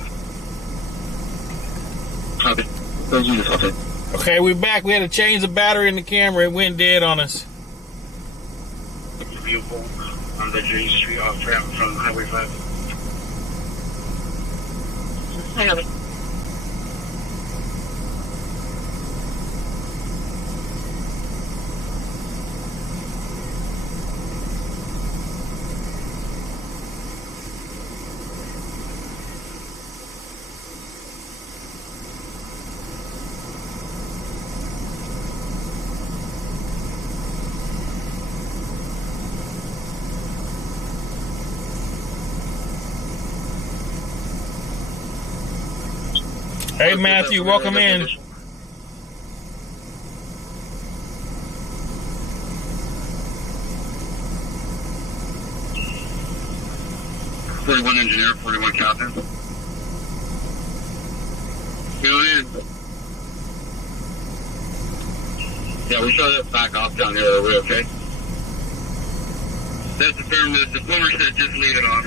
Copy. Those units, I'll take. Okay, we're back. We had to change the battery in the camera. It went dead on us. Vehicle on the J Street off ramp from Highway 5. I got it. Hey, Matthew, welcome in. .41 engineer, 41 captain. Go in. Yeah, we showed it back off down here. Are we okay? That's affirmative. The plumber said just leave it off.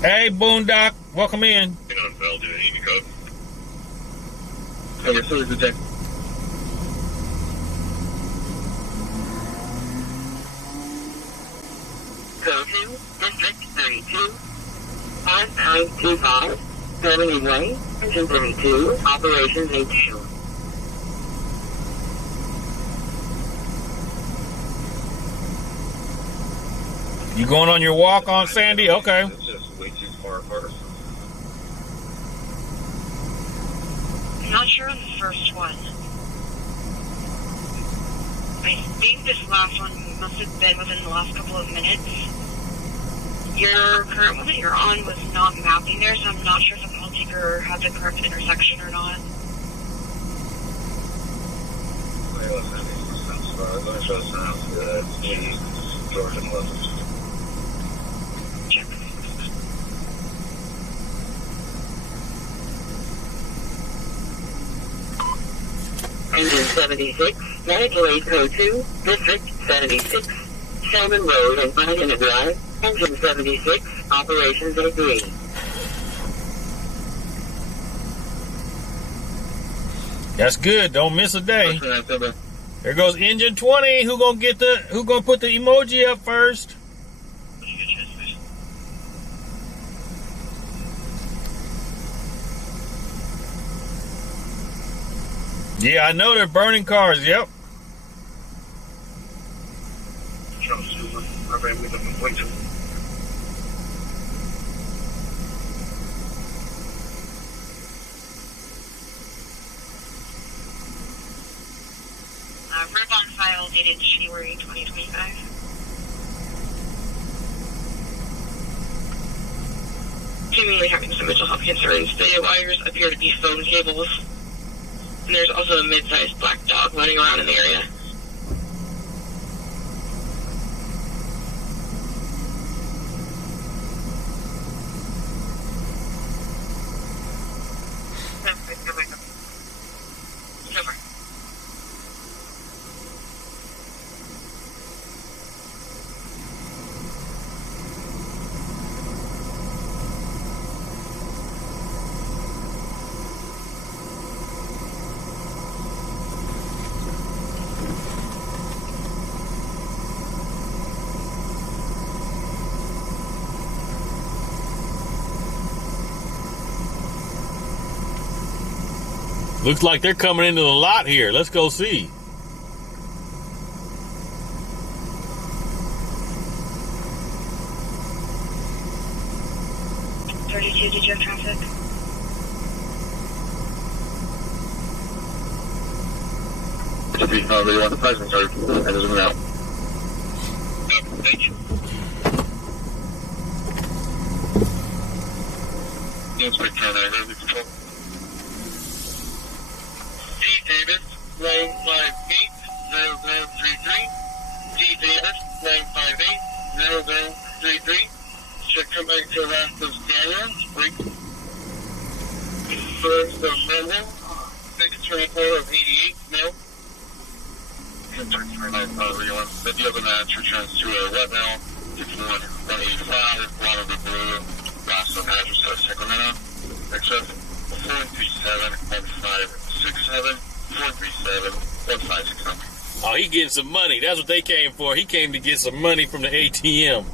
Hey, Boondock, welcome in. You know, Bell doing EV code. Okay, so is the deck. Go to District 32, 5925, Permanent Way, Engine 32, Operations 82. You going on your walk on Sandy? Okay. It's just way too far apart. I'm not sure on the first one. I think this last one must have been within the last couple of minutes. Your current one that you're on was not mapping there, so I'm not sure if the call taker had the correct intersection or not. Wait, let me show this now. George and Left. Check. Engine 76, Medical Aid Code 2, District 76, Shelburne Road and Pioneer Drive, Engine 76, Operations 83. That's good. Don't miss a day. There goes Engine 20. Who gonna put the emoji up first? Yeah, I know they're burning cars. Yep. Rip on file dated January 2025. Seemingly having some mental health concerns. The wires appear to be phone cables. And there's also a mid-sized black dog running around in the area. Looks like they're coming into the lot here. Let's go see. Did you have traffic? If you know you want the presence card, and zoom it out. Yep, thank you. Inspector on Highway Patrol. D. Davis, 958-0033. D. Davis, 958-0033. Sacramento Ca, Spring. First Amendment, 624 of 88, male. 1039, everyone. The other match returns to a wet mail, 61185, water with blue, last of address of Sacramento. Except 437-1567, 437-1567. Oh, he getting some money. That's what they came for. He came to get some money from the ATM.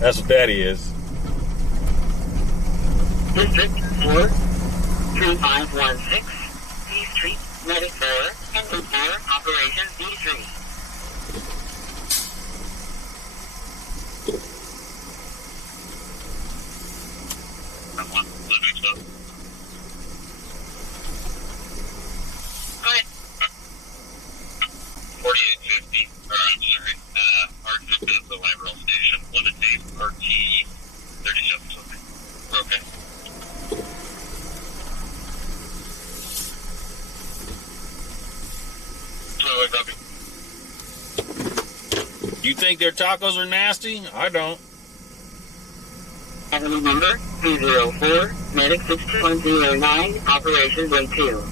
That's what that is. District 4, 2516, D Street, Medic 4, Engine 4, Operation D3. Go ahead. 4850, I'm sorry, R50 is the light rail station, 1 to 8, RT 37 something. Okay. You think their tacos are nasty? I don't. Avenue number 204, Medic 6109, Operation Day 2.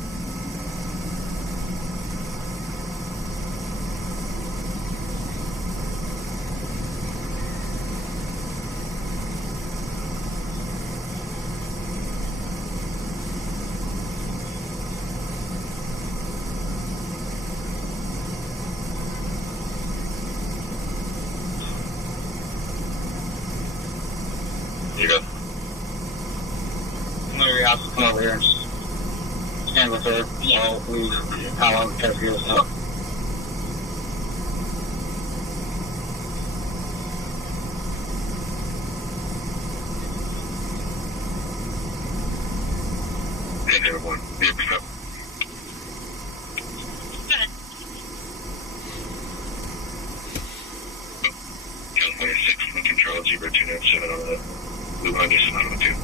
You go. Come over your house, come over here and stand with her. So we, how long it takes you to stop. Hey, everyone. Be a pick up. California 6, in control, 0297 on the Blue Line, just on the 2.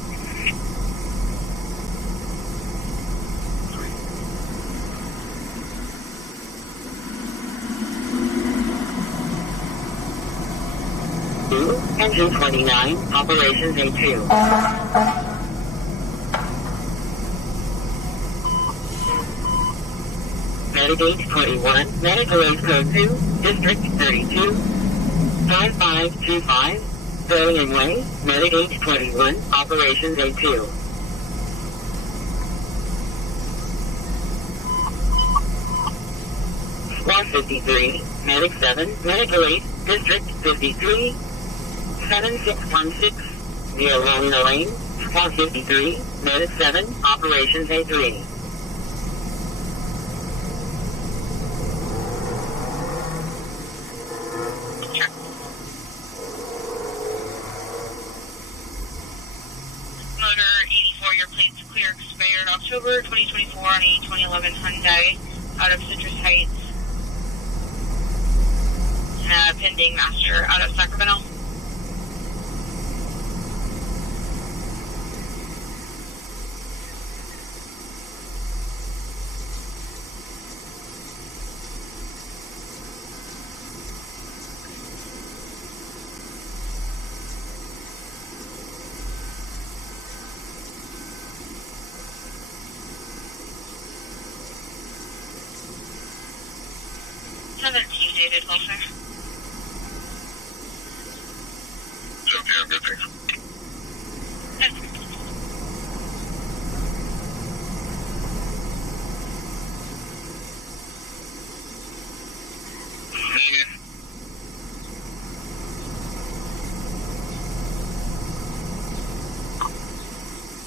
Engine 29, Operations A2. Medic 21, Medical Aid Code 2, District 32, 5525, Berlin Way, Medic 21, Operations A2. Squad 53, Medic 7, Medical Aid, District 53, 7616, near Long Lane, Squad 53, Medic 7, Operations A3. October 2024 on a 2011 Hyundai out of Citrus Heights. Pending master out of Sacramento. Dated welfare. It's okay, I'm good, thanks.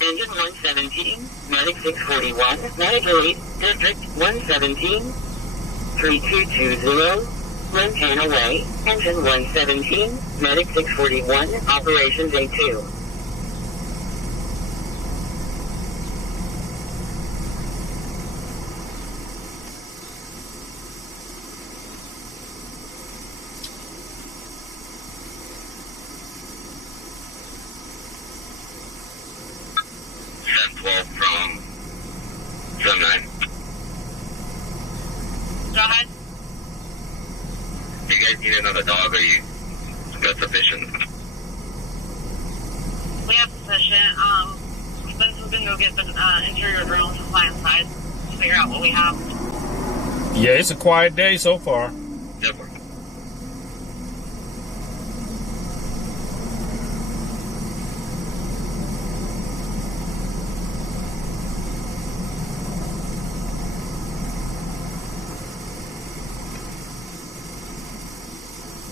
Engine 117, Medic 641, Medic 8, District 117, 3220, Montana Way, Engine 117, Medic 641, Operations A2. 1012 from 79. Go ahead. Do you guys need another dog, or you got sufficient? We have sufficient. Spencer can go get the interior drones and fly inside to figure out what we have. Yeah, it's a quiet day so far. Yep.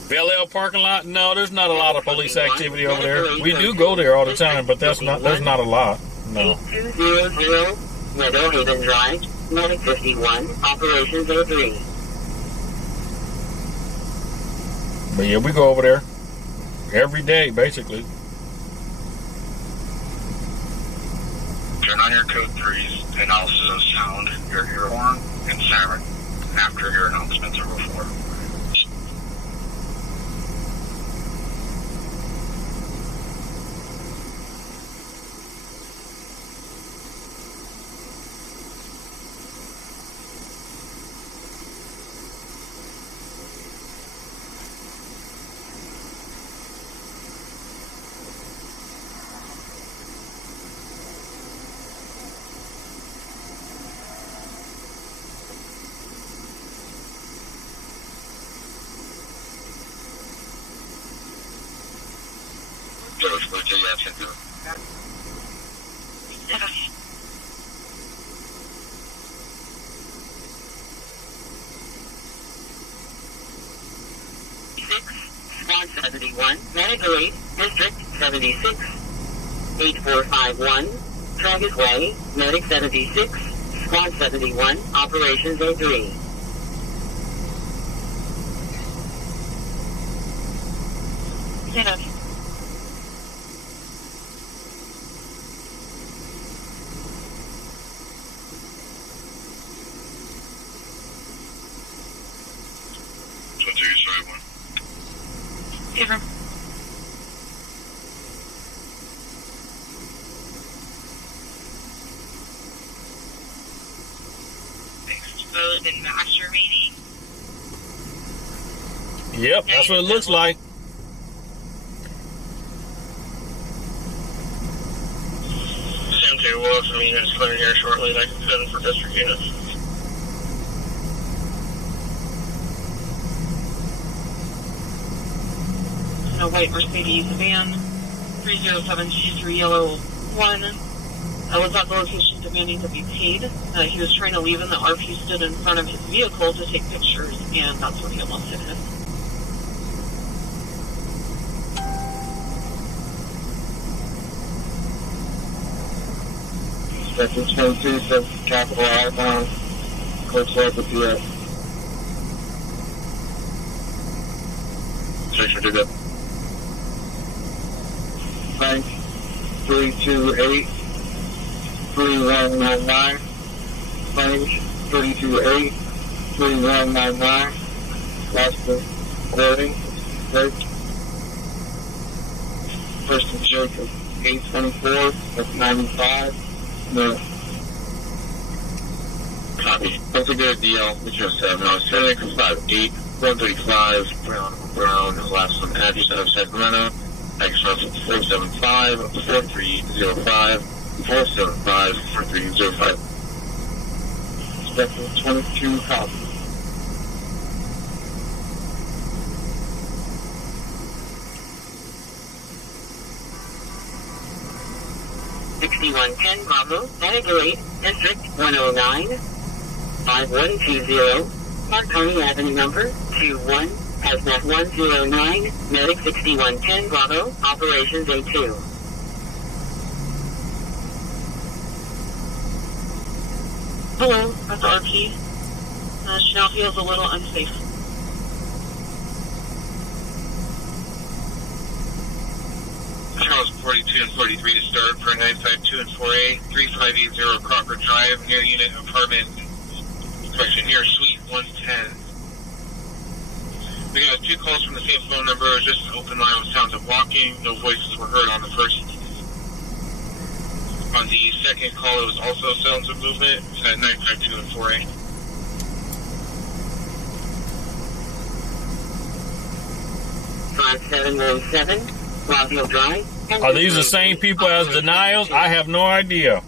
Bel Air parking lot? No, there's not a lot of police activity over there. We do go there all the time, but there's not a lot. No. 8200 Meadow Haven Drive, Medic 51, Operations A3. But yeah, we go over there every day, basically. Turn on your code 3s and also sound your ear horn and siren after your announcements are before. George, what do you have to do? Squad 71, Medical Aid, District 76, 8451, Tragus Way, Medic 76, Squad 71, Operations A3. Stand up. Give her. Exposed and masturbating. Yep, that's what it looks like. Sam 2, we'll have some units clearing here shortly, 97 for district units. A white Mercedes van, 30723 yellow 1. I was at the location demanding to be paid. He was trying to leave and the RP stood in front of his vehicle to take pictures, and that's when he almost hit him. Section 22, says capital I, close to the PS. Section 2, good. 328 3199. Range 328 3199. Last recording. First and Jacob 824. That's 95. No. Copy. That's a good deal. It's just 7. I was 758 135 Brown. Last one address out of Sacramento. Express 475 4305 475 4305. Spectrum 22 copy. $6110 Bravo, Medical Aid, District 109, 5120, Marconi Avenue number 21. Hazmat 109, Medic 6110 Bravo, Operations A2. Hello, that's RP. She now feels a little unsafe. Charles 42 and 43 to start for 952 and 4A, 3580 Crocker Drive, near unit apartment, near suite 110. We got 2 calls from the same phone number. It was just an open line with sounds of walking. No voices were heard on the first. On On the second call, it was also sounds of movement at 952 and 4A. Rockville Drive. Are these the same people as denials? I have no idea.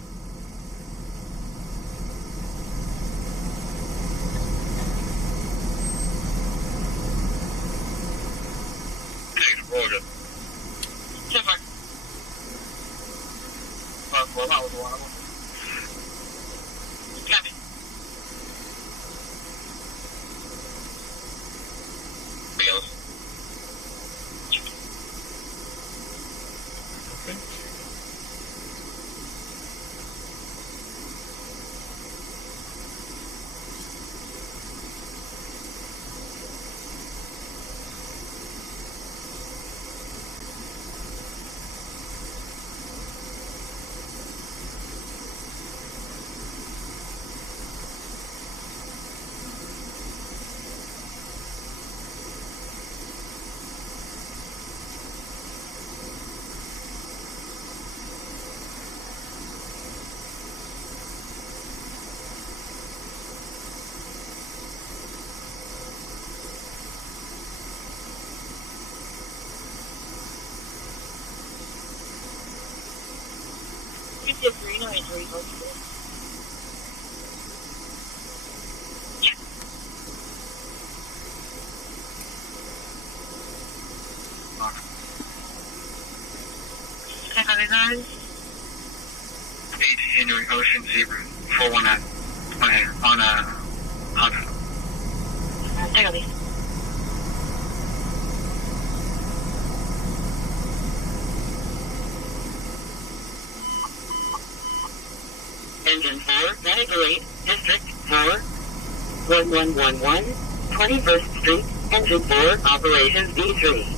Henry Ocean Zebra 419 on a Honda. Take a leaf. Engine 4, Navigate, District 4, 1111, 21st Street, Engine 4, Operations B3.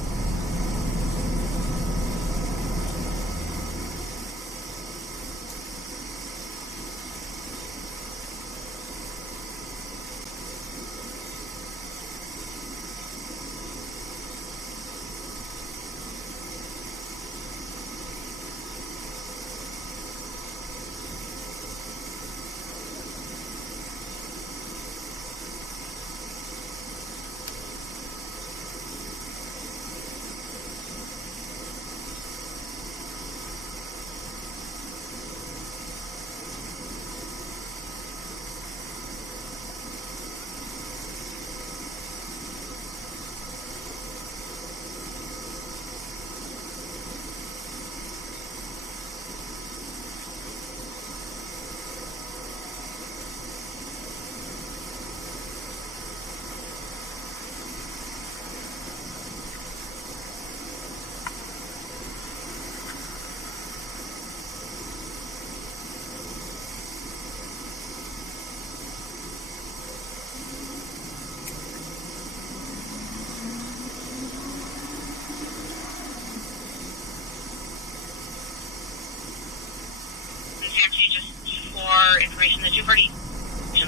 Information, the 240,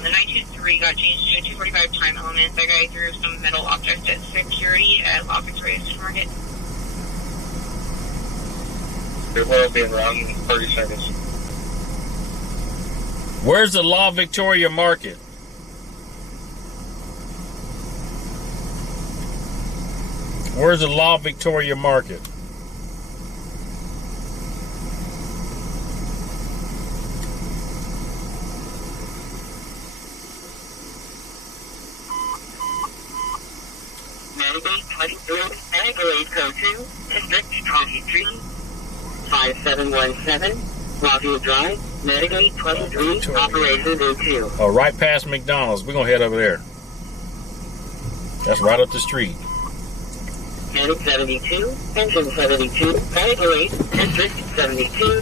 the 923 got changed to a 245 time element. That guy threw some metal object at security at La Victoria Supermarket. It will be around 30 seconds. Where's the La Victoria Market? Where's the La Victoria Market? Adelaide Code 2, District 23, 5717, Rockville Drive, Mitigate 23, Operation B2. Oh, right past McDonald's. We're going to head over there. That's right up the street. Medic 72, Engine 72, Adelaide, District 72,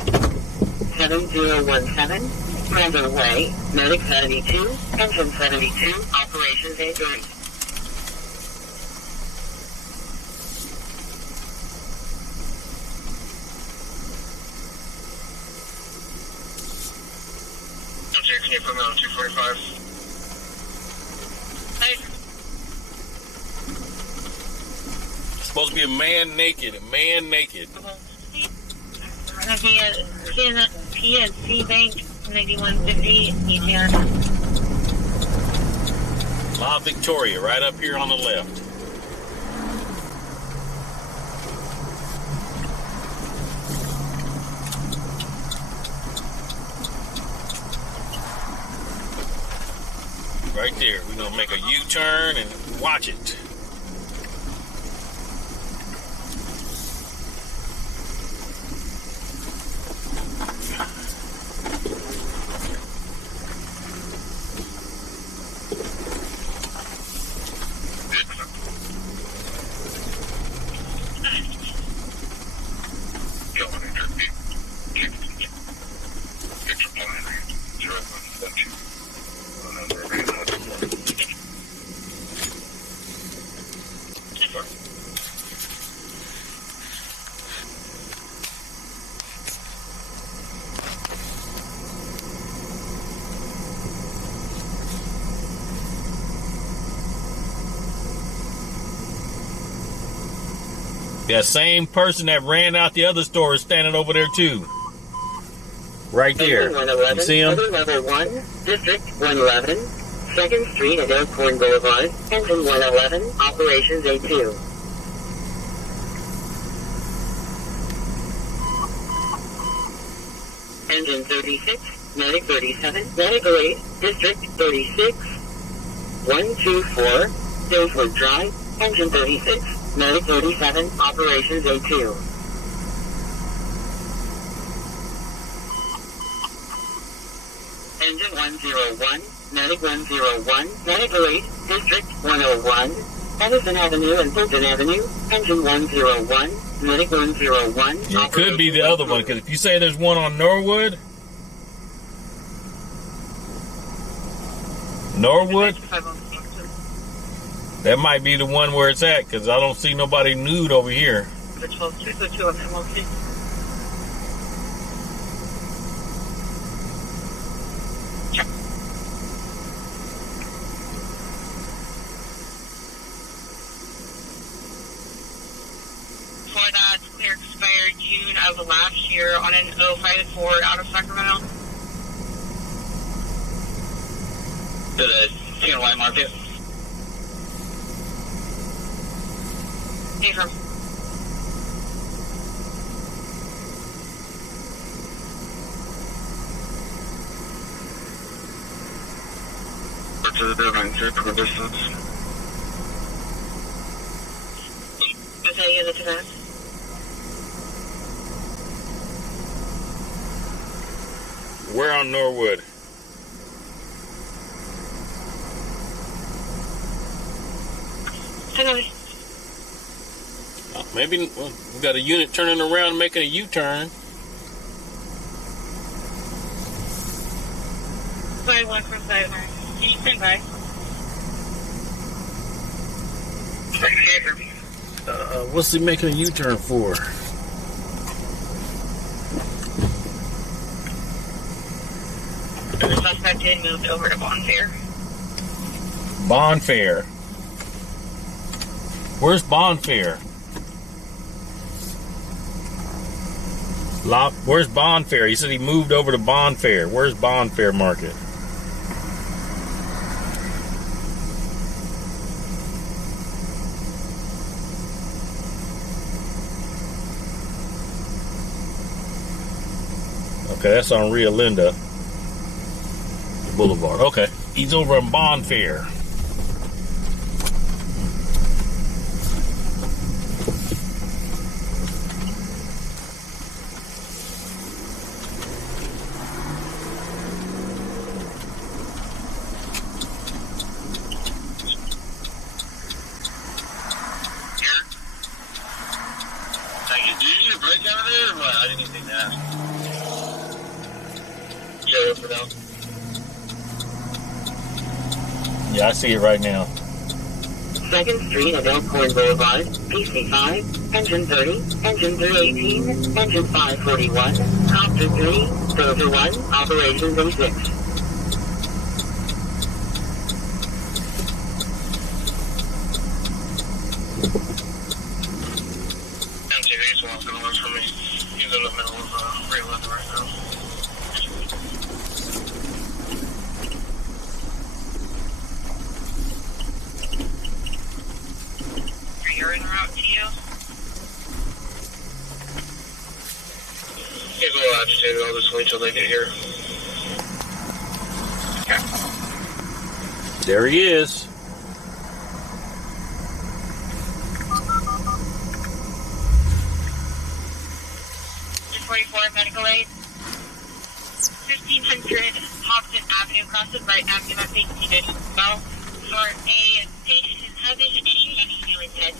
7017, Brandon Way, Medic 72, Engine 72, Operation B3. Can you put me on 245? Supposed to be a man naked. A man naked. PNC Bank, 9150, Eastern. La Victoria, right up here on the left. Right there. We're going to make a U-turn and watch it. That same person that ran out the other store is standing over there too. Right there. You see him? Level 1, District 111, 2nd Street at Elkhorn Boulevard, Engine 111, Operations A2. Engine 36, Medic 37, Medical 8, District 36, 124, Dayswood Drive, Engine 36. Medic 37, Operations A2. Engine 101, Medic 101, Medical 8, District 101, Edison Avenue and Fulton Avenue, Engine 101, Medic 101. Yeah, it could be the other one, because if you say there's one on Norwood, that might be the one where it's at, because I don't see nobody nude over here. The 12302 on MLC. For that clear expired June of last year on an 054 out of Sacramento. To the CNY market. Hey, from To the deadline, check for distance. is that unit to that? Where on Norwood? Maybe we got a unit turning around making a U-turn. 51 from 59. Can you stand by? What's he making a U-turn for? The suspect did moved over to Bonfair. Bonfair. Where's Bonfair? Where's Bonfair? He said he moved over to Bonfair. Where's Bonfair Market? Okay, that's on Rio Linda Boulevard. Okay, he's over on Bonfair. Yeah, I see it right now. 2nd Street at Elkhorn Boulevard, PC5, Engine 30, Engine 318, Engine 541, Copter 3, Filter 1, Operations A6. MTV's one's gonna work for me. He's in the middle of Rio Linda right now. Maybe I'll just wait till they get here. There he is. Medical aid, 1500 Hobson Avenue, crossing right after that safety condition. Well, for a patient having an issue, how do you do it, Ted?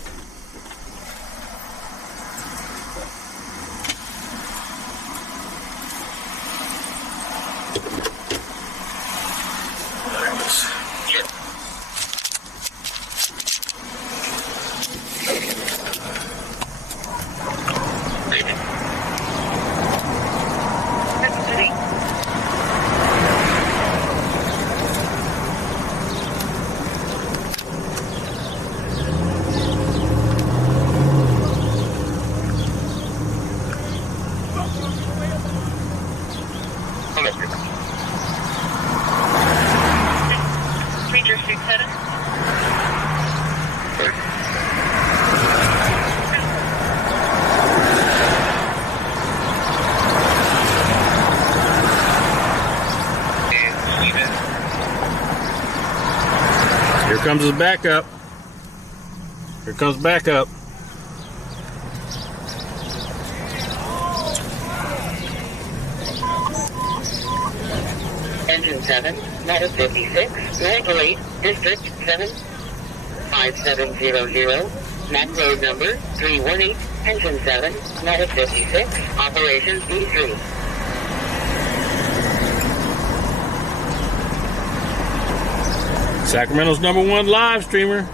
Here comes his backup. Here comes backup. Engine 7, Matter 56, Medical 8, District 7, 5700, MAC road number 318, Engine 7, Matter 56, Operations D3. Sacramento's #1 live streamer.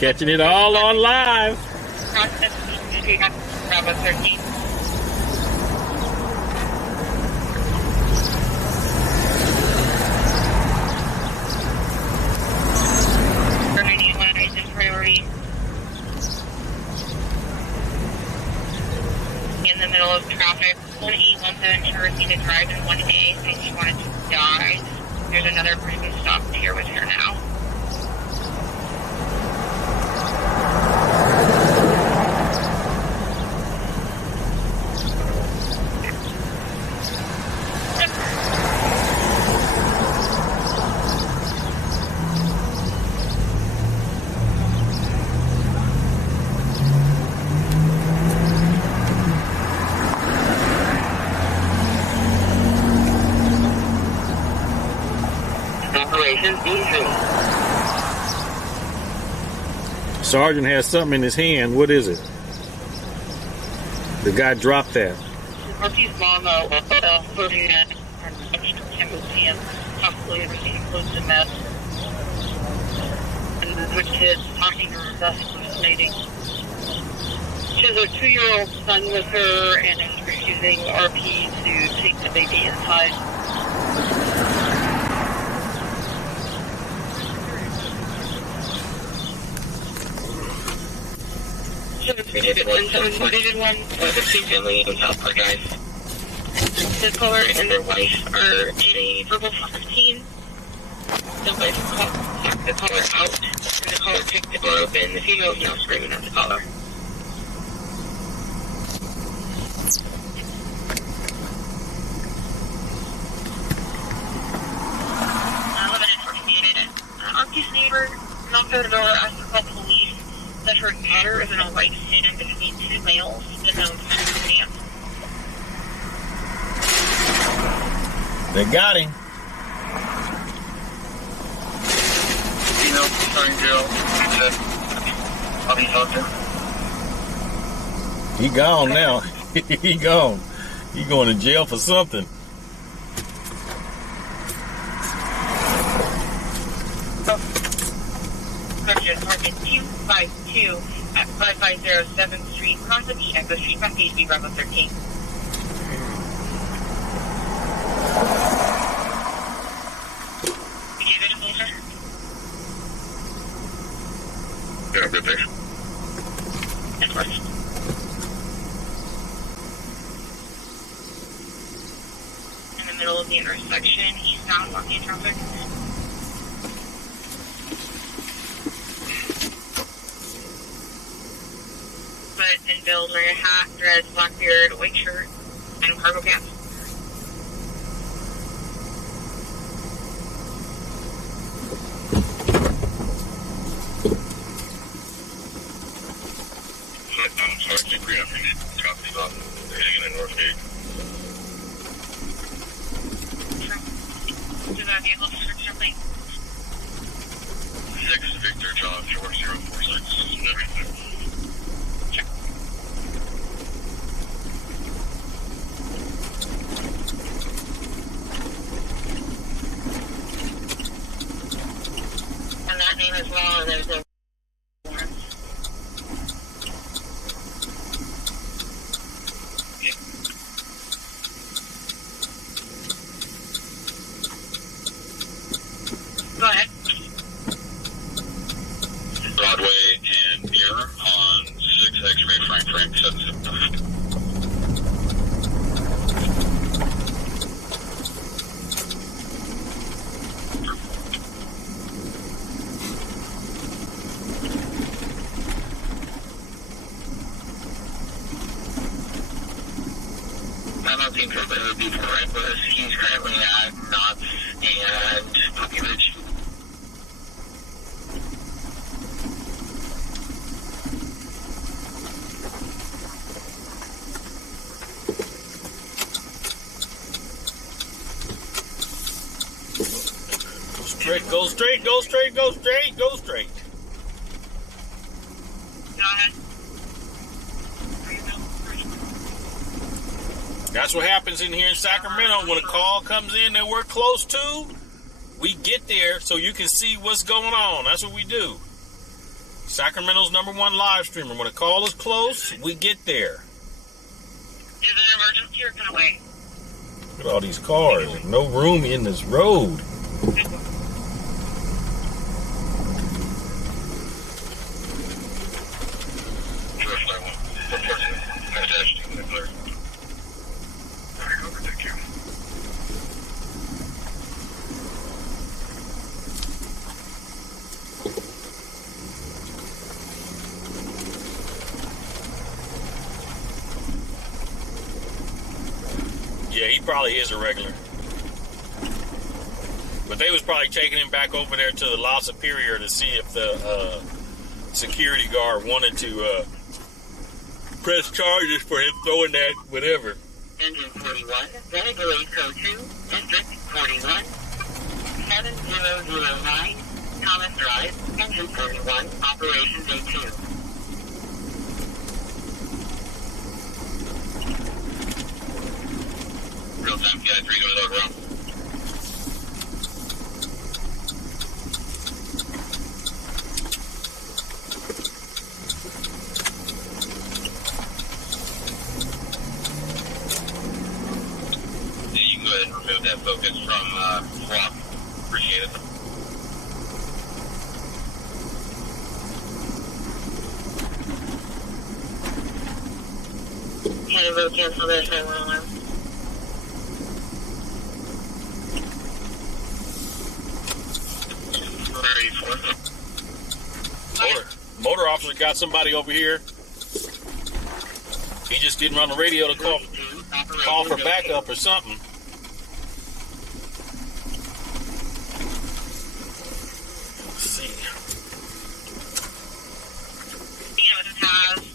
Catching it all on live. Bravo 13. Priority. In the middle of traffic, 1817 Cherokee to drive in 1A, so she wanted to die. There's another person stopped here with her now. Sergeant has something in his hand. What is it? The guy dropped that. Murphy's mom floating at can't see him. Possibly everything close to mess. And the kids talking to her, thus hallucinating. She has a 2-year-old son with her and is refusing RP to take the baby inside. We did one, the two family in South Park, guys. The caller and their wife are in a verbal 15. The wife called the caller out, and the caller kicked the door open. The female is now screaming at the caller. RP's neighbor knocked on the door, asked to call police. That her daughter is in a white sedan between two males in the van. They got him. Female, sorry, girl. He gone now. He gone. He going to jail for something. Target 252 at 550 7th Street, crossing the Echo Street from PHB Bravo 13. Can you visualize her? Yeah, good day. Of course. In the middle of the intersection, eastbound walking traffic. But the Caucasian build, wearing a hat, dreads, black beard, white shirt, and cargo pants. Sorry, good afternoon. Copy off. They're heading in North Gate. Do that vehicle description, please? 6 Victor John 4046. And that name as well, there's a Go ahead. Broadway and Pier on 6 X-ray Frank 77. I'm not being told that it would be for Reckless. He's currently at Knott's and Poppy Ridge. Go straight, go straight, go straight, go straight. Go ahead. That's what happens in here in Sacramento. When a call comes in that we're close to, we get there so you can see what's going on. That's what we do. Sacramento's #1 live streamer. When a call is close, we get there. Is it an emergency or can I wait? Look at all these cars. There's no room in this road. Yeah, he probably is a regular. But they was probably taking him back over there to the La Superior to see if the security guard wanted to press charges for him throwing that whatever. Engine 41, Venezuela Code 2, District 41, 7009, Thomas Drive, Engine 41, Operations A2. Real-time PI 3 goes out around. Yeah, you can go ahead and remove that focus from swap. Appreciate it. Can you vote cancel this? I want to know. Motor officer got somebody over here. He just didn't run the radio to call for backup or something. Let's see.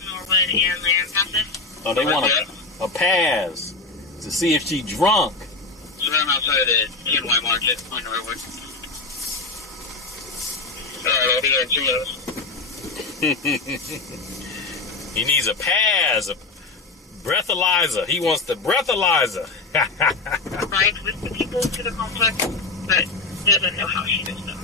Norwood and Lancaster. Oh, they want a pass to see if she's drunk. So I'm outside of the TNY market on Norwood. Alright, I'll be there in 2 minutes. He needs a pass, a breathalyzer. He wants the breathalyzer. Rides with the people to the complex, but doesn't know how she does them.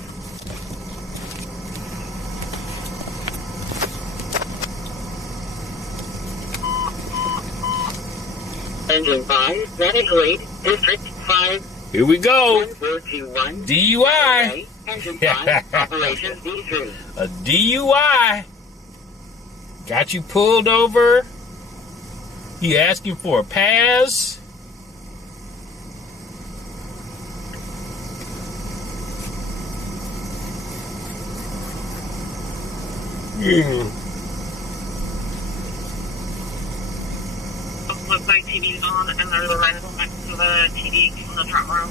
Engine 5, Renegade, District 5. Here we go. 1421. DUI. Engine 5, Operations D3. A DUI. Got you pulled over. You asking for a pass. PD in the front row.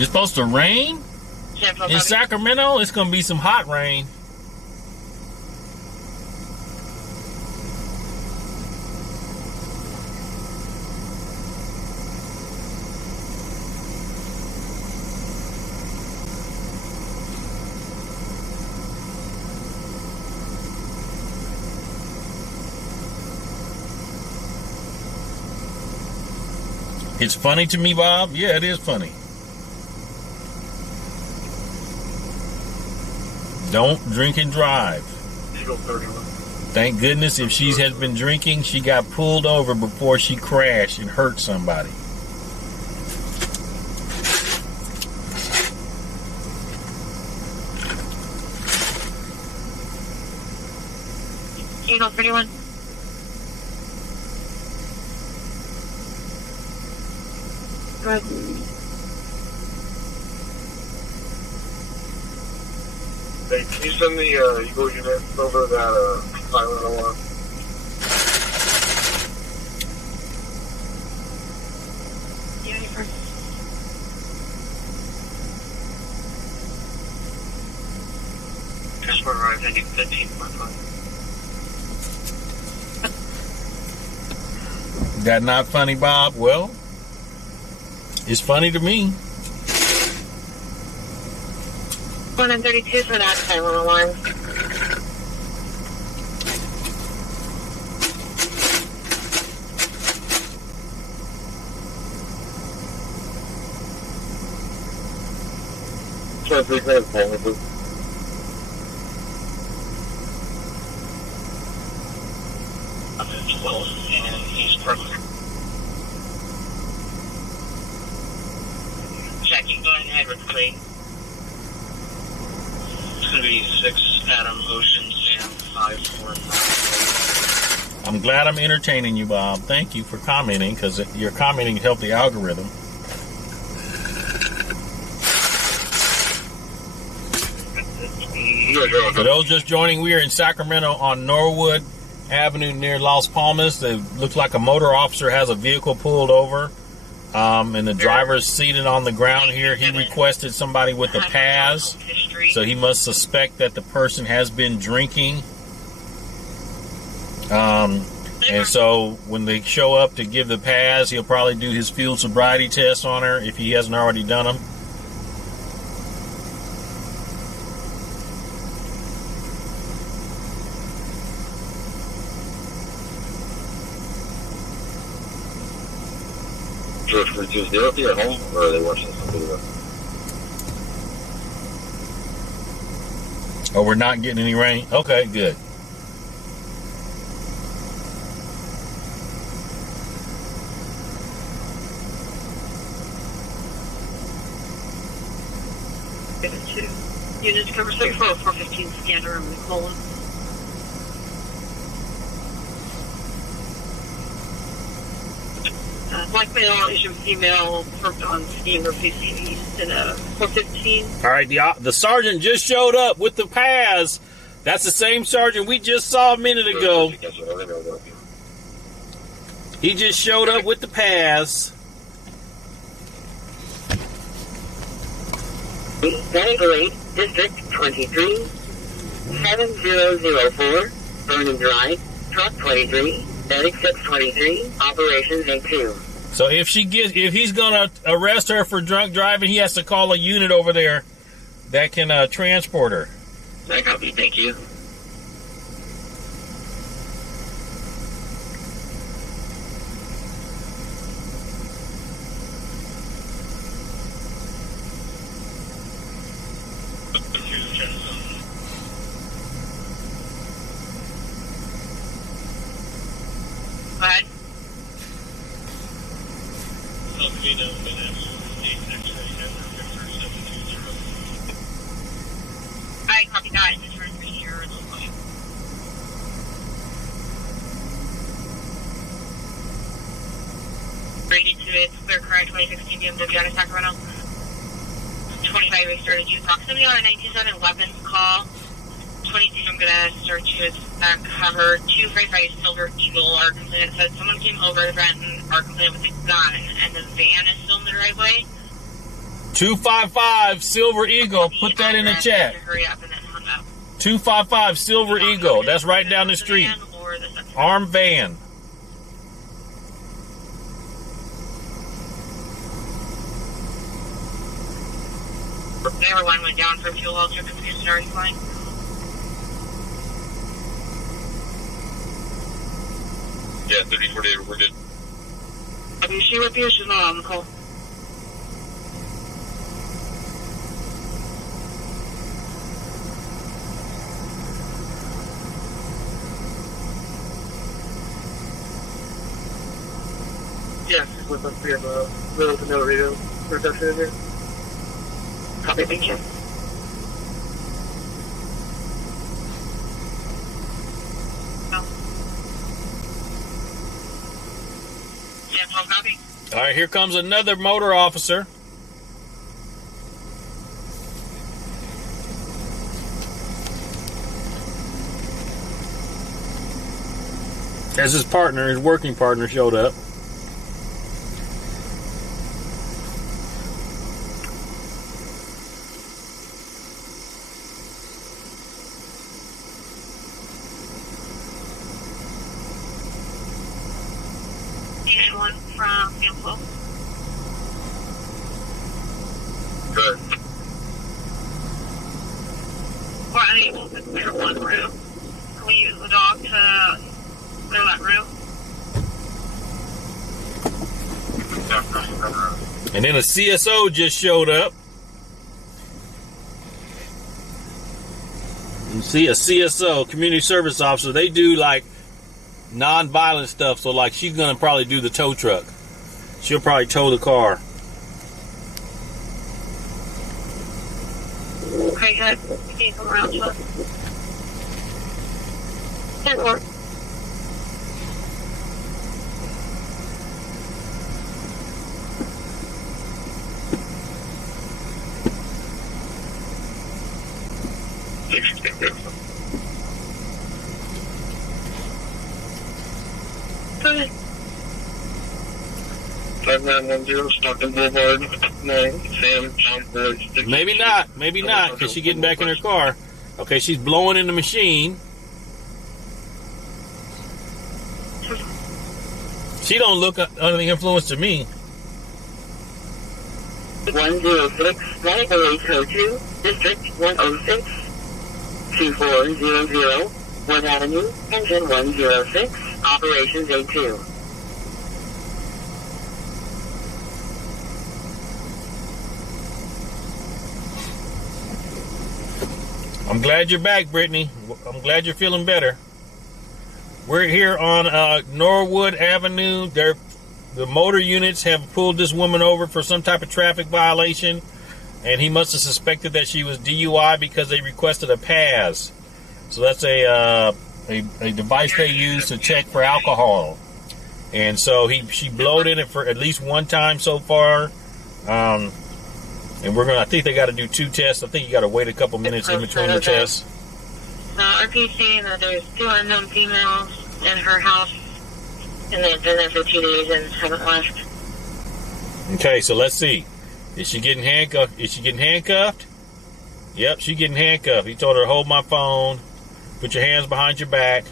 It's supposed to rain in Sacramento. It's going to be some hot rain. It's funny to me, Bob. Yeah, it is funny. Don't drink and drive. Thank goodness if she has been drinking, she got pulled over before she crashed and hurt somebody. Eagle 31. Go ahead. Hey, can you send the Eagle unit over that silent alarm? Yeah, you're first. Just for arrived, I need 15.5. That not funny, Bob? Well, it's funny to me. 132 for that silent alarm. And he's perfect. Checking, go ahead with please. It's going to be 6 Adam Ocean Sam 549. I'm glad I'm entertaining you, Bob. Thank you for commenting, because your commenting helped the algorithm. For those just joining, we are in Sacramento on Norwood Avenue near Las Palmas. It looks like a motor officer has a vehicle pulled over, and the driver is seated on the ground here. He requested somebody with a pass, so he must suspect that the person has been drinking. And so when they show up to give the pass, he'll probably do his field sobriety test on her if he hasn't already done them. For Tuesday, are they at home or are they watching some video? Oh, we're not getting any rain? Okay, good. Units cover 64415 scanner room, Nicola. Blackmail is your female perked on scheme or PCV and 415. All right, the sergeant just showed up with the pass. That's the same sergeant we just saw a minute ago. He just showed up with the pass. Great, District 23, 7004, Vernon Drive, Truck 23, Medic 623, Operations A2. So if he's gonna arrest her for drunk driving, he has to call a unit over there that can transport her. I copy, thank you. Bye. I copy that. It's for 3 years. Rated to its clear car 2016 BMW out of Sacramento. 25 restarted use proximity on a 927 weapons call. 22, I'm gonna search his back cover. 255 Silver Eagle are complaining. It says someone came over, threatened, are complaining with a gun, and the van is still in the driveway. 255 Silver Eagle. Put that in the chat. Hurry up and then hung up. 255 Silver Eagle. That's right down the street. Armed van. Everyone went down for fuel while Sacramento started flying. Yeah, 3048, we're good. She with you, she's not on the call. Yes, she's with us. We have a little to no radio reception in here. Copy, thank you. Copy. All right, here comes another motor officer. As his partner, his working partner, showed up. One from Info. Good. We're unable to clear one room. Can we use the dog to clear that room? And then a CSO just showed up. You see a CSO, community service officer. They do like non-violent stuff, so like she's gonna probably do the tow truck. She'll probably tow the car. Okay, good. Can you come around to us? 10-4. Go ahead. 5910 Stockton Boulevard, 9, Sam, John Boyd. Maybe not, because she's getting back in her car. Okay, she's blowing in the machine. She don't look under the influence to me. 106, Medical 802, District 106, 2400, 1 Avenue, Engine 106, Operations A2. I'm glad you're back, Brittany. I'm glad you're feeling better. We're here on Norwood Avenue. The motor units have pulled this woman over for some type of traffic violation, and he must have suspected that she was DUI because they requested a PAS. So that's a device they use to check for alcohol. And so she blowed in it for at least one time so far. And I think they got to do 2 tests. I think you got to wait a couple minutes in between the tests. RPC, that there's 2 unknown females in her house, and they've been there for 2 days and haven't left. Okay, so let's see. Is she getting handcuffed? Yep, she's getting handcuffed. He told her, hold my phone, put your hands behind your back.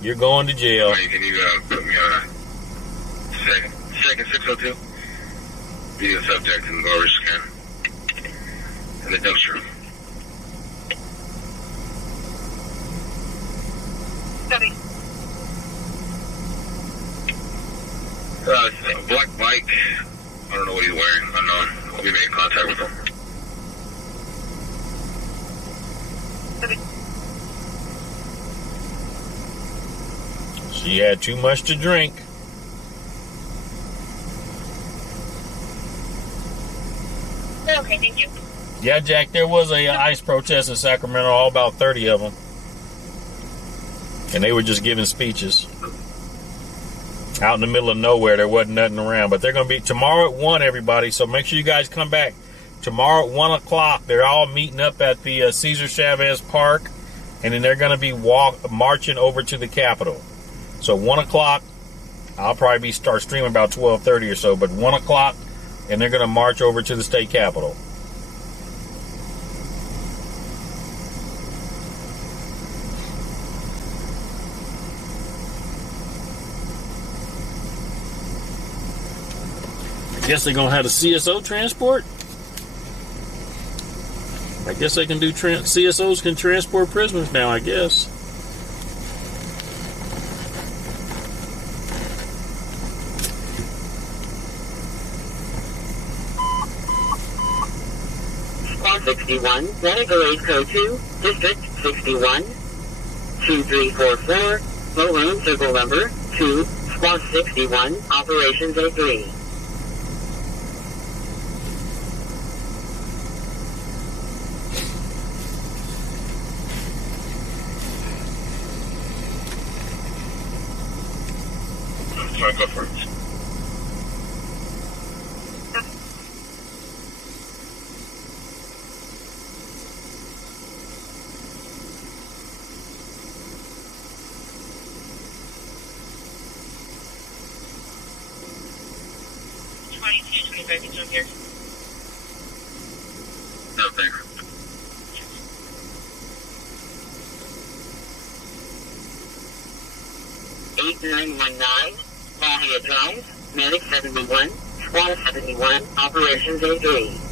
You're going to jail. Right, can you put me on a second 602? Be the subject in the garbage can. In the dumpster. Copy. Black bike. I don't know what he's wearing. Unknown. I'll be making contact with him. Copy. She had too much to drink. Okay, thank you. Yeah, Jack, there was a ICE protest in Sacramento, all about 30 of them. And they were just giving speeches. Out in the middle of nowhere, there wasn't nothing around. But they're going to be tomorrow at 1, everybody, so make sure you guys come back. Tomorrow at 1 o'clock, they're all meeting up at the Cesar Chavez Park. and then they're going to be marching over to the Capitol. So 1 o'clock, I'll probably start streaming about 12:30 or so, but 1 o'clock, and they're going to march over to the state Capitol. I guess they're going to have the CSO transport. I guess they can do CSOs can transport prisoners now, I guess. Squad 61, Medical Aid Code 2, District 61, 2344, Lorraine Circle Number 2, Squad 61, Operations A3. Sorry, go for it. Here. No, thanks. Mahia Drive, Medic 71, Squad 71, Operations A3.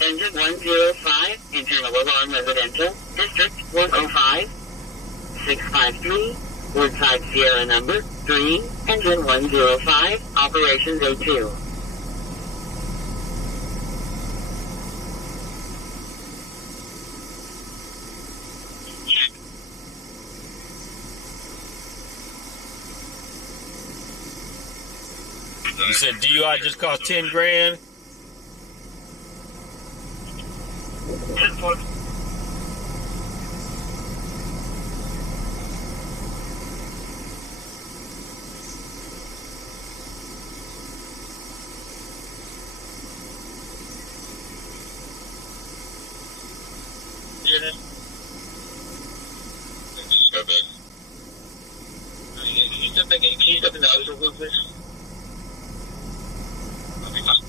Engine 105, internal alarm residential, District 105, 653, Woodside Sierra number 3, Engine 105, Operations A2. You said DUI just cost 10 grand? Can you step in the other room, please? Okay, fine.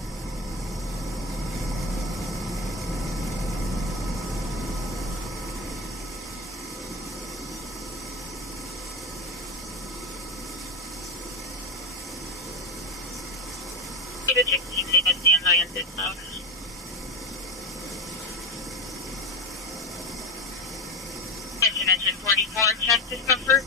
Engine 44, chest discomfort.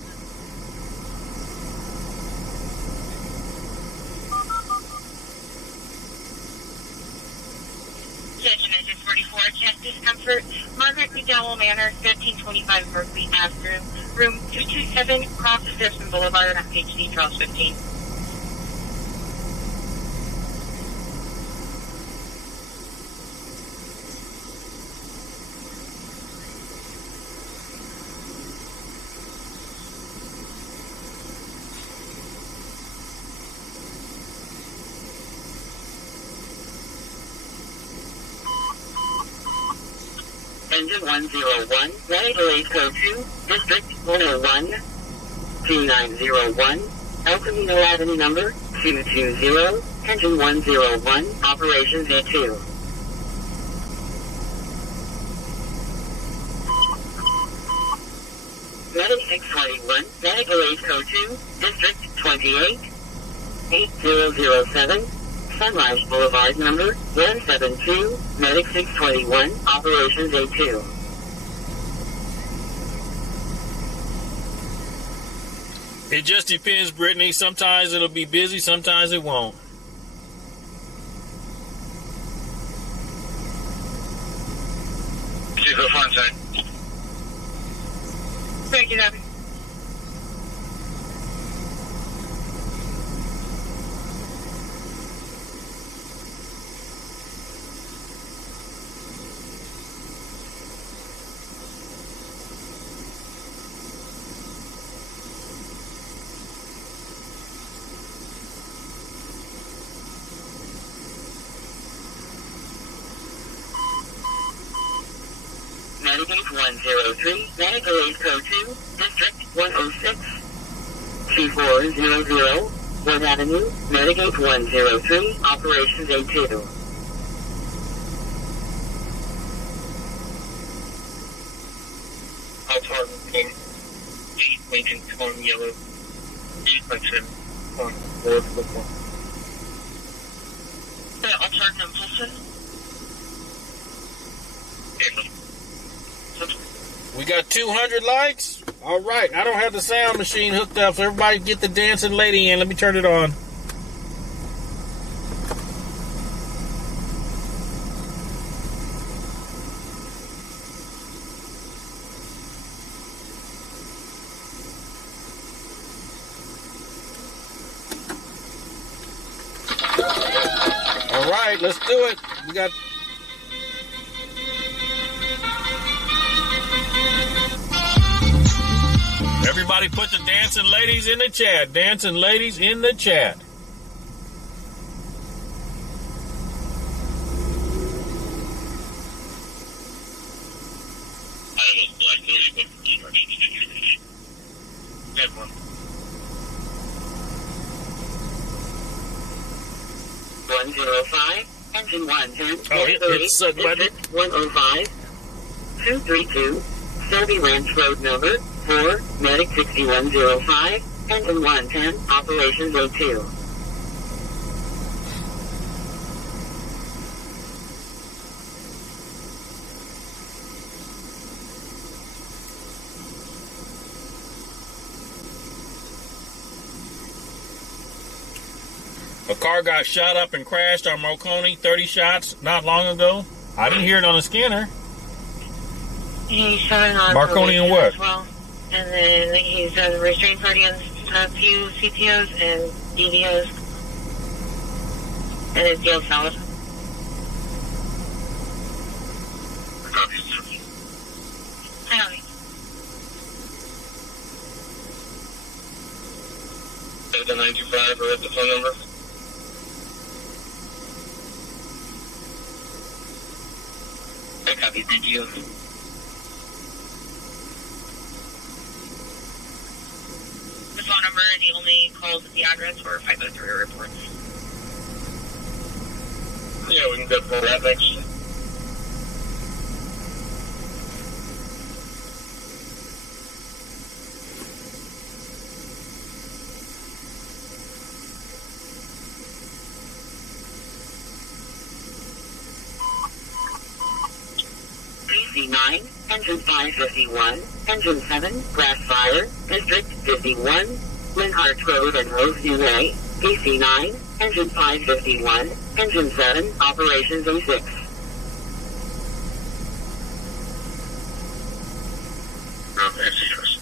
Engine 44, chest discomfort. Margaret McDowell Manor, 1525 Berkeley Avenue, room 227, Cross Jefferson Boulevard, HD Charles 15. Engine 101, Medical Aid Code 2, District 101, 2901, El Camino Avenue number 220, Engine 101, Operations A2. Medic 621, Medical Aid Code 2, District 28, 8007, Sunrise Boulevard number 172, Medic 621, Operations A2. It just depends, Brittany. Sometimes it'll be busy, sometimes it won't. You got it. Navigate 103, Navigate Code 2, District 106, 2400, 1 Avenue, Navigate 103, Operations A2. Altar code 8, Lincoln, Tone Yellow, 8 Section 1, 4 football. Altar Impulsion. We got 200 likes. All right. I don't have the sound machine hooked up, so everybody get the dancing lady in. Let me turn it on. All right, let's do it. We got... Everybody put the dancing ladies in the chat. Dancing ladies in the chat. I don't know black lady, but construction. Good one. 105, engine 110, Oh, it's District 105, 232, Sylvie Ranch Road number 4, Medic 6105, engine 110, Operations A2. A car got shot up and crashed on Marconi, 30 shots not long ago. I didn't hear it on the scanner. He's showing on Marconi and what? as well. And then he's done restraint party on a few CPOs and DVOs. And it's jail solid. Howdy. The 925 or at the phone number. I copy, thank you. The phone number, the only calls at the address for 503 reports. Yeah, we can go for that next. BC9, engine 551, engine 7, grass fire, District 51, Linhart Road and Rose New Way, BC9, engine 551, engine 7, Operations A6. That's yours.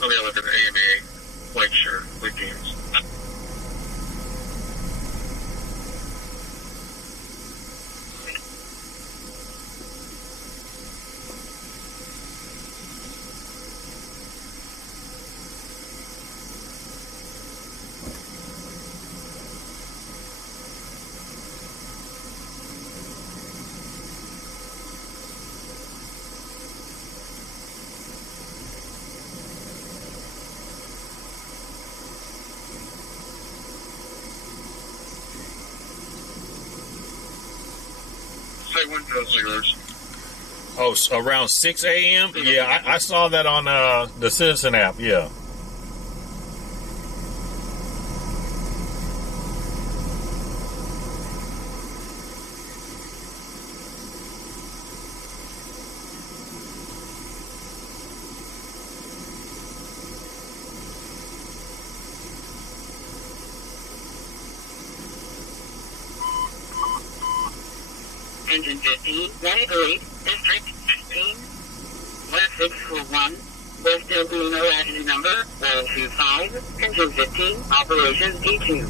I'll be able to look at the AMA white shirt with games. Say when those are yours. Oh, around 6 a.m.? Yeah, I saw that on the Citizen app, yeah. Engine 15, Medical 8, District 15, 1641, West El Camino Avenue number 125, Engine 15, Operations D2.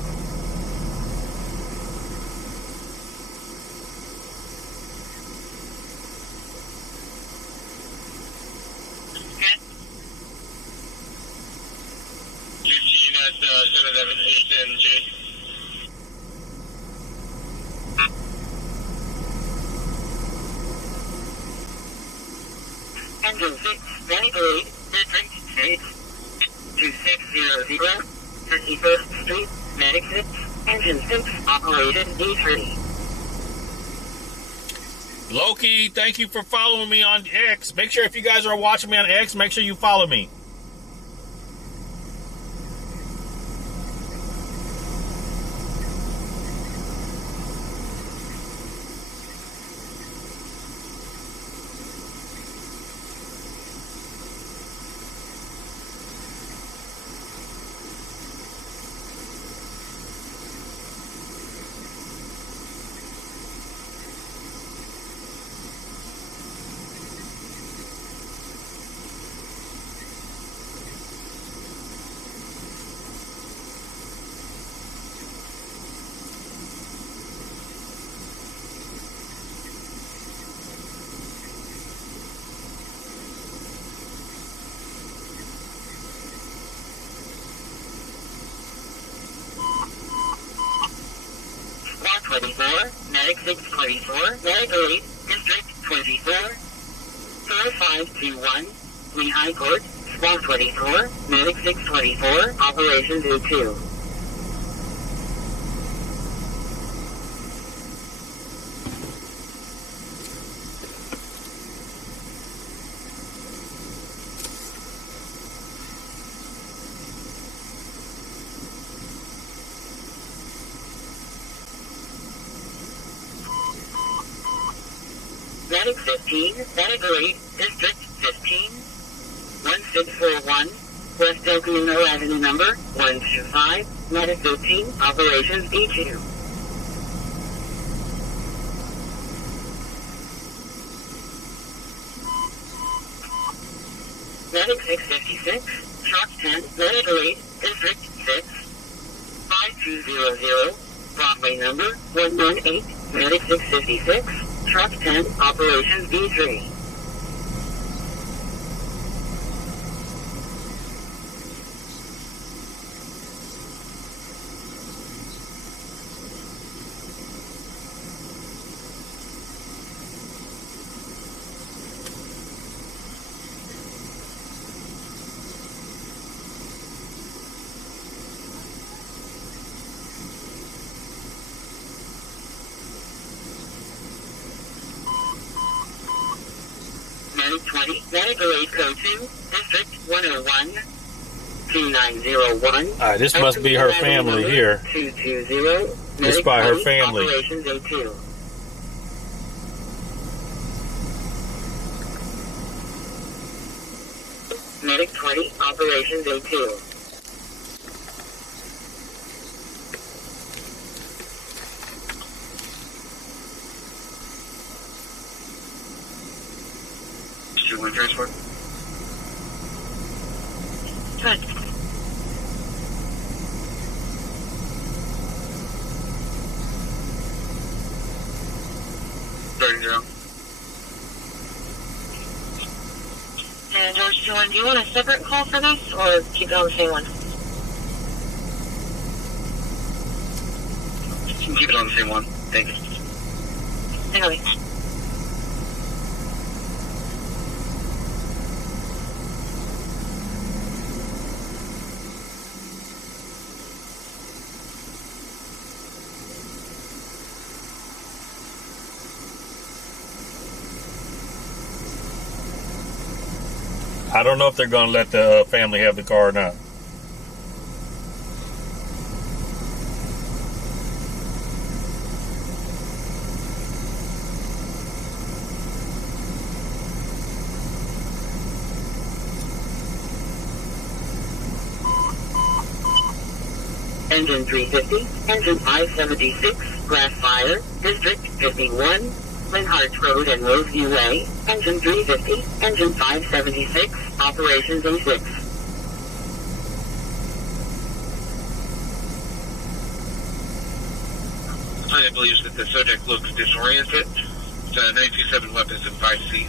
That's 778NG. Engine 6, Medical 8, District 6, 2600, 51st Street, Medic 6, Engine 6, Operation D3. Loki, thank you for following me on X. Make sure if you guys are watching me on X, make sure you follow me. Medic 624, Medical 8, District 24, 4521, Lehigh Court, Squad 24, Medic 624, Operations A2. Medic 15, Medical 8, District 15, 1641, West El Camino Avenue number 125, Medic 15, Operations D2. Medic 656, Truck 10, Medical 8, District 6, 5200, Broadway number 118, Medic 656, Truck 10, Operations B3. Medic 20, Medical 8 Code 2, District 101, 2901. Alright, this must be her family here. 220, This is by her family. Operations A2. Medic 20, Operations A2. Transport. Good. And George 21, do you want a separate call for this, or keep it on the same one? You can keep it on the same one. Thank you. Anyway. I don't know if they're going to let the family have the car or not. Engine 350, Engine 576, Grass Fire, District 51, Linhart Road and Roseview Way, engine 350, engine 576, operations A6. Client believes that the subject looks disoriented. It's 927 weapons in 5C.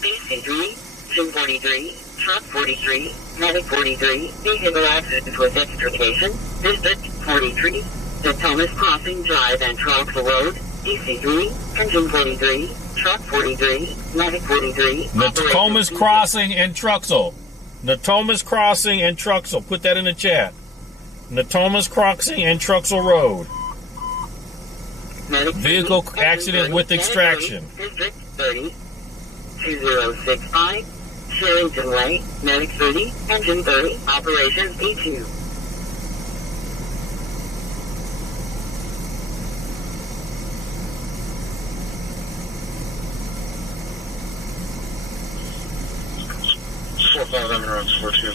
BC3, Jim 43, Truck 43, Medic 43, vehicle accident with extrication, District 43, the Thomas Crossing Drive and Troxel Road, DC3, Engine 43, Truck 43, Medic 43, Natomas Crossing and Truxel. Natomas Crossing and Truxel. Put that in the chat. Natomas Crossing and Truxel Road. Vehicle accident with extraction. District 30, 2065, Sherrington Way, Medic 30, Engine 30, operations E2. Lemon Roads 42.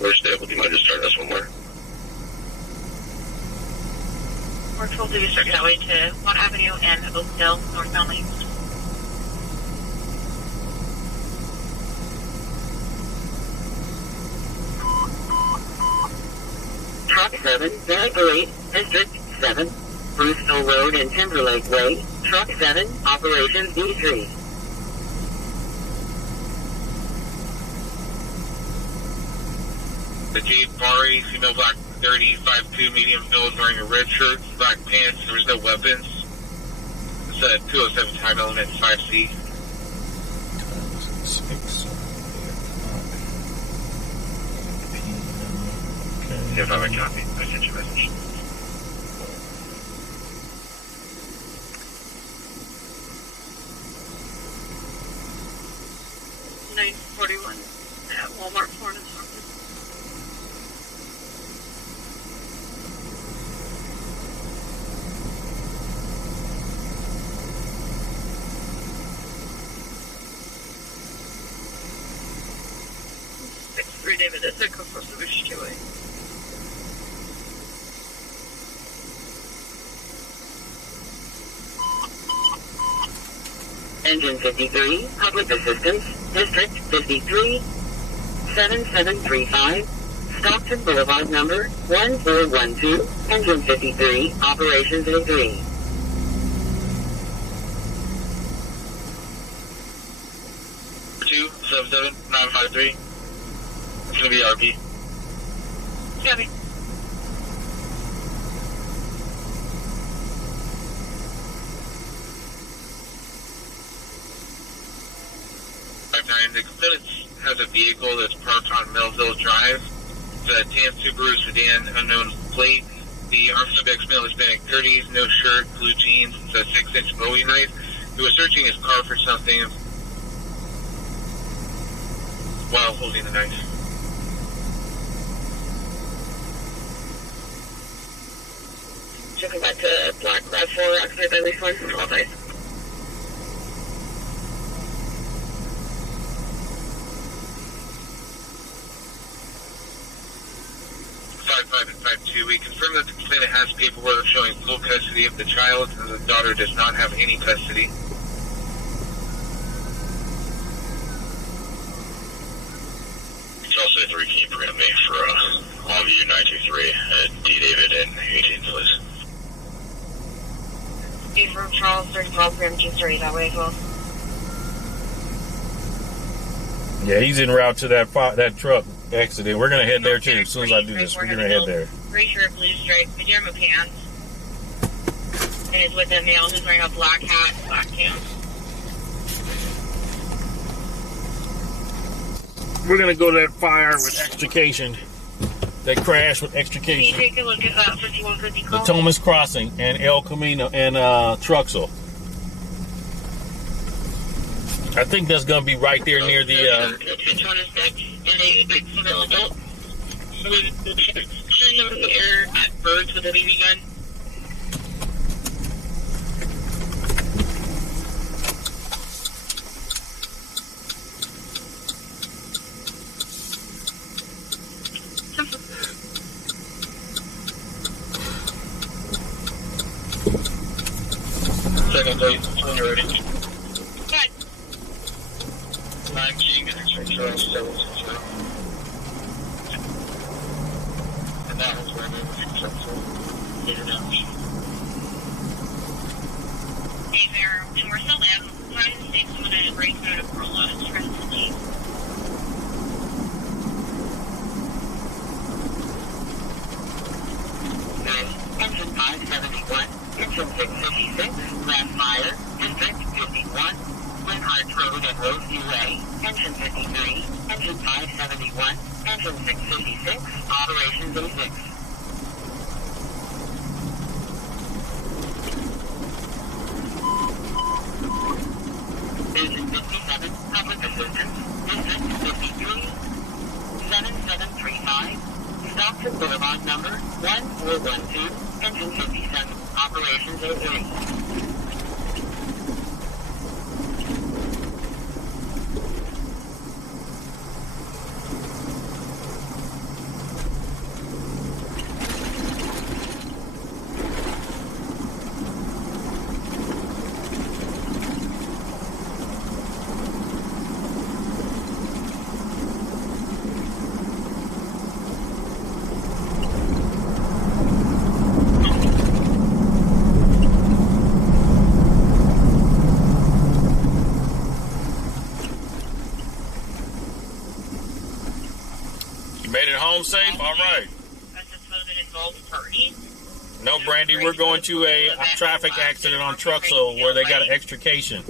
We're stable. Do you mind just starting us one more? We're told to be starting that way to 1 Avenue and Oakdale, northbound lanes. Truck 7, Vehicle 8, District 7, Brewstone Road and Timberlake Way, Truck 7, operations D3. The Jade Bari, female black 30, 5'2", medium build, wearing a red shirt, black pants, there was no weapons. It's a 207 time element, 5C. If I have a copy, I sent you a message. $941 at Walmart, Florida. David, that's a cook for Swish to it. Engine 53, Public Assistance, District 53, 7735, Stockton Boulevard number 1412, Engine 53, operations A3. Two 77953. It's going to be RP. Copy. The complainant has a vehicle that's parked on Melville Drive. It's a tan Subaru sedan, unknown plate. The armed suspect's male Hispanic 30s, no shirt, blue jeans. It's a 6-inch Bowie knife. He was searching his car for something while holding the knife. Checking back to Black RAV4, accident by least one, all days. And 5'2". We confirm that the complainant has paperwork showing full custody of the child, and the daughter does not have any custody. Also, 3, can you permit me for Longview 923 at D. David and 18, please? Steve from Charles, 30 miles per hour, starting that way as well. Yeah, he's en route to that truck accident. We're going to head there too. As soon as I do this, we're going to head there. Gray shirt, blue stripe, pajama pants. And it's with a male who's wearing a black hat, black pants. We're going to go to that fire with extrication. That crash with extrication. Can you take a look at that 5150 call? The Thomas Crossing and El Camino and Truxel. I think that's going to be right there near the. Which one is that? And a big female adult. Turn over the air at birds with a BB gun. Second base, when you're ready. Good. 9G, get X-ray 760. And that was where they were successful. Later down. Hey there, and we're still there. Trying to save someone at a break through to Corolla. It's rest of the team. Engine 571, engine 656, last fire, District 51, Winhart Road and Roseview Way, engine 53, engine 571, engine 656, operations A6. Engine 57, public assistance, District 53, 7735, Stockton Boulevard number 1412, engine 57, operations A3. Made it home safe? All right. No, Brandy, we're going to a traffic accident on Truxell where they got an extrication.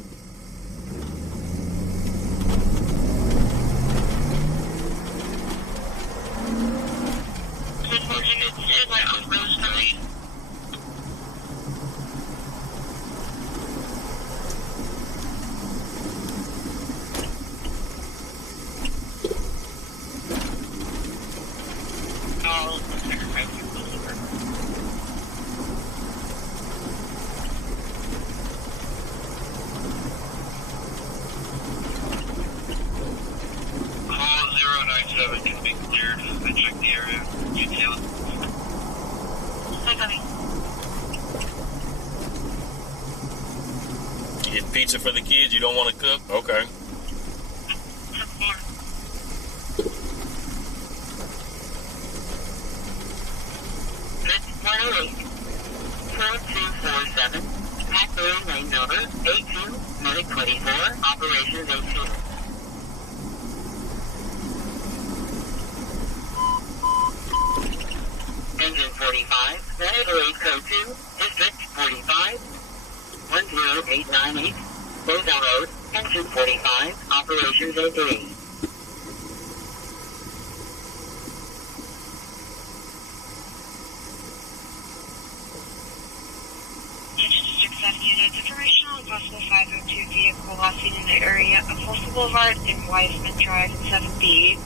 Get pizza for the kids. You don't want to cook? Okay. Hackberry Lane number 82, Medic 24, operations A2. Engine 45, Navigate Code 2, District 45, 10898, Bozell Road, Engine 45, operations A3. District 7 units, information on possible 502 vehicle lost seen in the area of Folsom Boulevard and Wiseman Drive in 7B.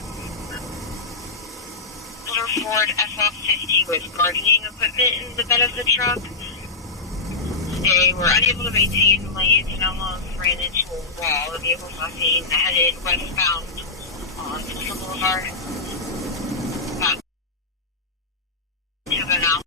Ford F-50 with gardening equipment in the bed of the truck. They were unable to maintain lanes and almost ran into a wall. The vehicle was last seen headed westbound on Folsom Boulevard. About 2 now.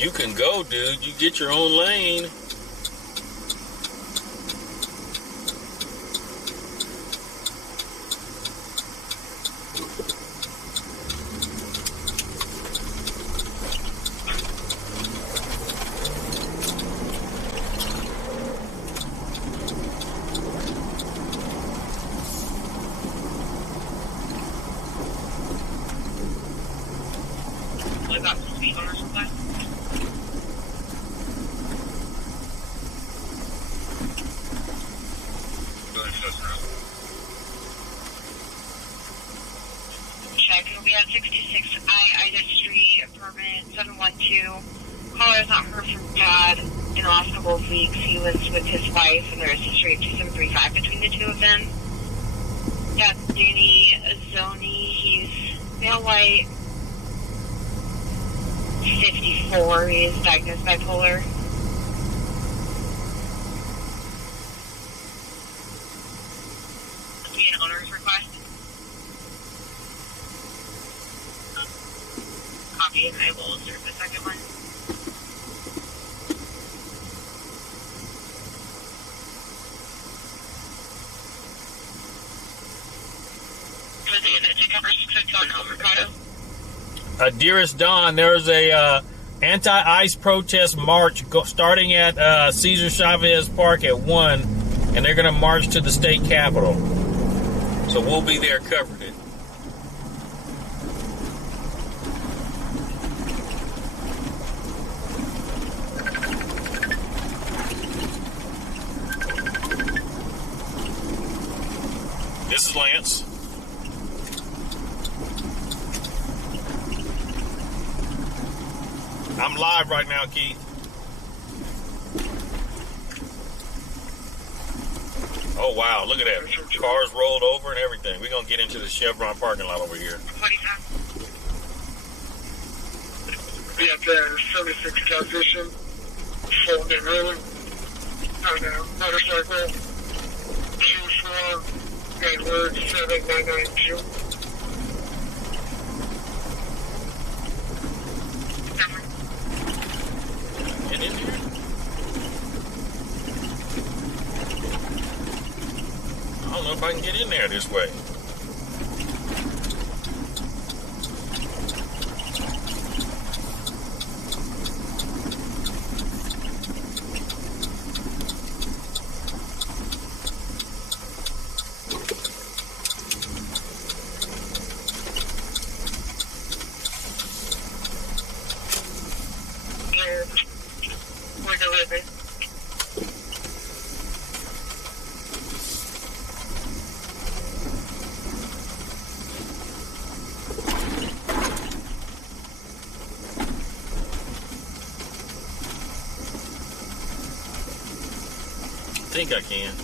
You can go, dude. You get your own lane. I got some speed owner supply. Check. We have 66 Ida Street, apartment 712. Caller has not heard from Dad in the last couple of weeks. He was with his wife, and there is a street 2735 between the two of them. That's Danny Zoni. He's male white, 54. He is diagnosed bipolar. Be an owner's request. Copy, and I will serve the second one. For the event to cover 651 Avocado. Dearest Don, there's a anti-ICE protest march starting at Cesar Chavez Park at 1, and they're going to march to the state capitol. So we'll be there covering it. This is Lance. I'm live right now, Keith. Oh, wow. Look at that. Cars rolled over and everything. We're going to get into the Chevron parking lot over here. We have the 76 transition, fold and rolling on a motorcycle, Q4, Edward 7992. Get in there. I don't know if I can get in there this way. We're delivered. I think I can.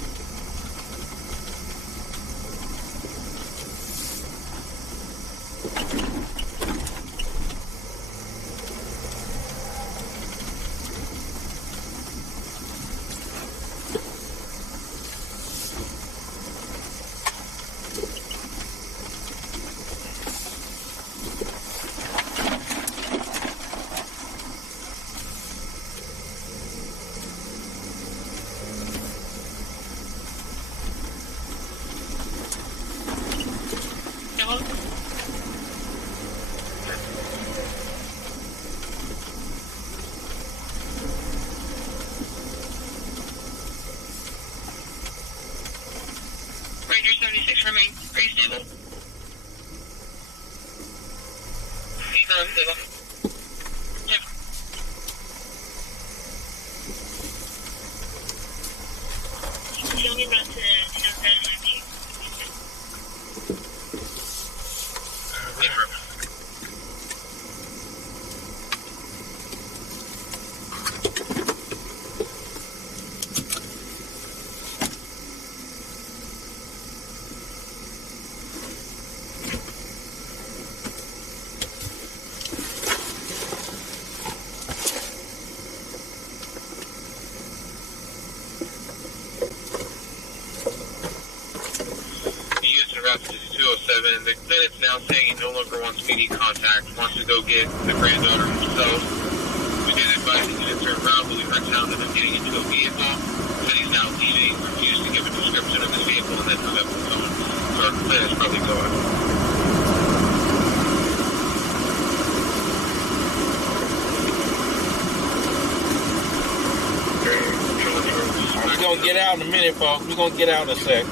Ranger 76 remain. Are you stable? He's unstable. Yep. Tell me about the now saying he no longer wants immediate contact, wants to go get the granddaughter himself. We did advise him to turn around, but we heard sounds of him getting into a vehicle. Said he's now leaving, refused to give a description of his vehicle, and then hung up the phone. So our plan is probably going. We're going to get out in a minute, folks. We're going to get out in a sec.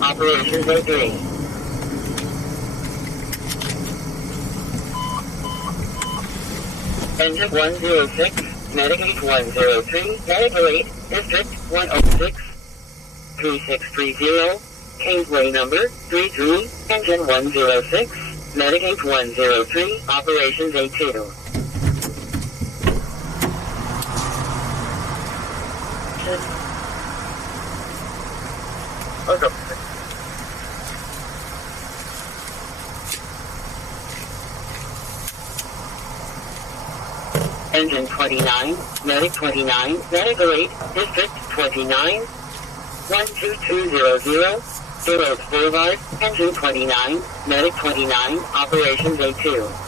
Operations are doing. Engine 106, Medicaid 103, Medical 8, District 106, 3630, Kingsway number 33, Engine 106, Medicaid 103, Operations A2. Engine 29, Medic 29, Medical 8, District 29, 12200, State Oaks Boulevard, Engine 29, Medic 29, Operations A2.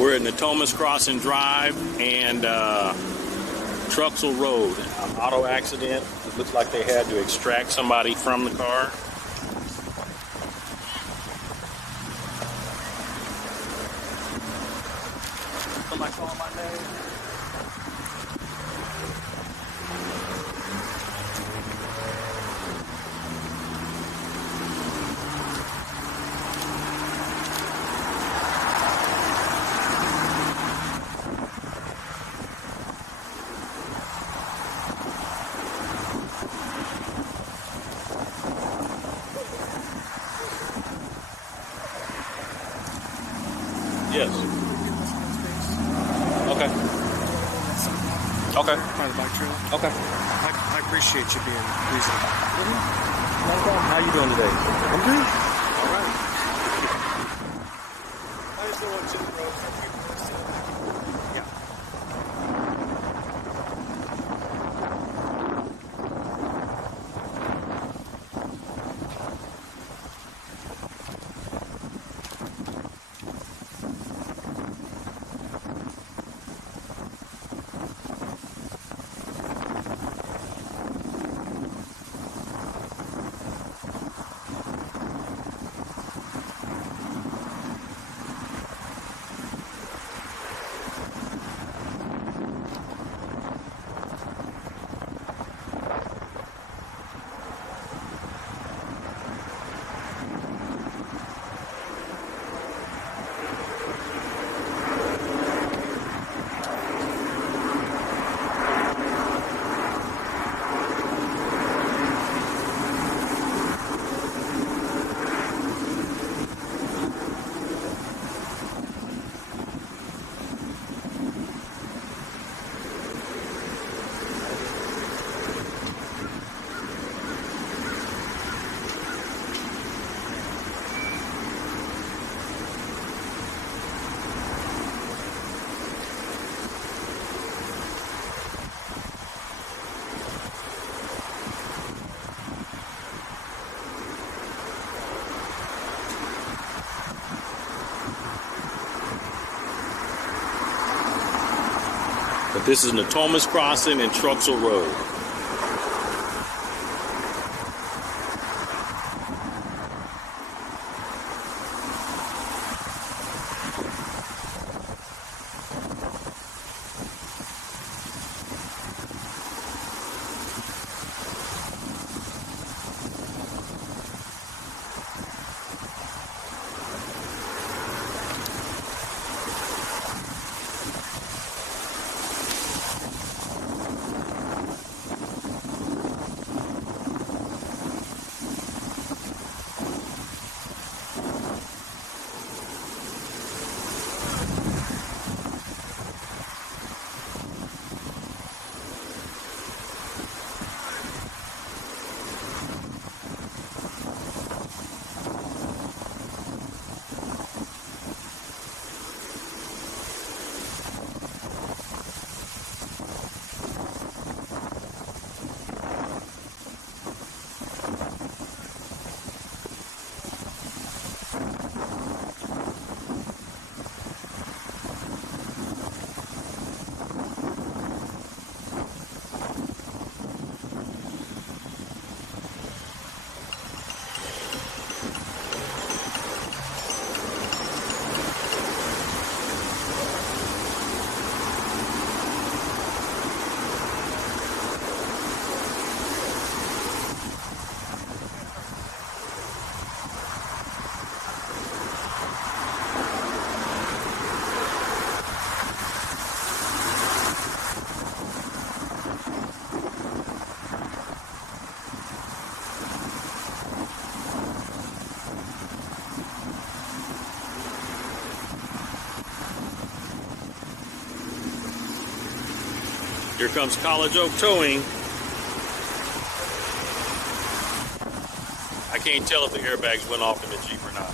We're at Natomas Crossing Drive and Truxell Road. An auto accident. It looks like they had to extract somebody from the car. Somebody call my name. Yes. Okay. Okay. By the bike trail. Okay. I appreciate you being reasonable. No problem. How you doing today? I'm good. All right. I just don't want to the road for people to see it. Yeah. But this is Natomas Crossing and Truxell Road. Here comes College Oak Towing. I can't tell if the airbags went off in the Jeep or not.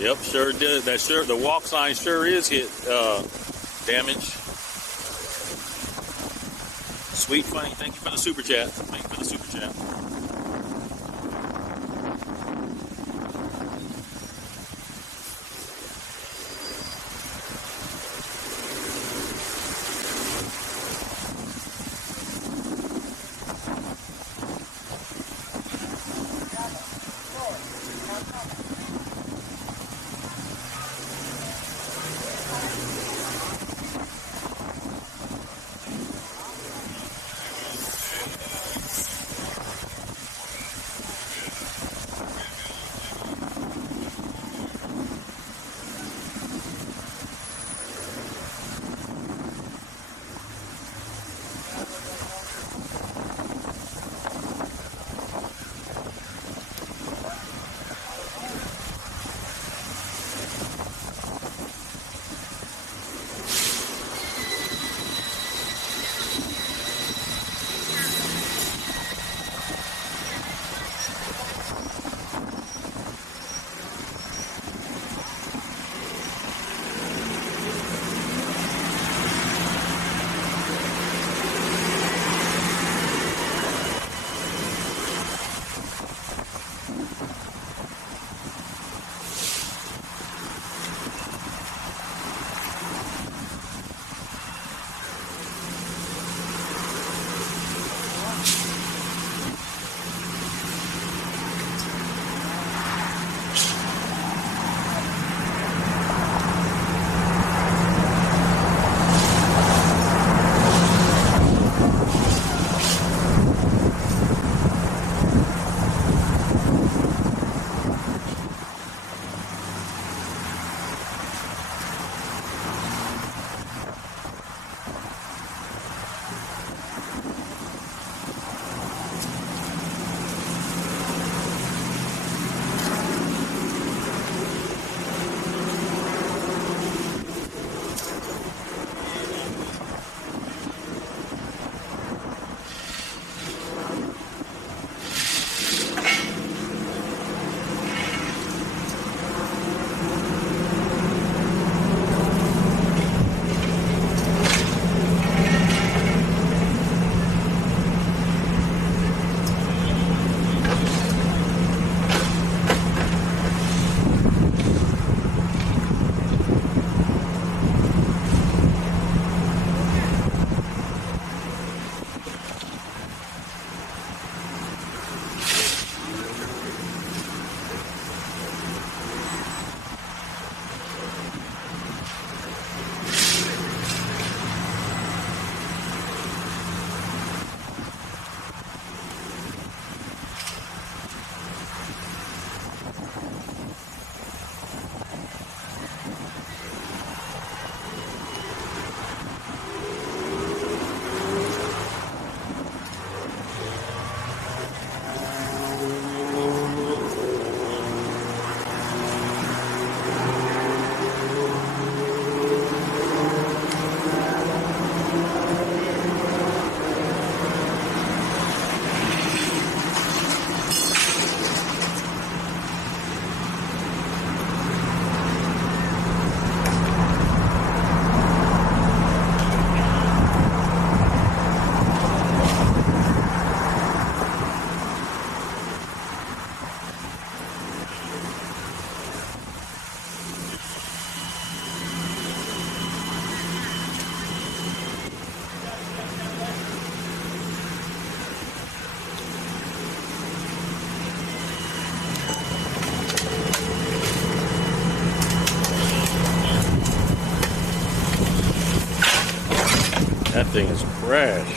Yep, sure did. The walk sign sure is hit damage. Sweet Funny, thank you for the super chat. Thank you for the super chat. That thing is crashed.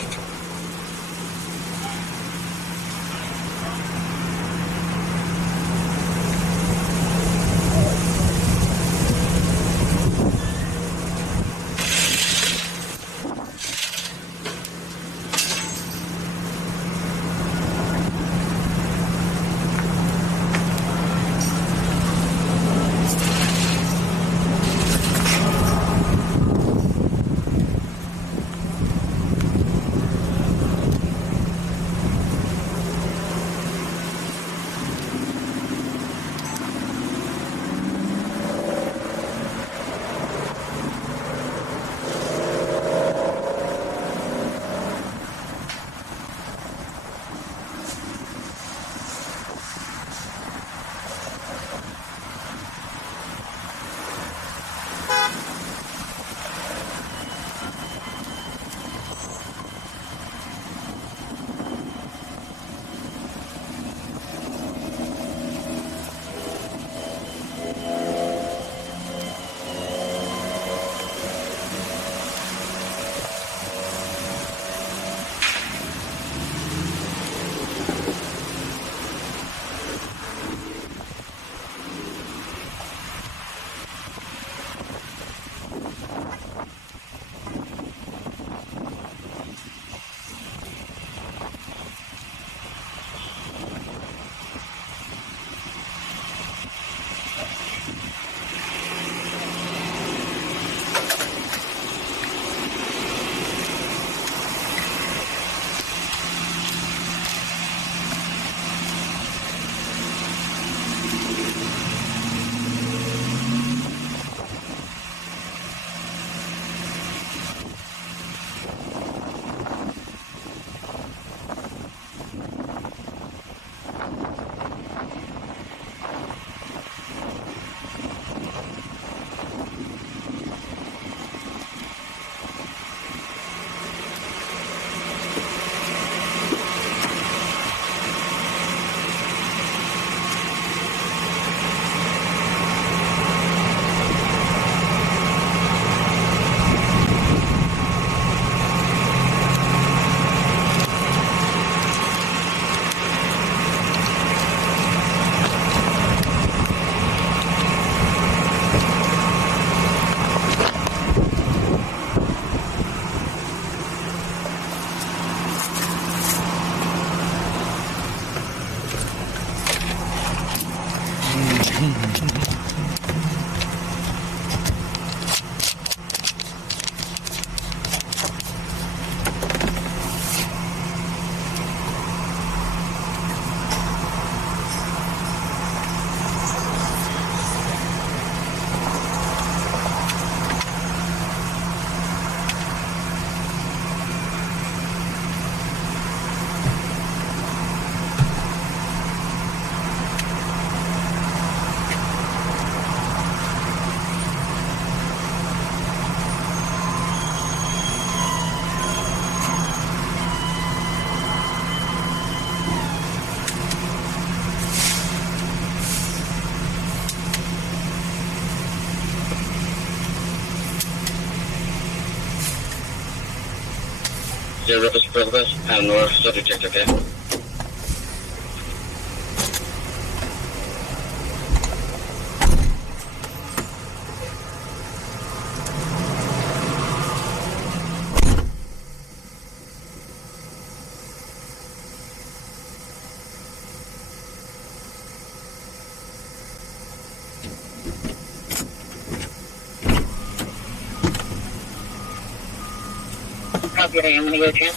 0 Silvers, and North subject, okay? Copy, I am going to go check.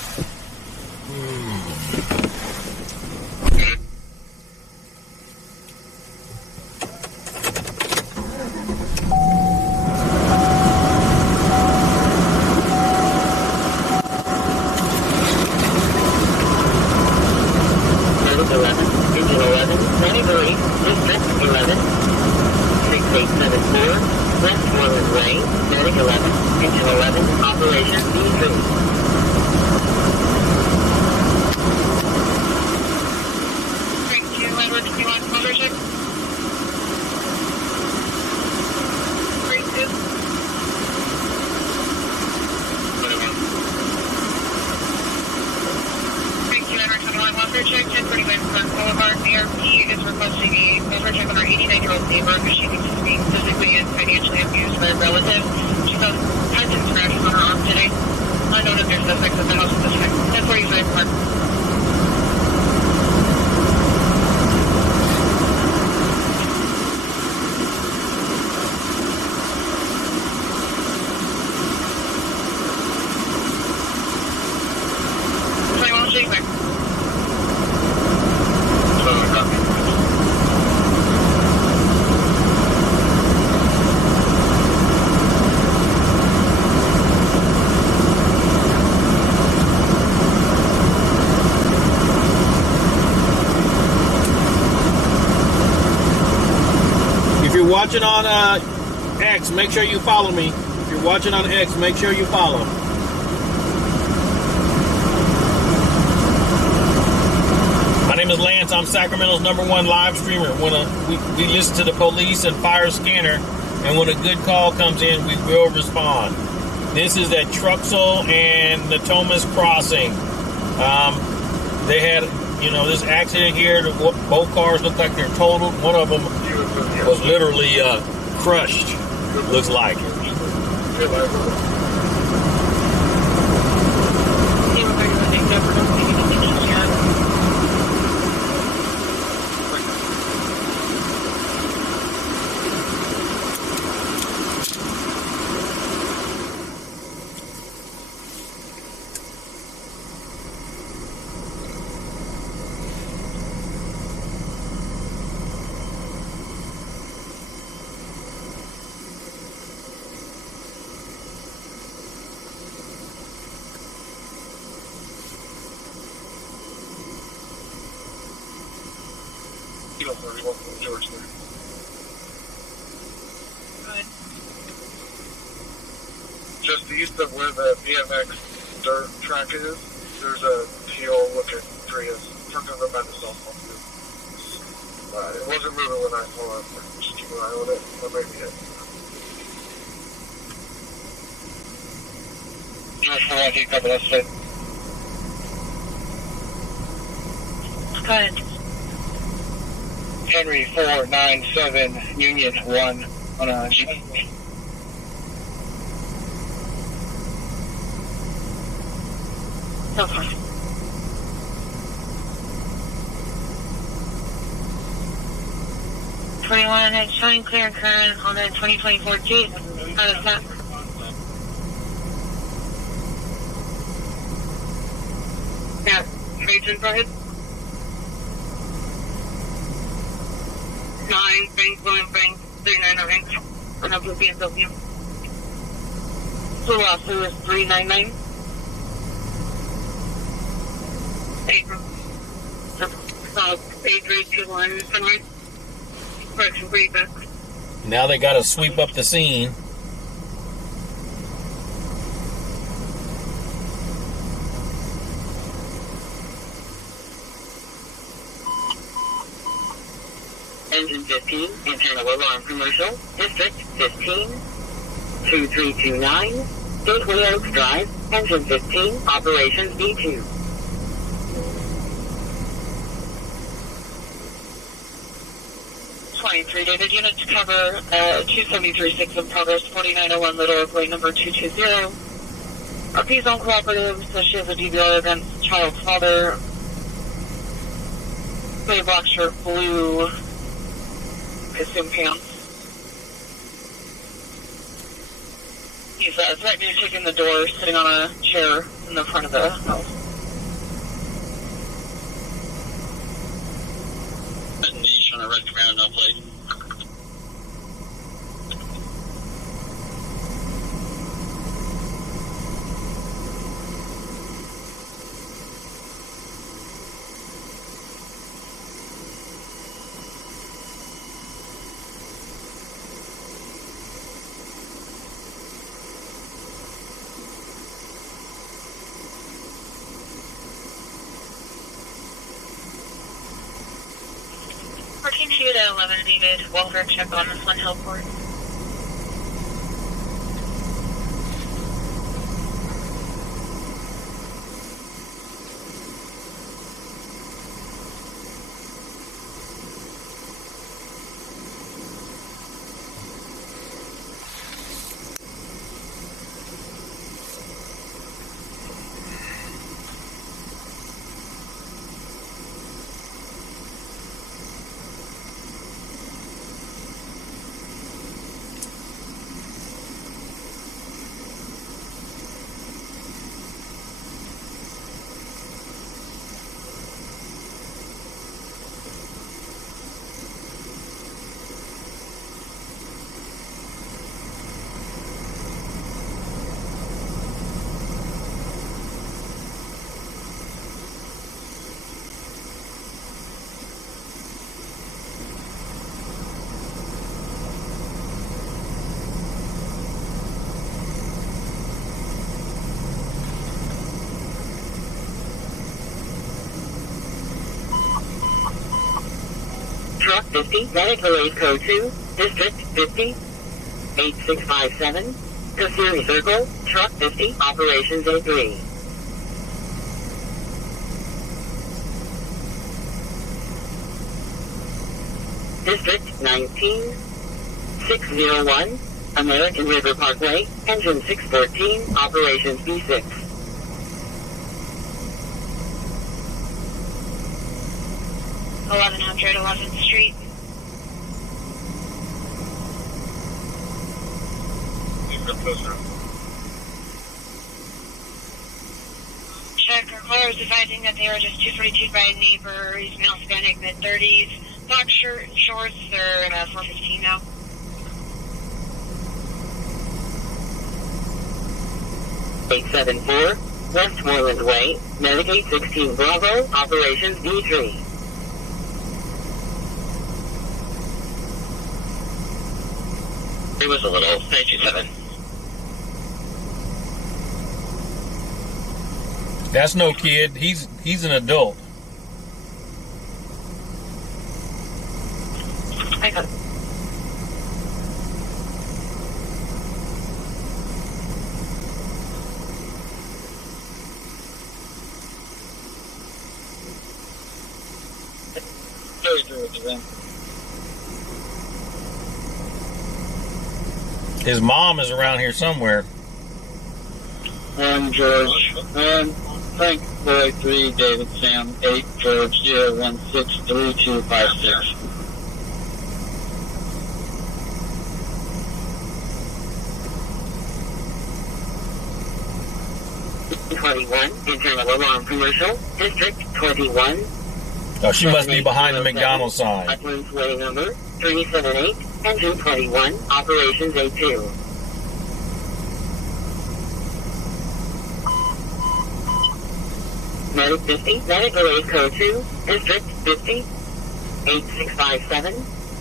Watching on X, make sure you follow me. If you're watching on X, make sure you follow. My name is Lance. I'm Sacramento's #1 live streamer. When we listen to the police and fire scanner, and when a good call comes in, we will respond. This is at Truxell and Natomas Crossing. They had, this accident here. Both cars look like they're totaled. One of them was literally crushed, looks like. Just east of where the BMX dirt track is, there's a teal-looking Prius. Something about the softball field. It wasn't moving when I saw it. Just keep an eye on it. Or maybe it. Go ahead. Henry 497 Union 1 on a Jeep. So far. #21 and showing clear and current on the 2024 Jeep. How does that? Yeah, trades in ahead. 9 bank 39 on a blue BMW. Blue officer is 399. April. 8321 Sunrise. Correction, feedback. Now they got to sweep up the scene. Engine 15, internal alarm commercial, District 15, 2329, Gateway Oaks Drive, Engine 15, Operations B2. David, units cover 273-6 in progress, 4901 Little Oak Way, number 220. RP Zone Cooperative says she has a DVR against child's father. Gray black shirt, blue costume pants. He's threatening to kick in the door, sitting on a chair in the front of the house. Niche on a red ground, no plate. Working 2 to 11, David. Welfare check on this one, Hillport. Truck 50, medical aid code 2, District 50, 8657, Kasuri Circle, Truck 50, Operations A3. District 19, 601, American River Parkway, Engine 614, Operations B6. $1100 11th Street. Check. Our caller is advising that they were just 242 by a neighbor. He's male, Hispanic, mid-30s. Black shirt and shorts. They're at 415 now. $874, Westmoreland Way, Medicaid 16 Bravo, Operations B3. It was a little 927. That's no kid. He's an adult. I got it. His mom is around here somewhere. George. Frank Boy 3, David Sam 8, George 0163256. Internal alarm commercial, District 21. Oh, she must be behind the McDonald's sign. Uplands Way number 378, Engine 21, Operations A2. Medic 50, Medical Aid Code 2, District 50, 8657,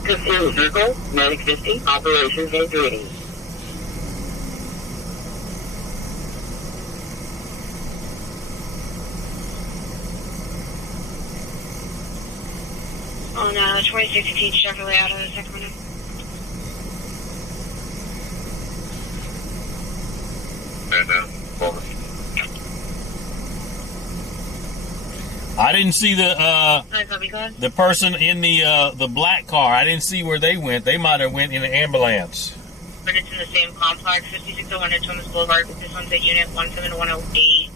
Kasuri Circle, Medic 50, Operations A3. On 2016 Chevrolet out of Sacramento. didn't see the person in the black car. I didn't see where they went. They might have went in the ambulance. But it's in the same complex, 5601 at Thomas Boulevard. This one's at Unit 17108.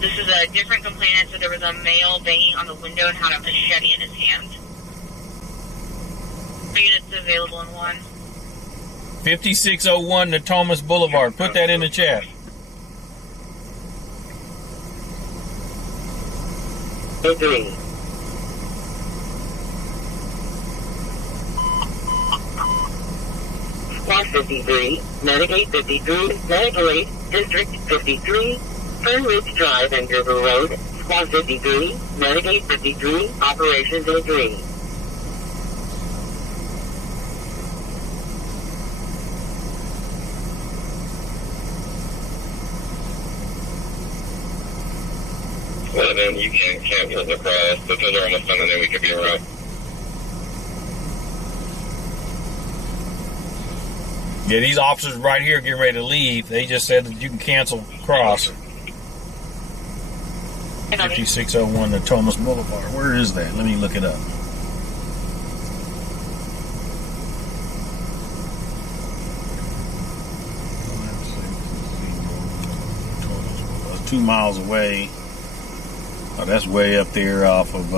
This is a different complainant, so there was a male banging on the window and had a machete in his hand. 3 units available in 1. 5601 to Thomas Boulevard. Put that in the chat. Agree. Squad 53, Medic 853, Medical 8, District 53, Fern Ridge Drive and River Road, Squad 53, Medic 853, Operations A3. Well, then you can cancel the cross, but those are almost done, and then we could be around. Yeah, these officers right here getting ready to leave. They just said that you can cancel cross. 5601 to Thomas Boulevard. Where is that? Let me look it up. That's 2 miles away. Oh, that's way up there off of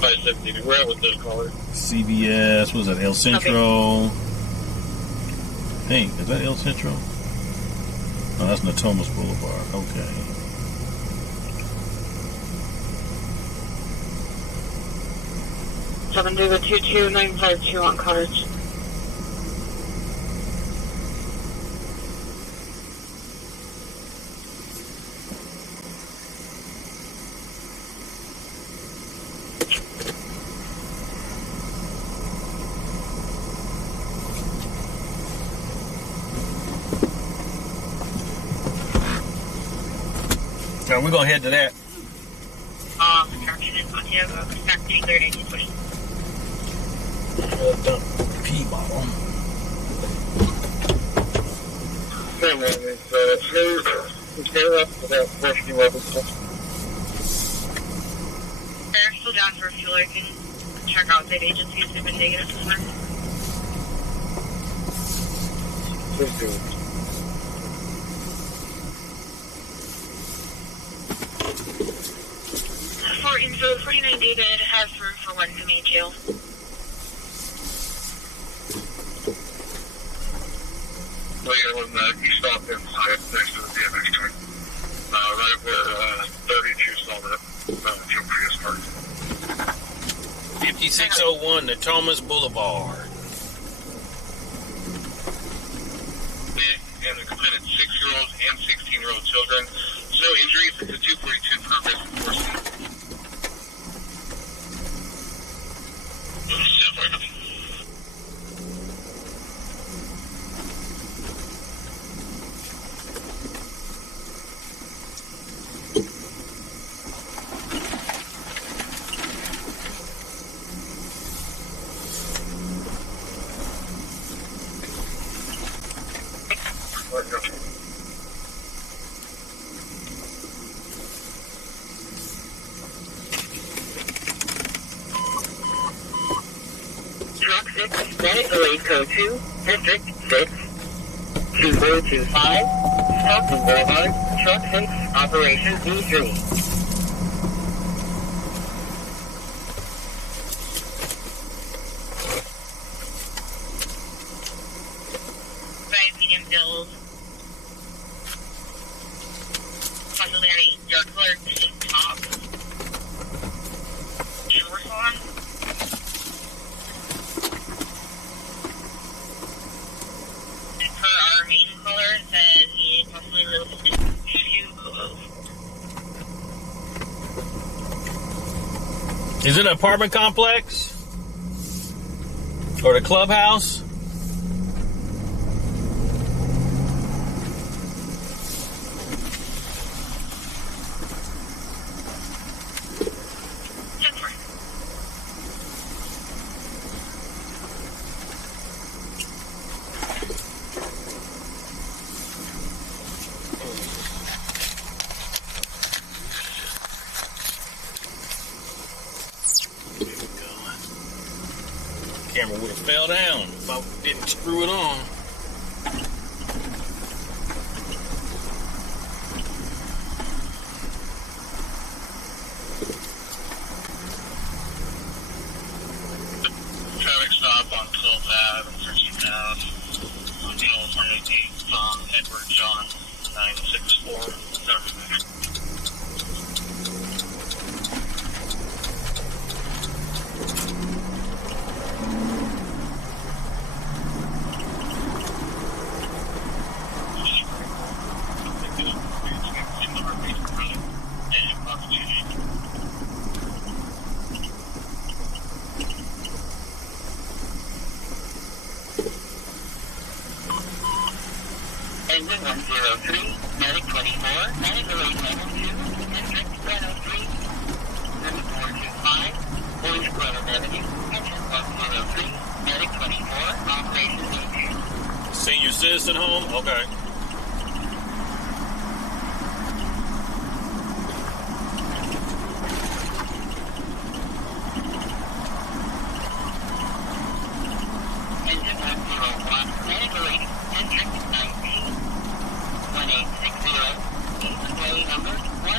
570. We're at with this caller. CBS. Was it El Centro? Hey, is that El Centro? Oh, that's Natomas Boulevard. Okay. Seven David 22952 on Cottage. Now we're gonna head to that. Construction in Santiago, back 330 20. Dump pee bottle. Hey, man, They're still down for fuel. I can check out state agencies who've been negative this month. Please do. For info, 49 David has room for 1 to make jail. Later when you stopped inside next to the DMX train, right where 32 saw that Joe Prius parked. 5601 to Thomas Boulevard. And the complainant 6-year-olds and 16-year-old children. No injuries. It's a 242 purpose enforcement. Truck 6, Medical Aid Code 2, District 6, 2025, Stockton Boulevard, Truck 6, Operation E3. 5 medium bills. Possibly had a dark colored tank top. Shorts on. And per our main caller, it says he possibly lives in 2200. Is it an apartment complex? Or the clubhouse? camera would have fell down if I didn't screw it on. Traffic stop on 12th Ave and 13th Ave. On California 8 from Edward John 964. Engine 103, Medic 24, Medic Relay Level 2, District 103, Route 425, Boys Club Avenue, Engine 103, Medic 24, Operations 82. Senior citizen home? Okay. Engine 101, Medic Relay, District 19, 1860, display number 15,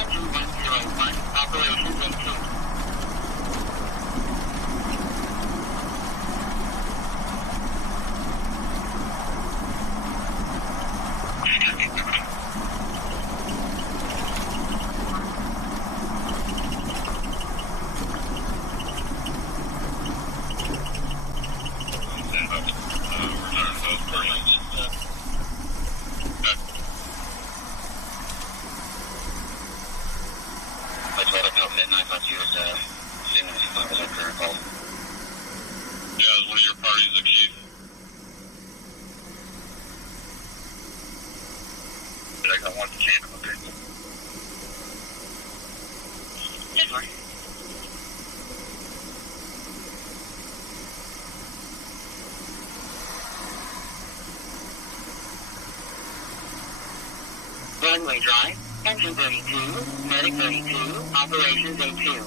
Engine 101, Operations 82. I told him no midnight, but he was seeing as I was up there and called. Yeah, is one of your parties the chief? I got one can of it. Good morning. Runway Drive, Engine 32, Medic 32, Operations 82.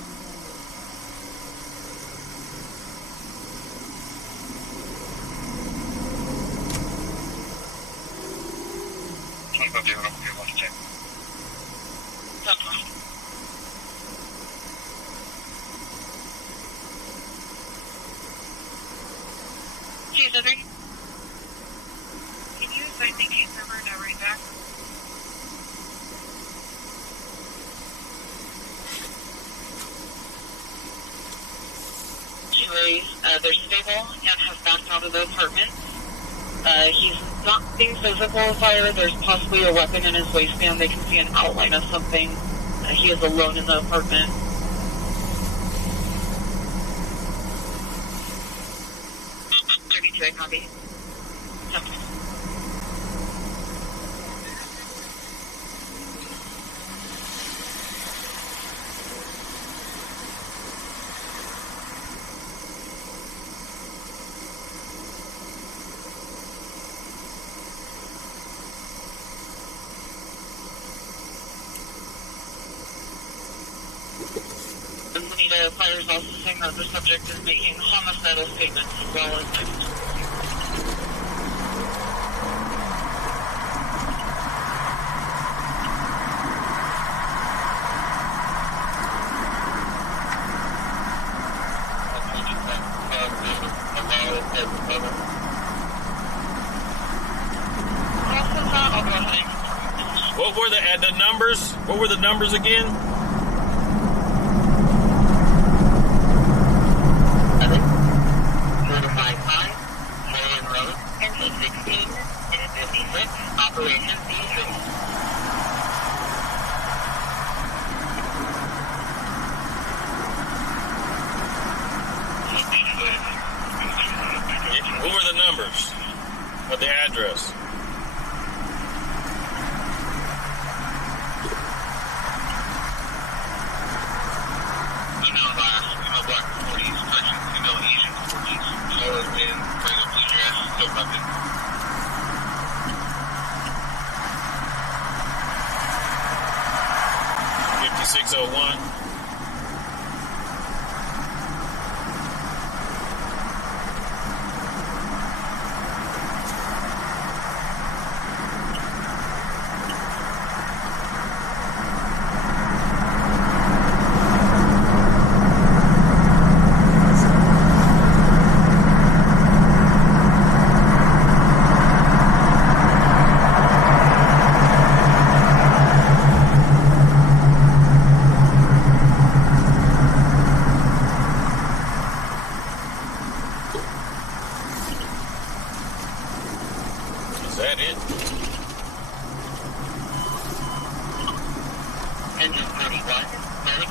Case over. Can you assign the case number and read back? They're stable and have backed out of the apartment. He's not being physical fire. There's possibly a weapon in his waistband. They can see an outline of something. He is alone in the apartment. I copy. Anita Fire is also saying that the subject is making homicidal statements as well as What were the numbers? What were the numbers again? Operations D3. What were the numbers of the address? Black 40s, Section Female Asian 40s. So in bring up the address, so nothing. 5601.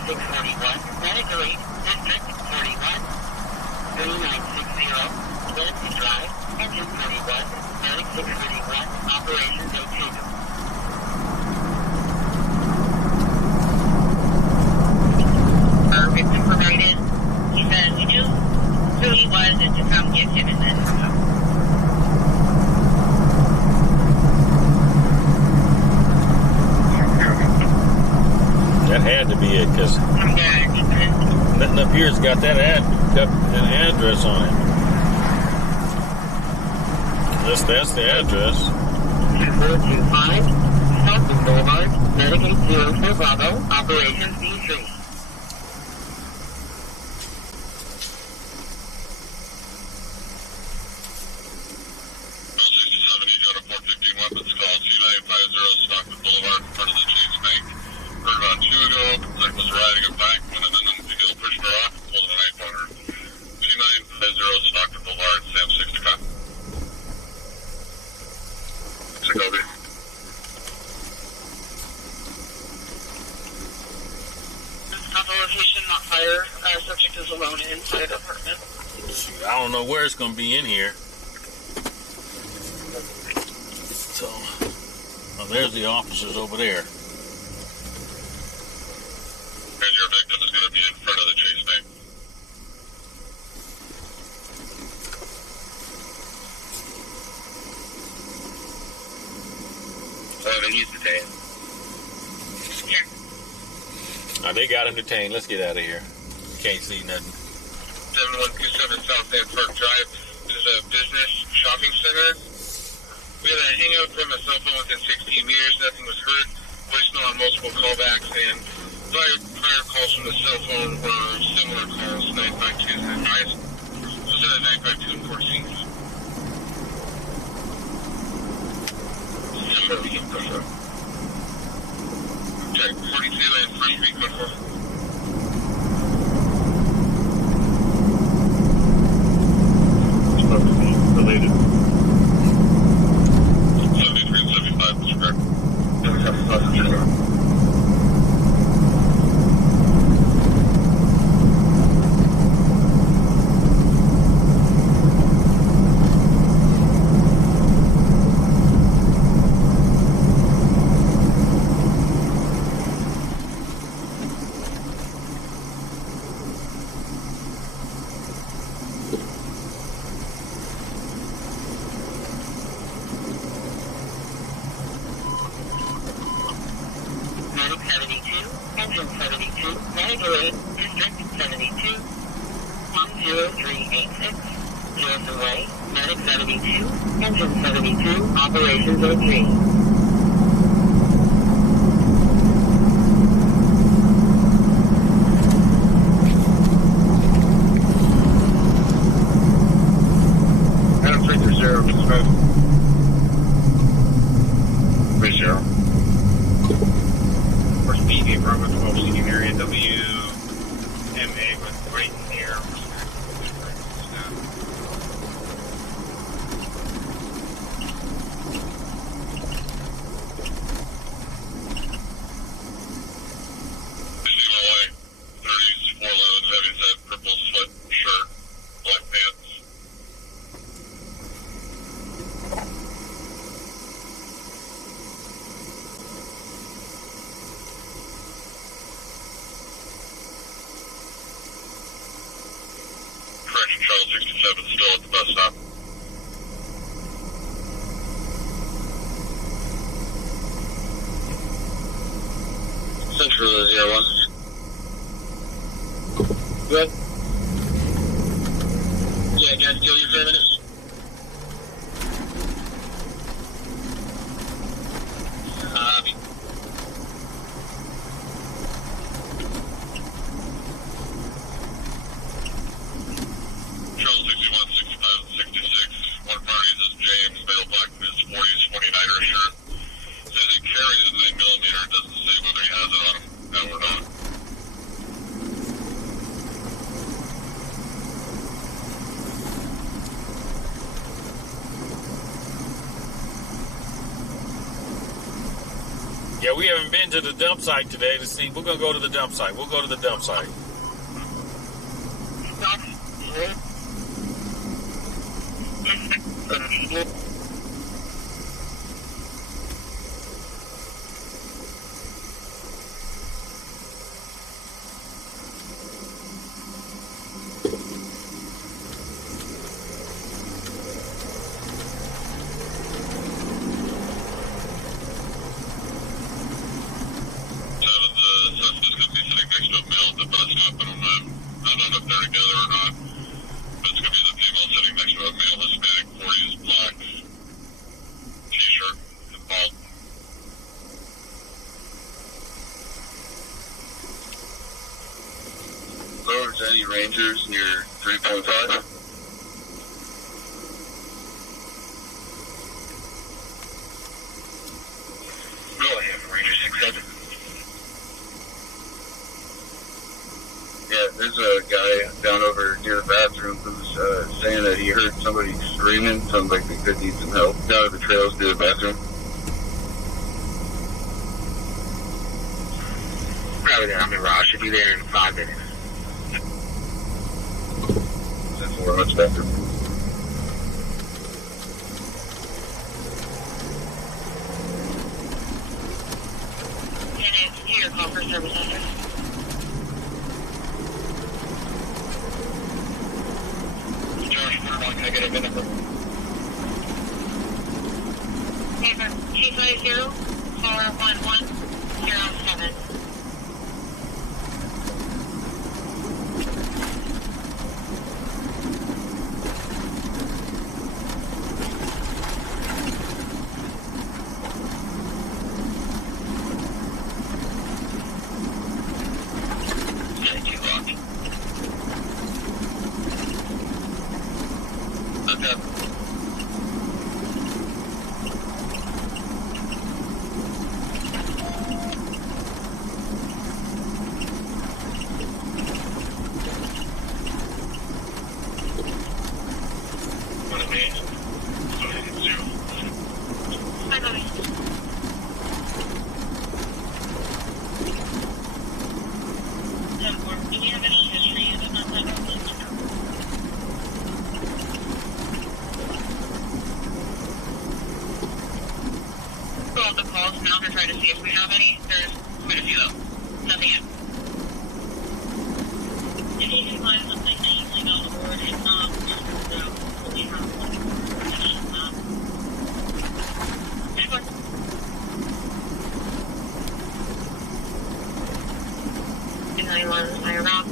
641, Medical Aid, District 41, 3960, Wednesday Drive, Engine 41, Medic 631, Operations 02. Our victim provided, he said we knew who he was and to come get him and then come home. That had to be it, because nothing up here's got that address on it. That's the address. 2425, South Boulevard, Medicaid 04 Bravo, Operations B3. Subject is alone inside the apartment. I don't know where it's going to be in here. So, well, there's the officers over there. And your victim is going to be in front of the Chase Bank. Then he's detained. They got him detained. Let's get out of here. Can't see nothing. 7127 South Van Park Drive. This is a business shopping center. We had a hangout from a cell phone within 16 meters. Nothing was heard. Voicemail on multiple callbacks, and prior calls from the cell phone were similar calls. 952 and guys. Was it a 952 and 14? Check 42 and 43 code 4. Related. 73 and 75, Mr. Greg. Operations 03. Adam 330, Smith. 30. We're speeding from a 12 seeking area WMA with right near. Charles 67 still at the bus stop. Central 01. Good. Yeah, can I steal you for a minute? Charles 61, 65, and 66. One party says James, male black, mid 40s, 29er shirt. Says he carries a 9mm. Doesn't say whether he has it on him now or not. Yeah, we haven't been to the dump site today to see. We're going to go to the dump site. We'll go to the dump site. Any Rangers near 3.5? Go ahead, Ranger 6-7. Yeah, there's a guy down over near the bathroom who's saying that he heard somebody screaming. Sounds like they could need some help. Down at the trails near the bathroom. Probably there. I'm in Ross. Should be there in 5 minutes. Much better. 10 to your call for service center. George, can I get a minute? Paper 250-411-07. Try to see if we have any. There's quite a few though. Nothing yet. If you can find something that you like on the board, if not, we have one. Next one. In 91, Fire Rock.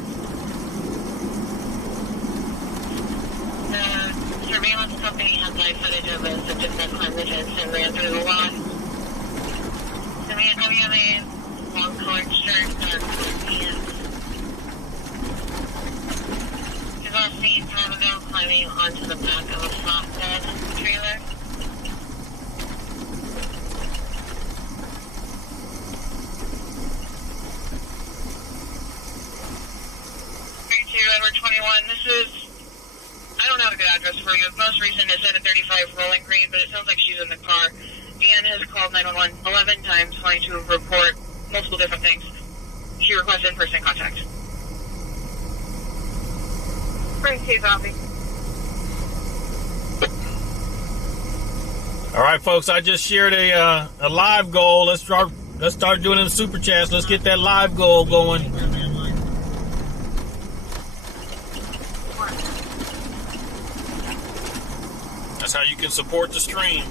The surveillance company has live footage of a subject that climbed the fence and ran through the lot. We have a long colored shirt, dark blue pants. We've all seen Pavano climbing onto the back of a flatbed trailer. Edward 21. This is, I don't have a good address for you. Most recent is at a 35 Rolling Green, but it sounds like she's in the car. Ann has called 911 11 times wanting to report multiple different things. She requests in-person contact. Bring to you, Bobby. All right, folks, I just shared a live goal. Let's start doing them super chats. Let's get that live goal going. That's how you can support the stream.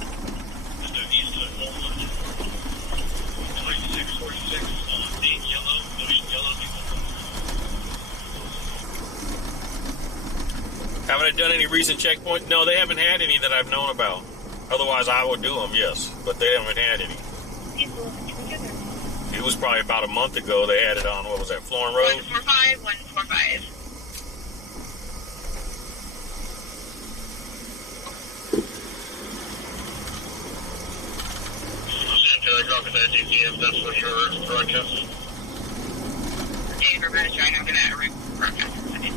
Haven't I done any recent checkpoints? No, they haven't had any that I've known about. Otherwise, I would do them, yes. But they haven't had any. It was probably about a month ago they had it on, what was that, Florin Road? 145, 145. Can I drop it at DCF? That's for sure. Broadcast. Dave, we're trying to get that broadcast in a second.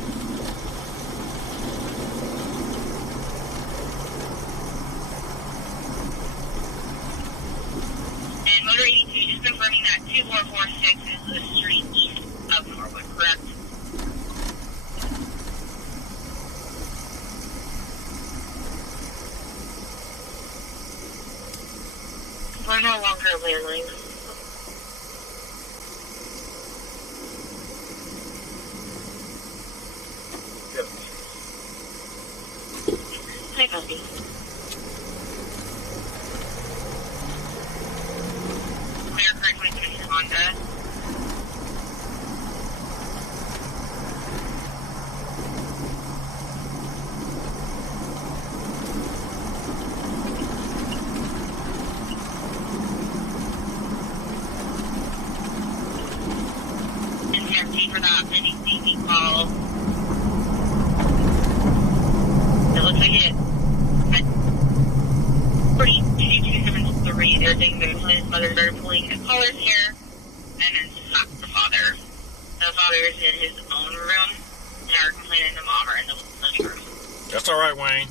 And Motor 82, just confirm 2446 is the street east of Norwood, correct? We're no longer a landline. Hi, Puppy. Clear correctly to Honda. Empty for that pending TV call. It looks like it. 4273, they're saying that his mother started pulling the collar's hair and then slapped the father. The father is in his own room and are complaining to mom are in the living room. That's all right, Wayne.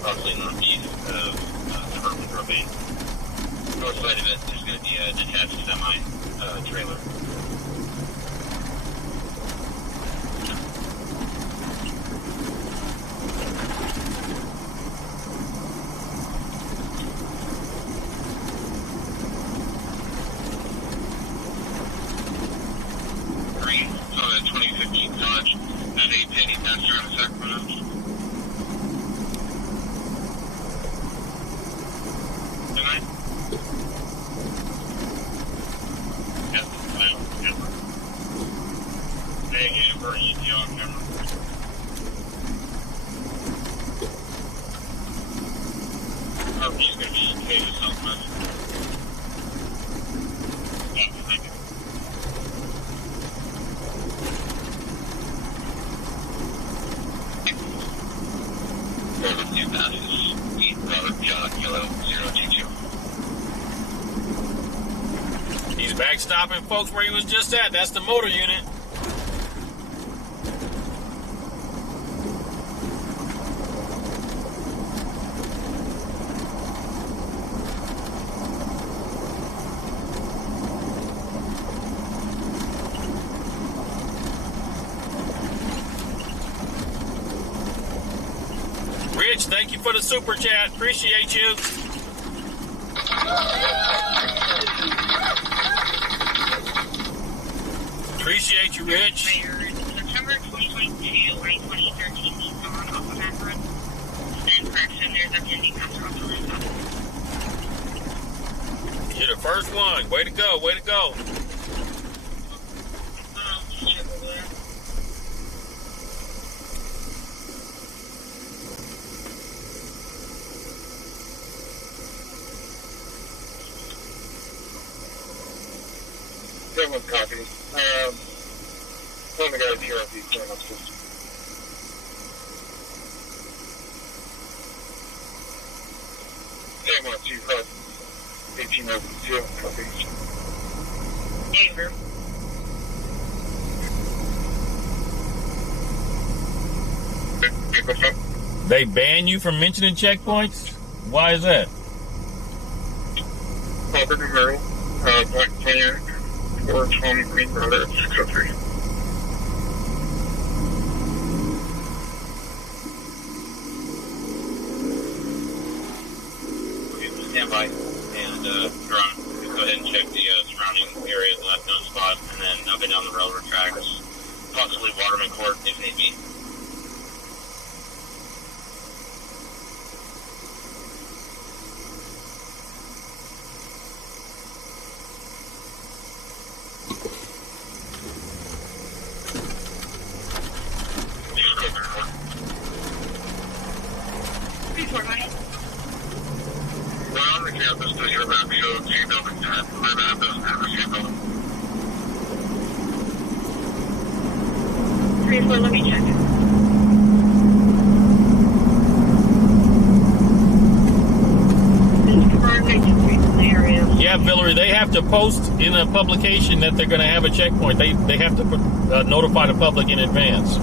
Probably northeast of Suburban Propane. North side of it, there's going to be a detached semi-trailer. Green, so that 2015 Dodge at a penny master out of Sacramento. He's going to be okay with something. Yeah, thank you. Over 2 passes. Eat Robert John Kilo 022. He's back stopping folks where he was just at. That's the motor unit. Rich, thank you for the super chat. Appreciate you. Appreciate you, Rich. September 2022, right 2013 Nissan off of Akron. Then correction, there's a pending master on the list. You're the first one. Way to go. Way to go. One copy. One of the guys here at the channel system. Same one, 1802 copies. They ban you from mentioning checkpoints? Why is that? Robert and Merrill, Black Player. 420 Green Road at 603. Okay, stand by and drone. Go ahead and check the surrounding area, the left known spot, and then up and down the railroad tracks, possibly Waterman Court if need be. Let me check. Yep, Villery, they have to post in a publication that they're going to have a checkpoint. They have to notify the public in advance.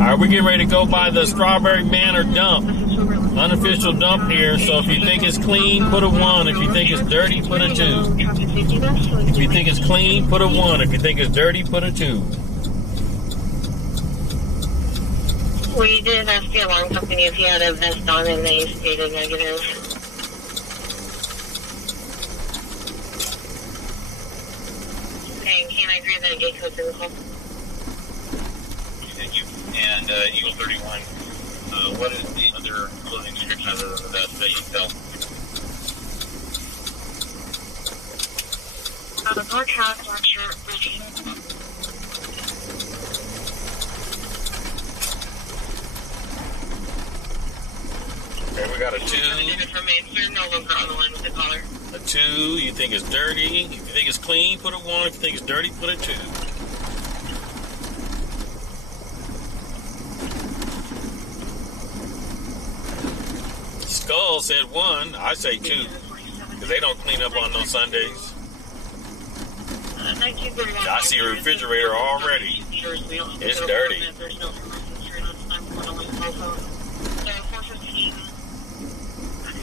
All right, we're getting ready to go by the Strawberry Manor dump. Unofficial dump here, so if you think it's clean, put a 1. If you think it's dirty, put a 2. If you think it's clean, put a 1. If you think it's dirty, put a 2. We did ask the alarm company if he had a vest on, and they stated negative. And can I agree that gate code's in the home? Thank you. And Eagle 31, what is the other clothing description other than the vest that you sell? Dark hat, dark shirt, blue jeans. Okay, we got a 2. No longer on the line with the caller. A 2. You think it's dirty. If you think it's clean, put a 1. If you think it's dirty, put a 2. Skull said 1. I say 2. Because they don't clean up on those Sundays. I see a refrigerator already. It's dirty.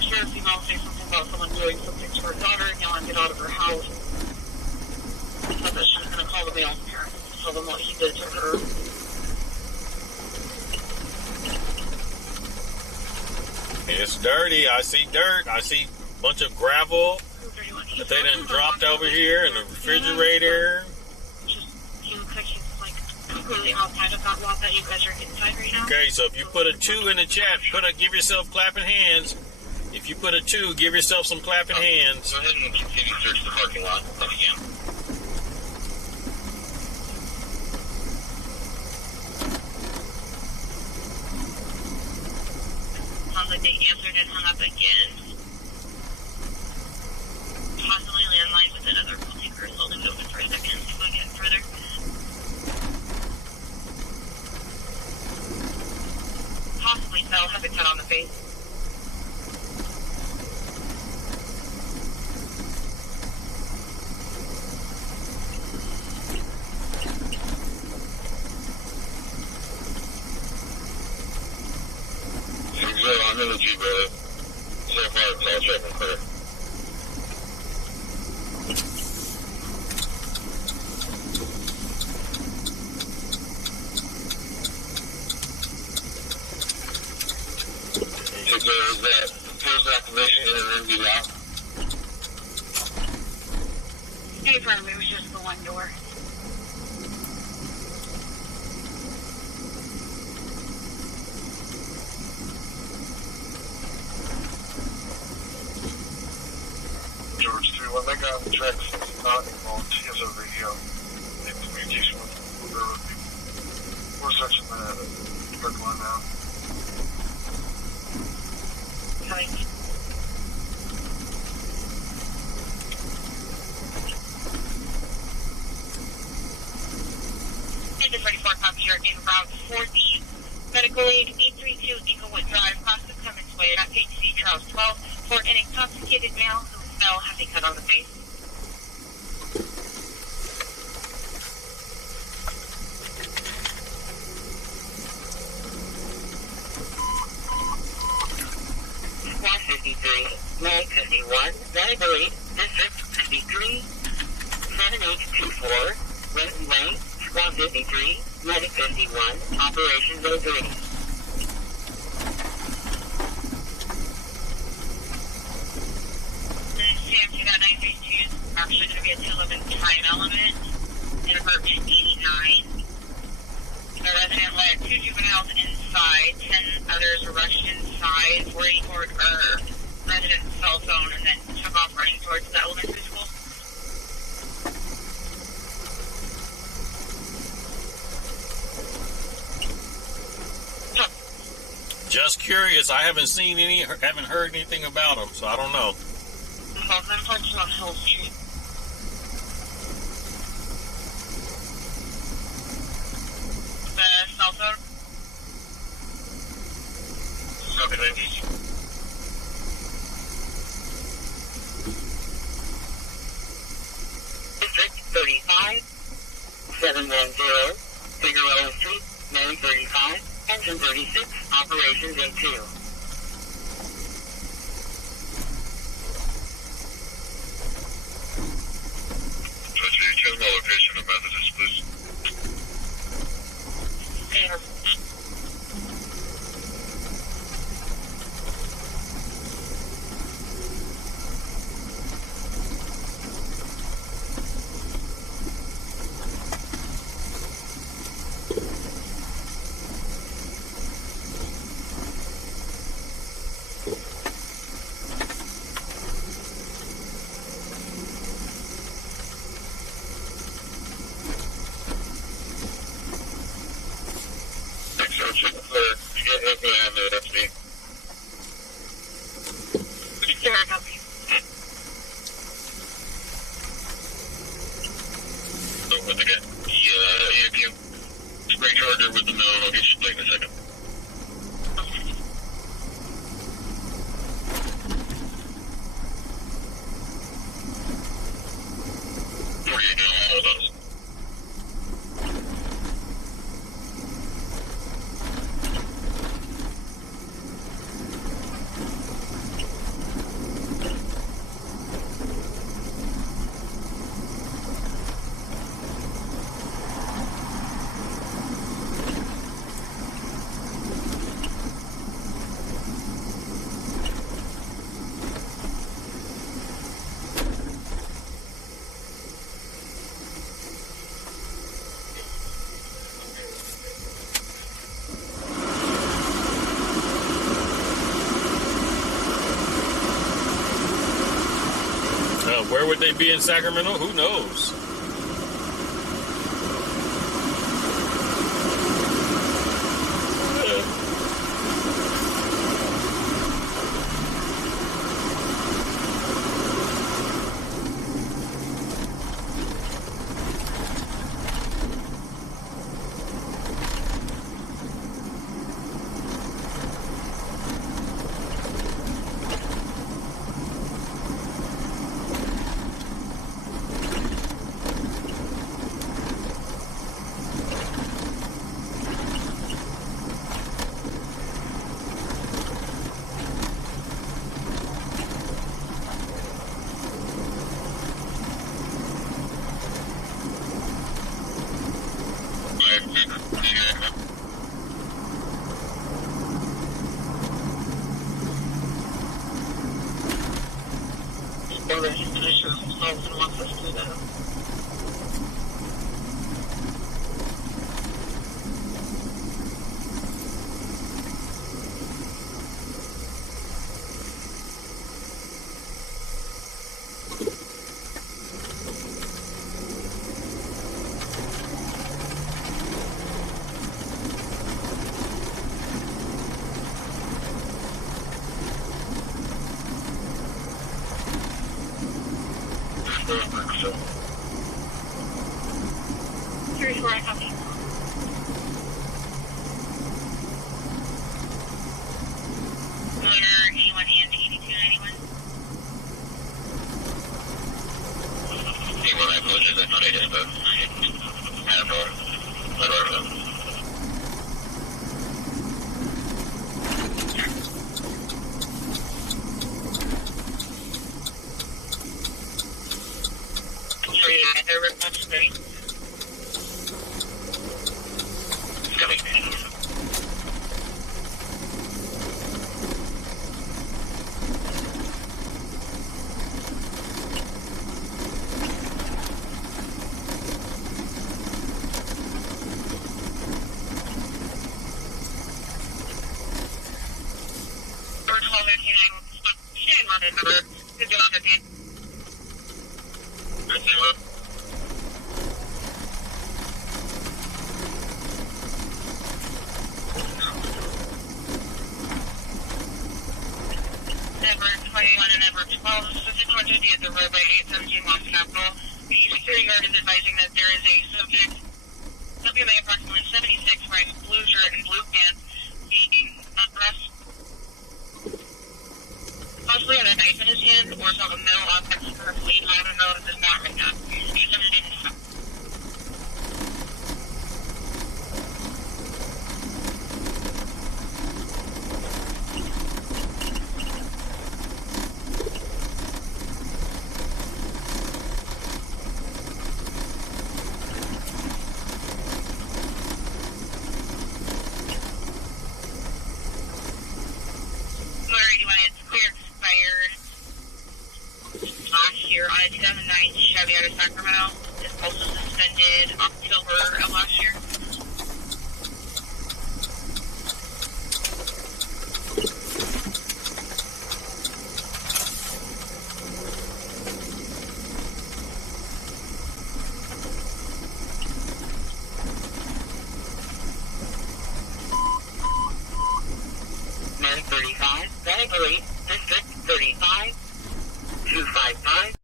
Sheriff's email saying something about someone doing something to her daughter and yelling to get out of her house. She said that she was going to call the male parent to tell them what he did to her. It's dirty. I see dirt. I see a bunch of gravel that they done dropped over here in the refrigerator. He looks like he's like completely outside of that lot that you guys are inside right now. Okay, so if you put a 2 in the chat, give yourself clapping hands. If you put a 2, give yourself some clapping hands. Go ahead and continue to search the parking lot again. Sounds like they answered and hung up again. Possibly landline with another call taker. So leave it open for a second if I get further. Possibly fell, has a cut on the face. I'm in the G, brother. So far, it's all check and clear. So there's that first activation and then get out. Hey, probably it was just the one door. George 3, when they got tracks not involved, he has a radio in communication with railroad people. We're searching the parking lot now. Coming. Engine 34 comes here in route 4D. Medical aid 832 Inglewood Drive, Costa Clements Way, at HC Charles 12, for an intoxicated male who fell, has a cut on the face. Squad 53, Mag 51, Medical aid, District 53, 7824, Renton Way, Squad 53, Medic 51, Operation Go 3. CMC got 932 is actually going to be a 211 time element in apartment 89. The resident let 2 juveniles inside, 10 others rushed inside, 44 resident's cell phone, and then took off running towards the elementary school. Just curious. I haven't seen any, haven't heard anything about them, so I don't know. Both them parked on Hill Street. 90s. District 35, 710, Figueroa Street, 935, Engine 36, Operations A2. Choose my location of messages, please. That's me. So, with the guy, EAPM spray charger with the node, I'll get you playing in a second. Hold on. Where would they be in Sacramento? Who knows? Here's where I copy. Motor 81 and 8291. Well, I apologize. I thought I just I don't know. I don't know. possibly had a knife in his hand or some metal objects for a fleet. I don't know if it's not right now. He's going to do this. Last year on a 2009 Chevy out of Sacramento. It's also suspended October of last year. Medic 35, Medic Elite, District 35. 255,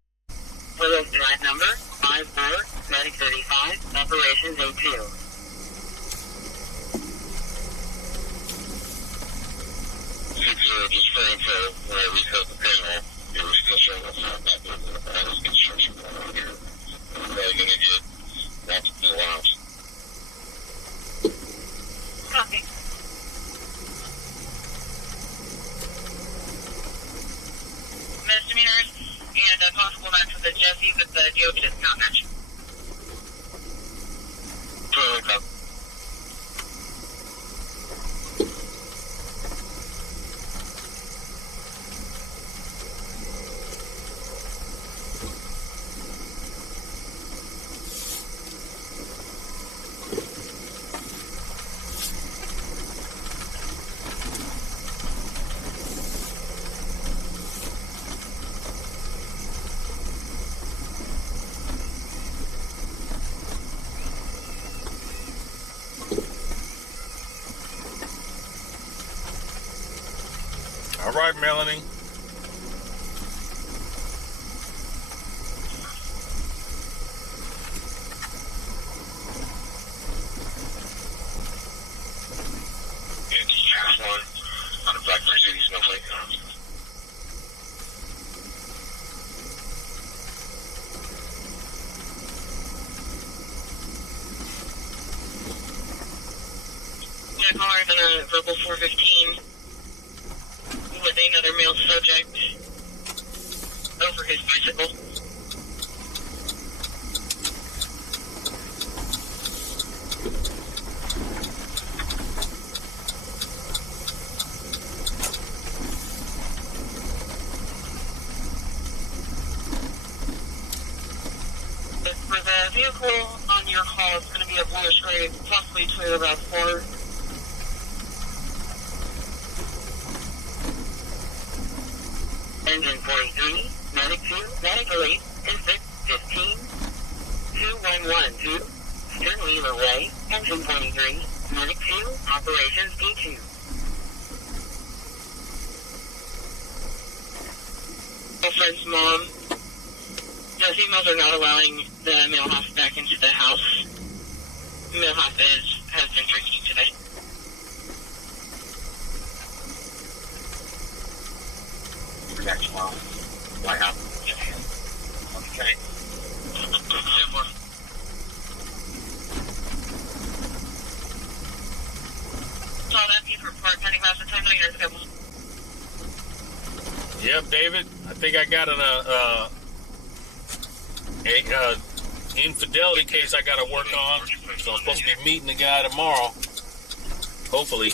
Willow Drive number 54, Medic 35, Operations A2. 60, just for info, when I reset the panel, it was still showing us that there was construction going on here. I'm probably going to get lots of new lives. Copy. Misdemeanors and a possible match with the Jesse with the DOB discount match. Totally copy. All right, Melanie. And just pass one on the Black Mercedes Snowflake. Yeah, caller in a verbal 415. With another male subject over his bicycle. For the vehicle on your call, it's going to be a bluish gray, possibly Toyota RAV4. Engine 43, Medic 2, Medic Elite, District 15, 2112, Stern Wheeler Way, Engine 43, Medic 2, Operations D2. Girlfriend's mom. The females are not allowing the male house back into the house. The male house has been drinking today. Next one. White House. Okay. Saw that piece report pending last time. No, you're scheduled. Yep, David. I think I got a infidelity case I got to work on. So I'm supposed to be meeting the guy tomorrow. Hopefully.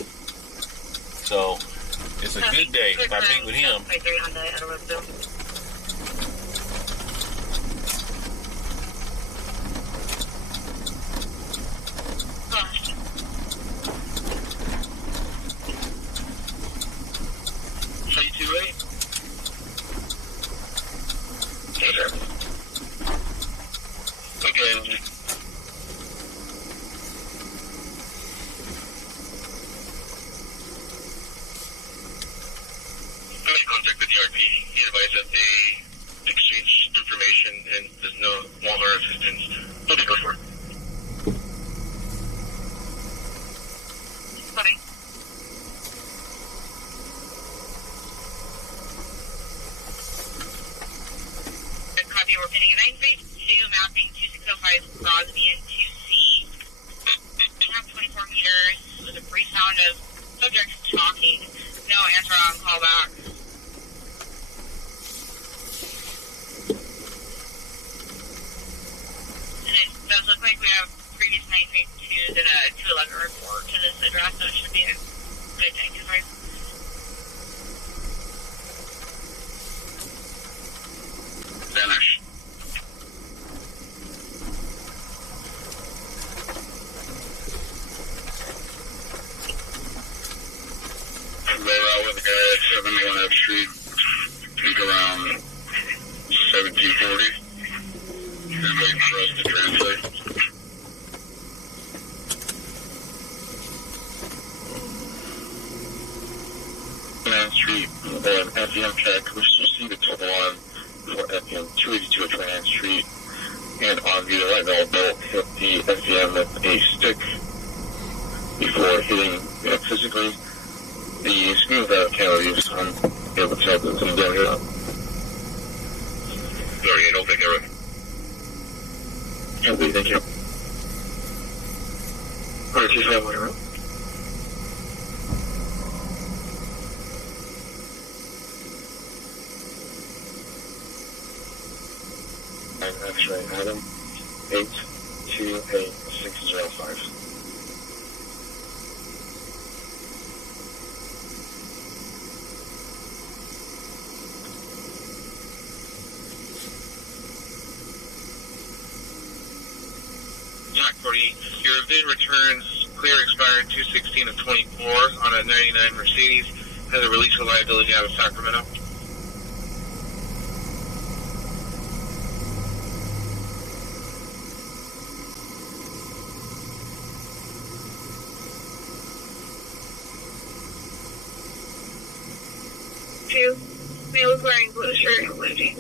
So it's a good day if I meet with him. Contact the DRP. He advised that repeating a 932 mapping 2605 Crosby and 2C. Half 24 meters with a brief sound of subject talking. No answer on callback. And it does look like we have previous 932s and a 211 report to this address, so it should be a good thing. Vanish. Roll out with the guy at 71 F Street. Think around 1740. Just waiting for us to translate. Street, FEM check, which is received a total on for FEM 282 at 29th Street, and on view right now, don't hit the FEM with a stick before hitting physically. The screen of that camera use, I'm able to tell that it's down here. Sorry, I don't think I would. Okay, thank you. Alright, 25, whatever. X-ray Adam 828605. Jack 40, your VIN returns clear expired 2/16 of 24 on a 99 Mercedes. Has a release of liability out of Sacramento. Male wearing blue shirt and blue jeans.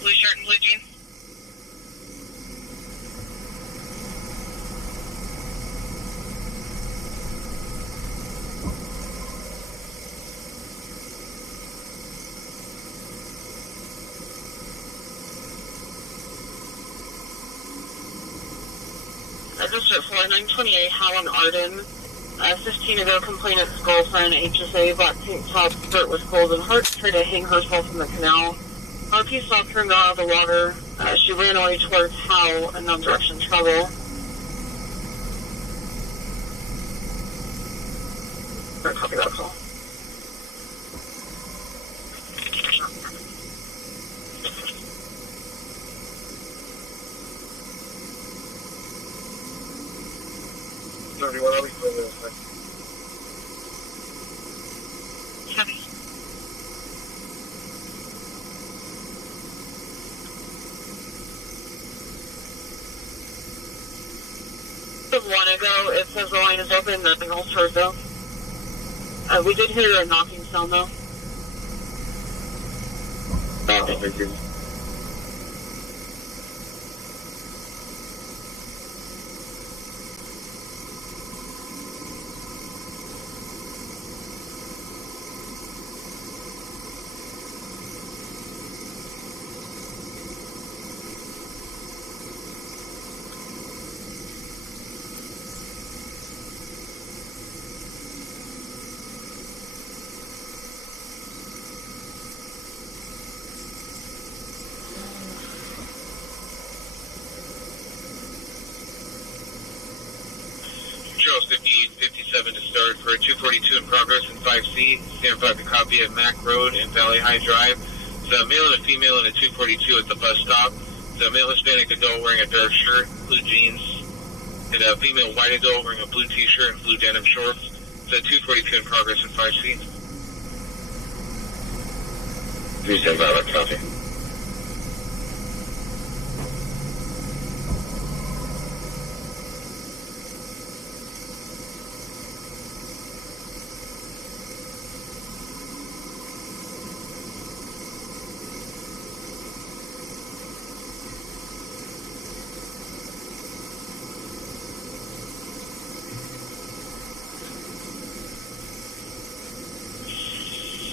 Blue shirt and blue jeans. Address at 4928 Howland Arden. 15 ago, complainant's girlfriend, HSA, black tank top, skirt with golden hearts, tried to hang herself in the canal. RP stopped her out of the water. She ran away towards Howe and non-direction travel. Copy that call. What are we doing this? Heavy. One ago, it says the line is open, nothing else heard though. We did hear a knocking sound though. Oh, thank you. Charles 5857 to start for 242 in progress in 5C. Stand by the copy at Mac Road and Valley High Drive. It's a male and a female in a 242 at the bus stop. It's a male Hispanic adult wearing a dark shirt, blue jeans, and a female white adult wearing a blue t-shirt and blue denim shorts. It's a 242 in progress in 5C. Please stand by, let's copy.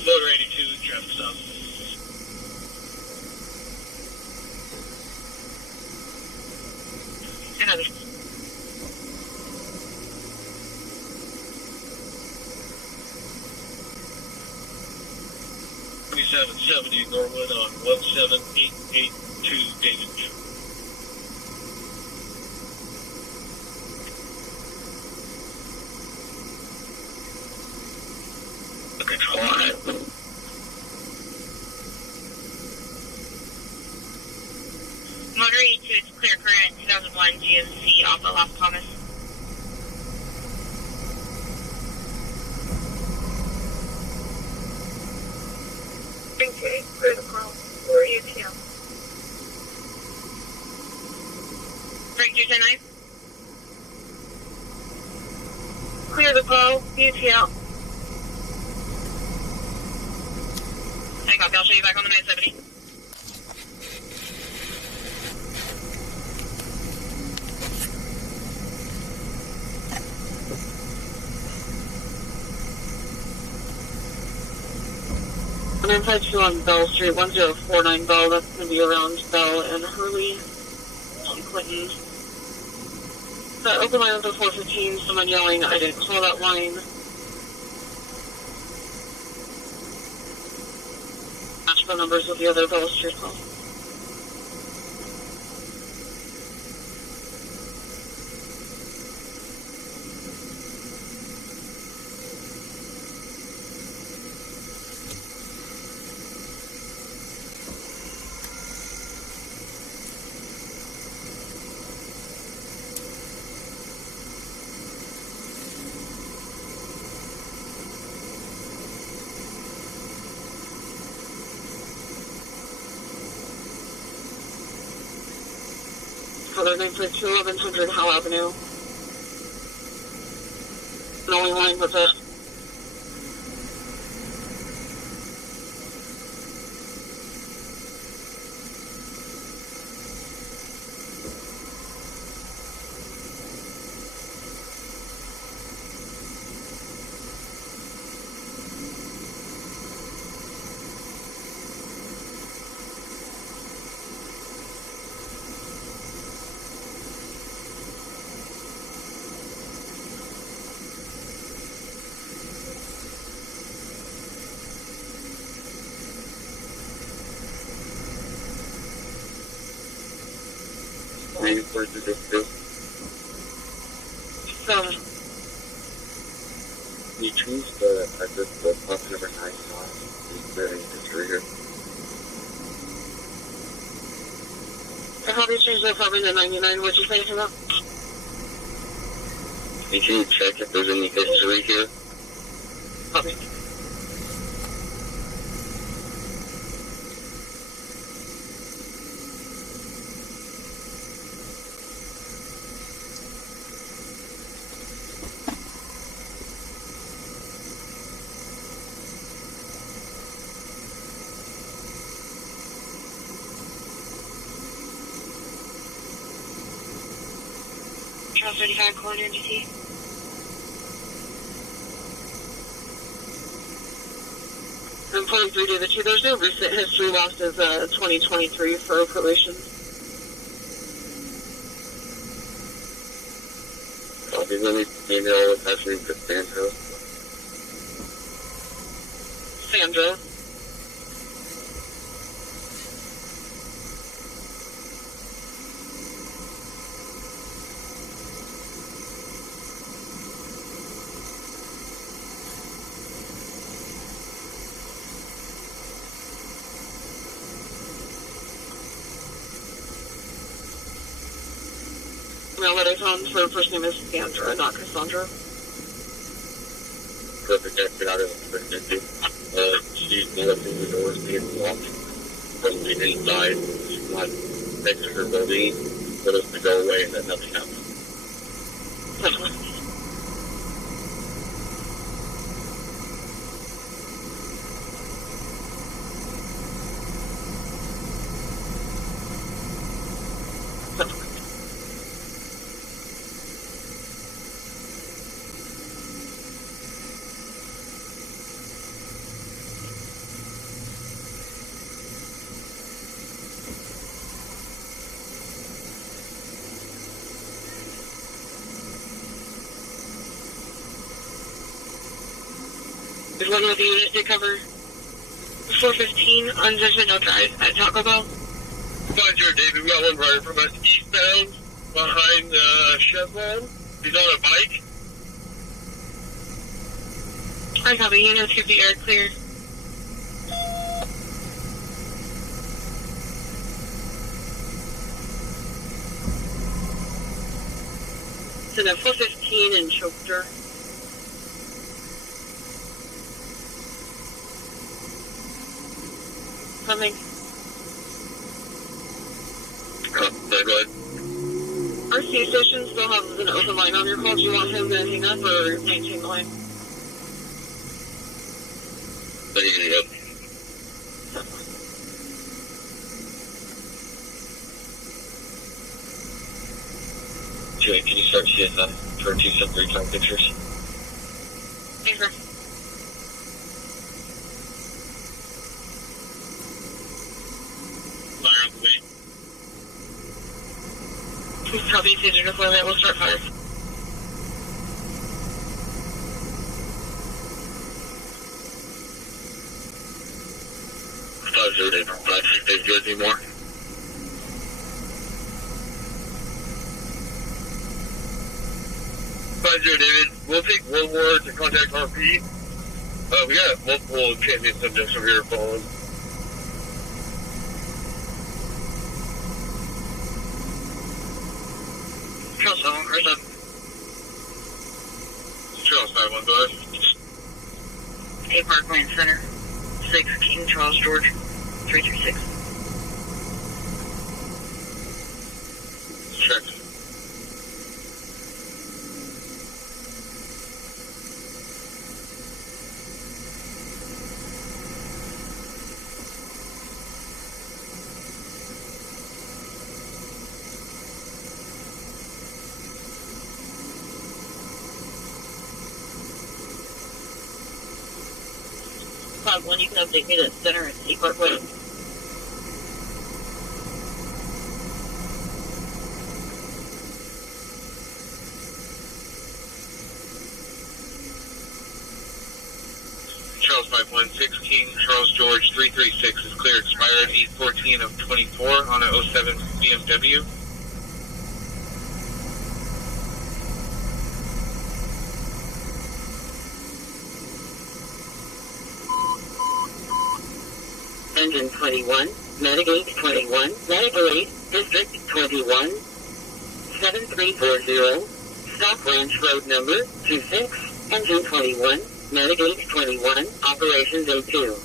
Motor 82, traffic stop. 2770 Norwood on 17882 Dayton. Control on it. Motor E2, it's clear current 2001 GMC Alpha Las Palmas. Clear the call for ETL. Frank 210-9. Clear the call, ETL. I copy, I'll show you back on the 970. I'm going to find you on Bell Street, 1049 Bell. That's going to be around Bell and Hurley on Clinton. That open line up to 415, someone yelling, I didn't call that line. Match the numbers with the other Bell Street call. Other name for 1100 Howe Avenue. And only line with it. Where did this go? You choose the address the bus number 9 is there any history here? I thought they changed the apartment to 99. What'd you say to them? Can you check if there's any history here? Copy. Charles 35, corner NGT. I'm 43 David 2. There's no recent history lost as 2023 for probation. Copy, let me email attaching to Sandra. Sandra. Email that I found, her first name is Sandra, not Cassandra. Perfect, I got it. She's noticing the doors being locked from the inside. She's not next to her building, told us to go away and then nothing happened. Is one of the units they cover? 415 on Sacramento Drive at Taco Bell. 50 David, we got one rider from us eastbound behind Chevron. He's on a bike. I copy. Units give the air clear. So the 415 and Choked. Coming. Go ahead. Our C station still has an open line on your call. Do you want him to hang up or maintain the line? There you go. Joey, can you start CSI for 273 pictures? Thanks, sir. Please copy Cedar deployment. We'll start fire. David, I think they've got any more. David, we'll take one more to contact RP. We got multiple champion subjects over here following. Charles 7, Chris 7. Charles 5-1, go ahead. 8 Parkland Center, 6 King Charles George, 336. Check. Cloud 1, you can update me to center and C Parkway. Charles 516 King Charles George 336 is clear. Expired 8/14 of 24 on a 07 BMW. Engine 21, Medic 21, Medical 8, District 21, 7340, Stock Ranch Road number 26, Engine 21, Medic 21, Operations A2.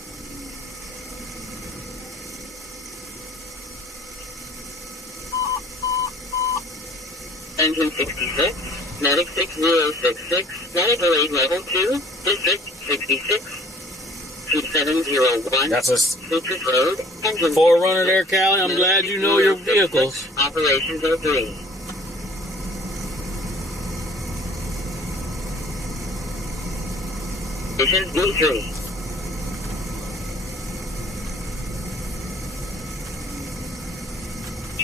Engine 66, Medic 6066, Medical 8 Level 2, District 66, 2701. That's a Citrus Road, Engine 4Runner there, Callie. I'm glad you know your vehicles. Operations O3. Missions D3.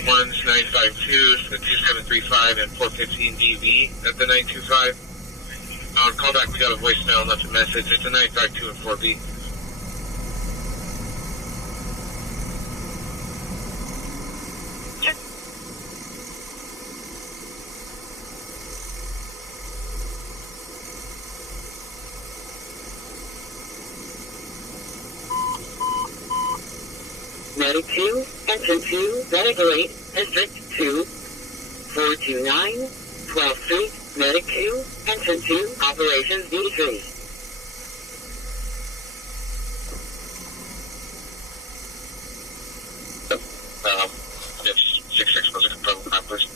One's 952, the 2735 and 415 DV at the 925. On callback, we got a voicemail and left a message. It's a 952 and 4B. Medic 2, Engine 2, Medical 8, District 2, 429, 12th Street, Medic 2, Engine 2, Operations D3. It's 66 was a confirmed crime, please.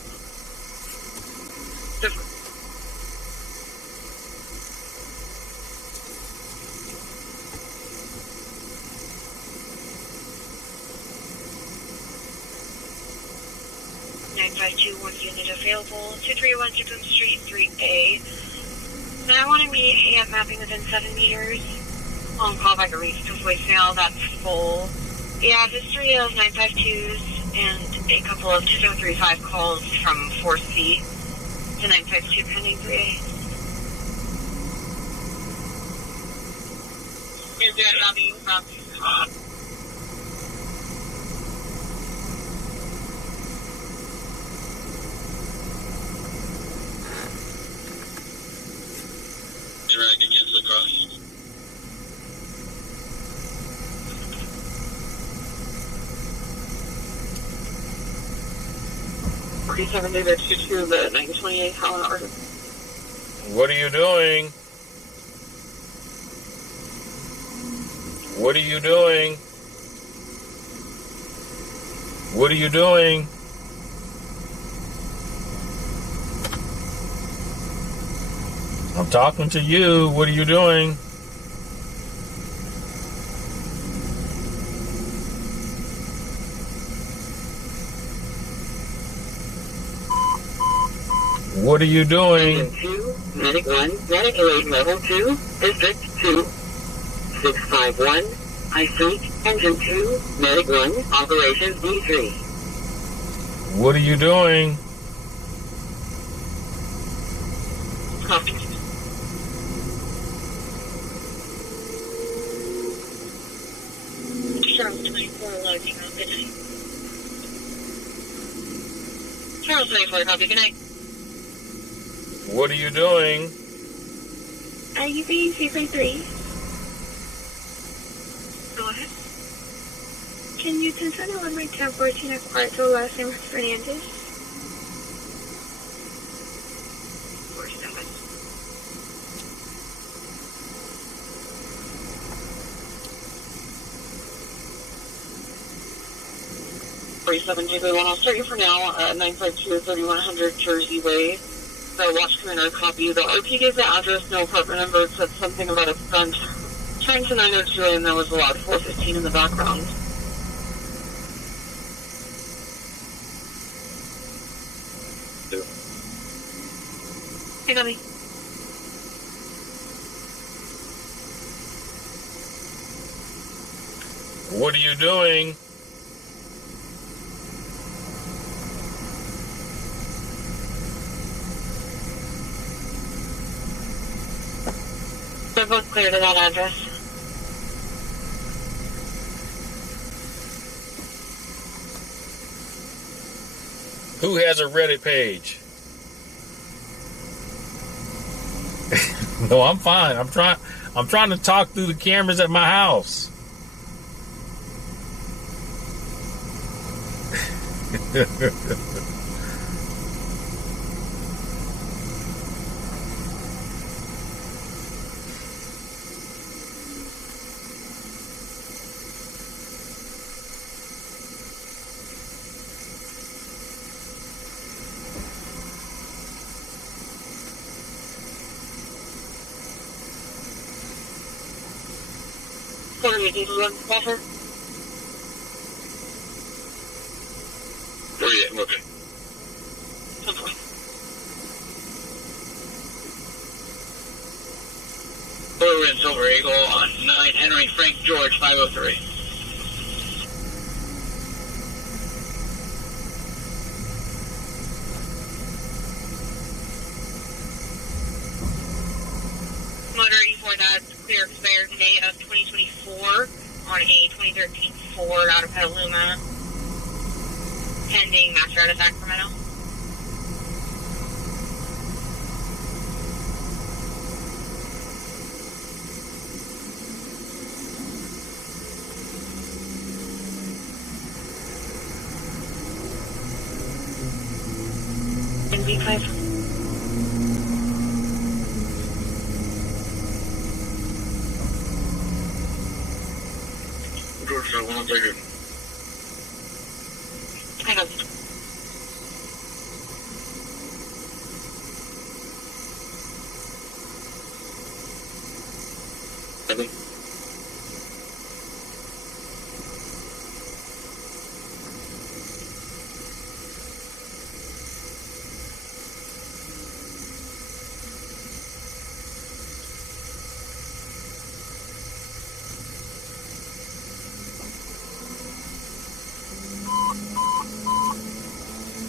One unit available, 231 Jacobin Street, 3A. And I want to meet hand mapping within 7 meters. On call back a reach to voicemail, that's full. Yeah, history of 952s and a couple of 2035 calls from 4C to 952 pending 3A. Is there a lobby from You're right, I can cancel the cost. 47 David 22, the 928 Howland Arden. What are you doing? What are you doing? What are you doing? I'm talking to you. What are you doing? What are you doing? 2, Medic 1, Medic 8, Level 2, District 2, 651, High Street, Engine 2, Medic 1, Operations D3. What are you doing? Copy. Charles 24, loading on. Good night. Charles 24, copy. Good night. What are you doing? Are you being 233? Go ahead. Can you 1021 my 1014 at Cuarto, last name Fernandez? 47. I'll start you for now at 952 3100 Jersey Way. The watch commander copy. The RP gave the address, no apartment number. It said something about a front turn to 902 and there was a lot 415 in the background. Hey, Gummy. What are you doing? They're both clear to that address. Who has a Reddit page? No, I'm fine. I'm trying to talk through the cameras at my house. What are you doing, Walter? Where are you at? I'm okay. We're in Silver Eagle on 9 Henry Frank George 503. Motor 84, that's clear expire today of 2024 on a 2013 Ford out of Petaluma. Pending master out of Sacramento. NV5. George, 1 second. Hang on. Heavy.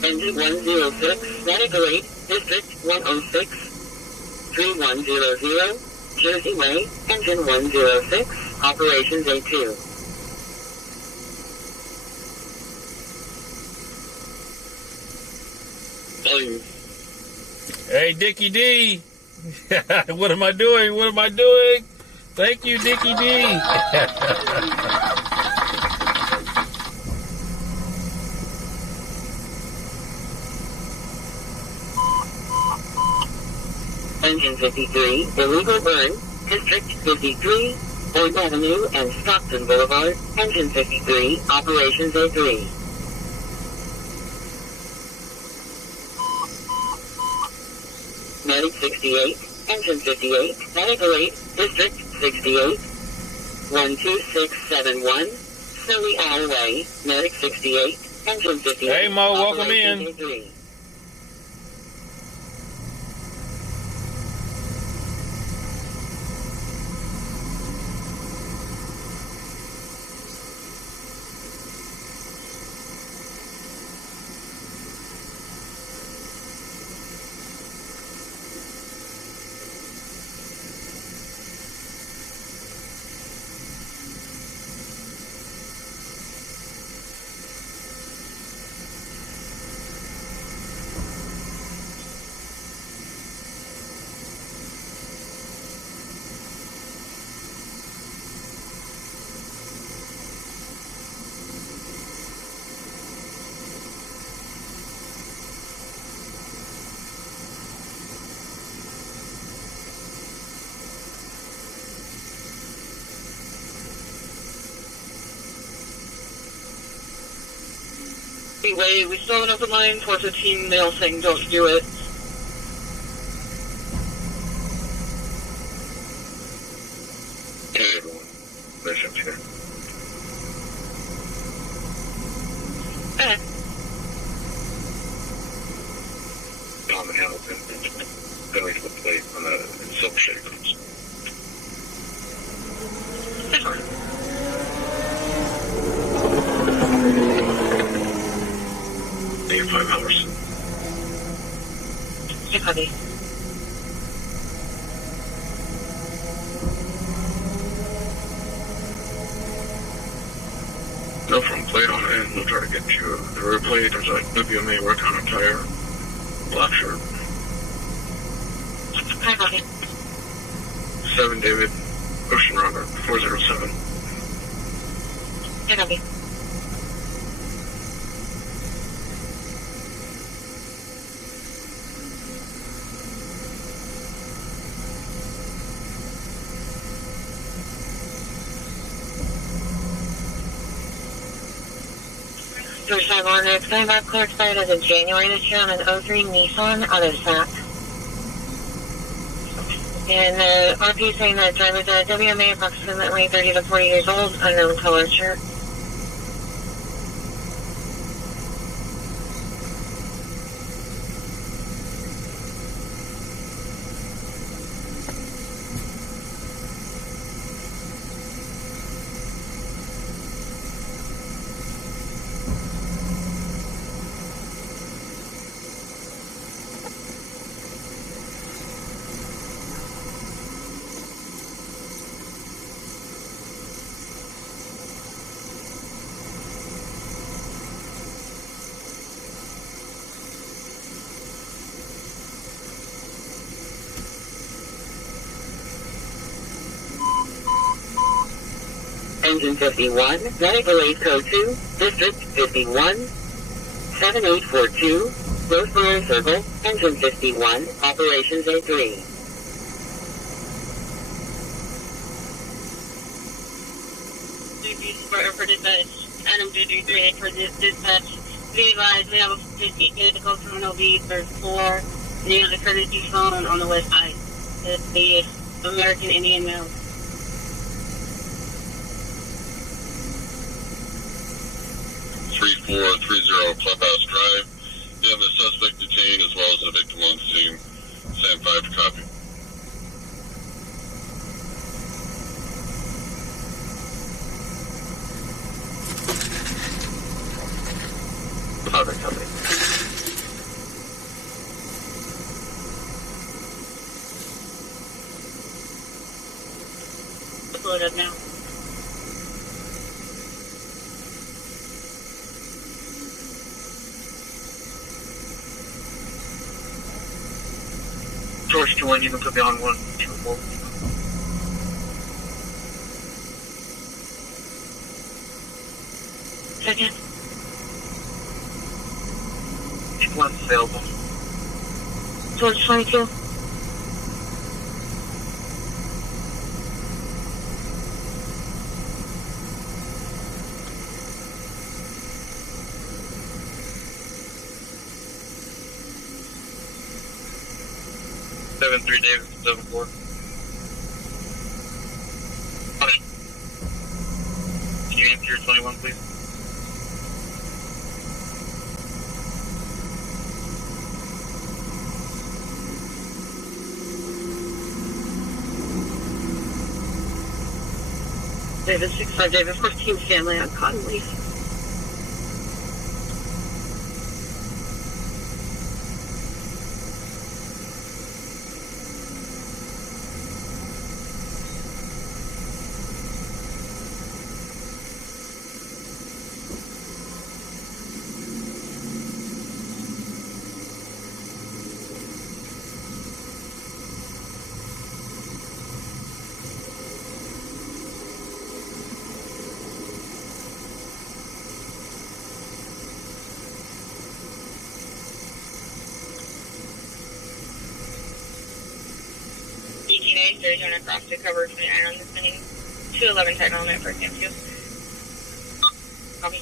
Engine 106, Medical 8, District 106, 3100, Jersey Way, Engine 106, Operations A2. you? Hey, Dickie D. What am I doing? What am I doing? Thank you, Dickie D. Engine 53, illegal burn, District 53, Boyd Avenue and Stockton Boulevard, Engine 53, Operations A3. Medic 68, Engine 58, Medical 8, District 68, 12671, Silly Owl Way, Medic 68, Engine 58. Hey, Mo, welcome Operations in. A3. Anyway, we still have an open line, 415 mail saying don't do it. Hey everyone, Bishop here. Tom and Hamilton, going to the plate on the silk shakers. 5 hours. Yeah, copy. No front plate on it, we'll try to get you the rear plate. There's a WMA work on a tire, black shirt. Hi, copy. 7 David, Ocean Rocker, 407. Yeah, copy. It's going back clear expired as of January this year on an 03 Nissan out of Sac. And the RP saying that driver's a WMA approximately 30 to 40 years old, unknown color shirt. Engine 51, Medical Aid Code 2, District 51, 7842, Roseboro Circle, Engine 51, Operations A3. For dispatch, Adam 233 for dispatch. Be advised, we have a 50 vehicle terminal B, third floor, near the courtesy phone on the west side. It's the American Indian Mail. 3430 Clubhouse Drive. You have a suspect detained as well as a victim on scene. Stand 5 to copy. Copy. Load up now. you want, you can put me on 124. Second. Which one's available? George 22. Seven 3 Davis 74. Can you answer your 21, please? David 65, David 14, Stanley on Cotton Leaf. Sturgeon across to cover 29 on the spinning. 211 technical network, thank you. Copy.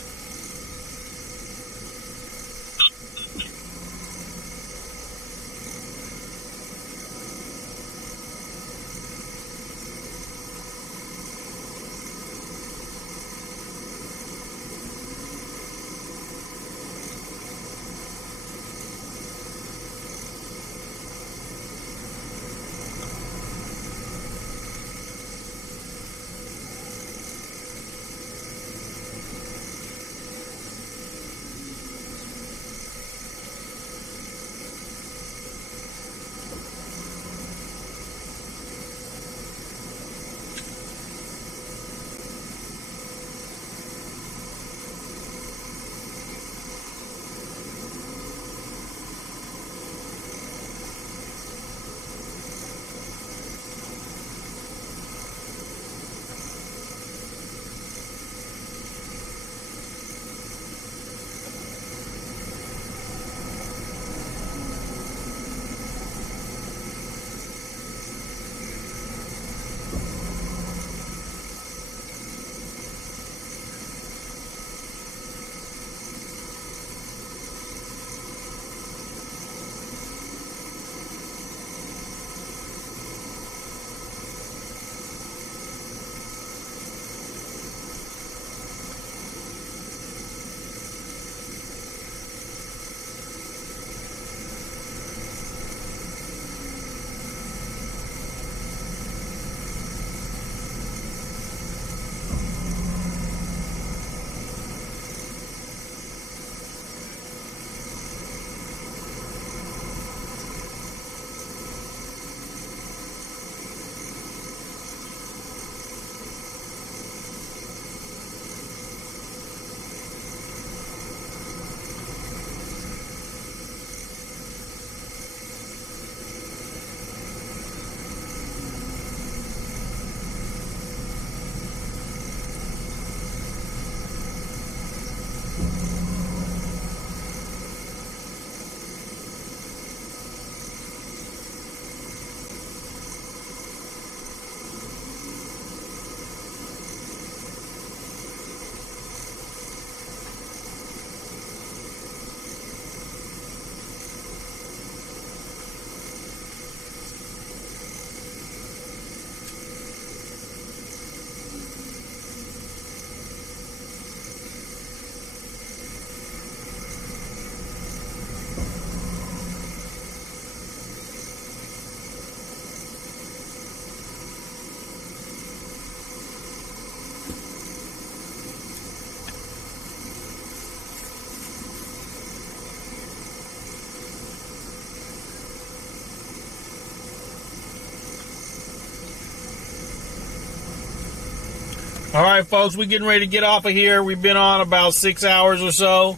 All right, folks, we're getting ready to get off of here. We've been on about 6 hours or so.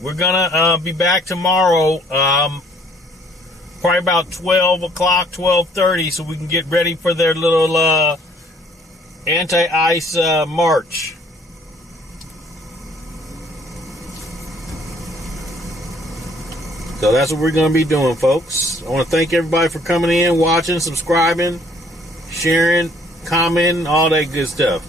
We're going to be back tomorrow. probably about 12 o'clock, 12:30, so we can get ready for their little anti-ice march. So that's what we're going to be doing, folks. I want to thank everybody for coming in, watching, subscribing, sharing, commenting, all that good stuff.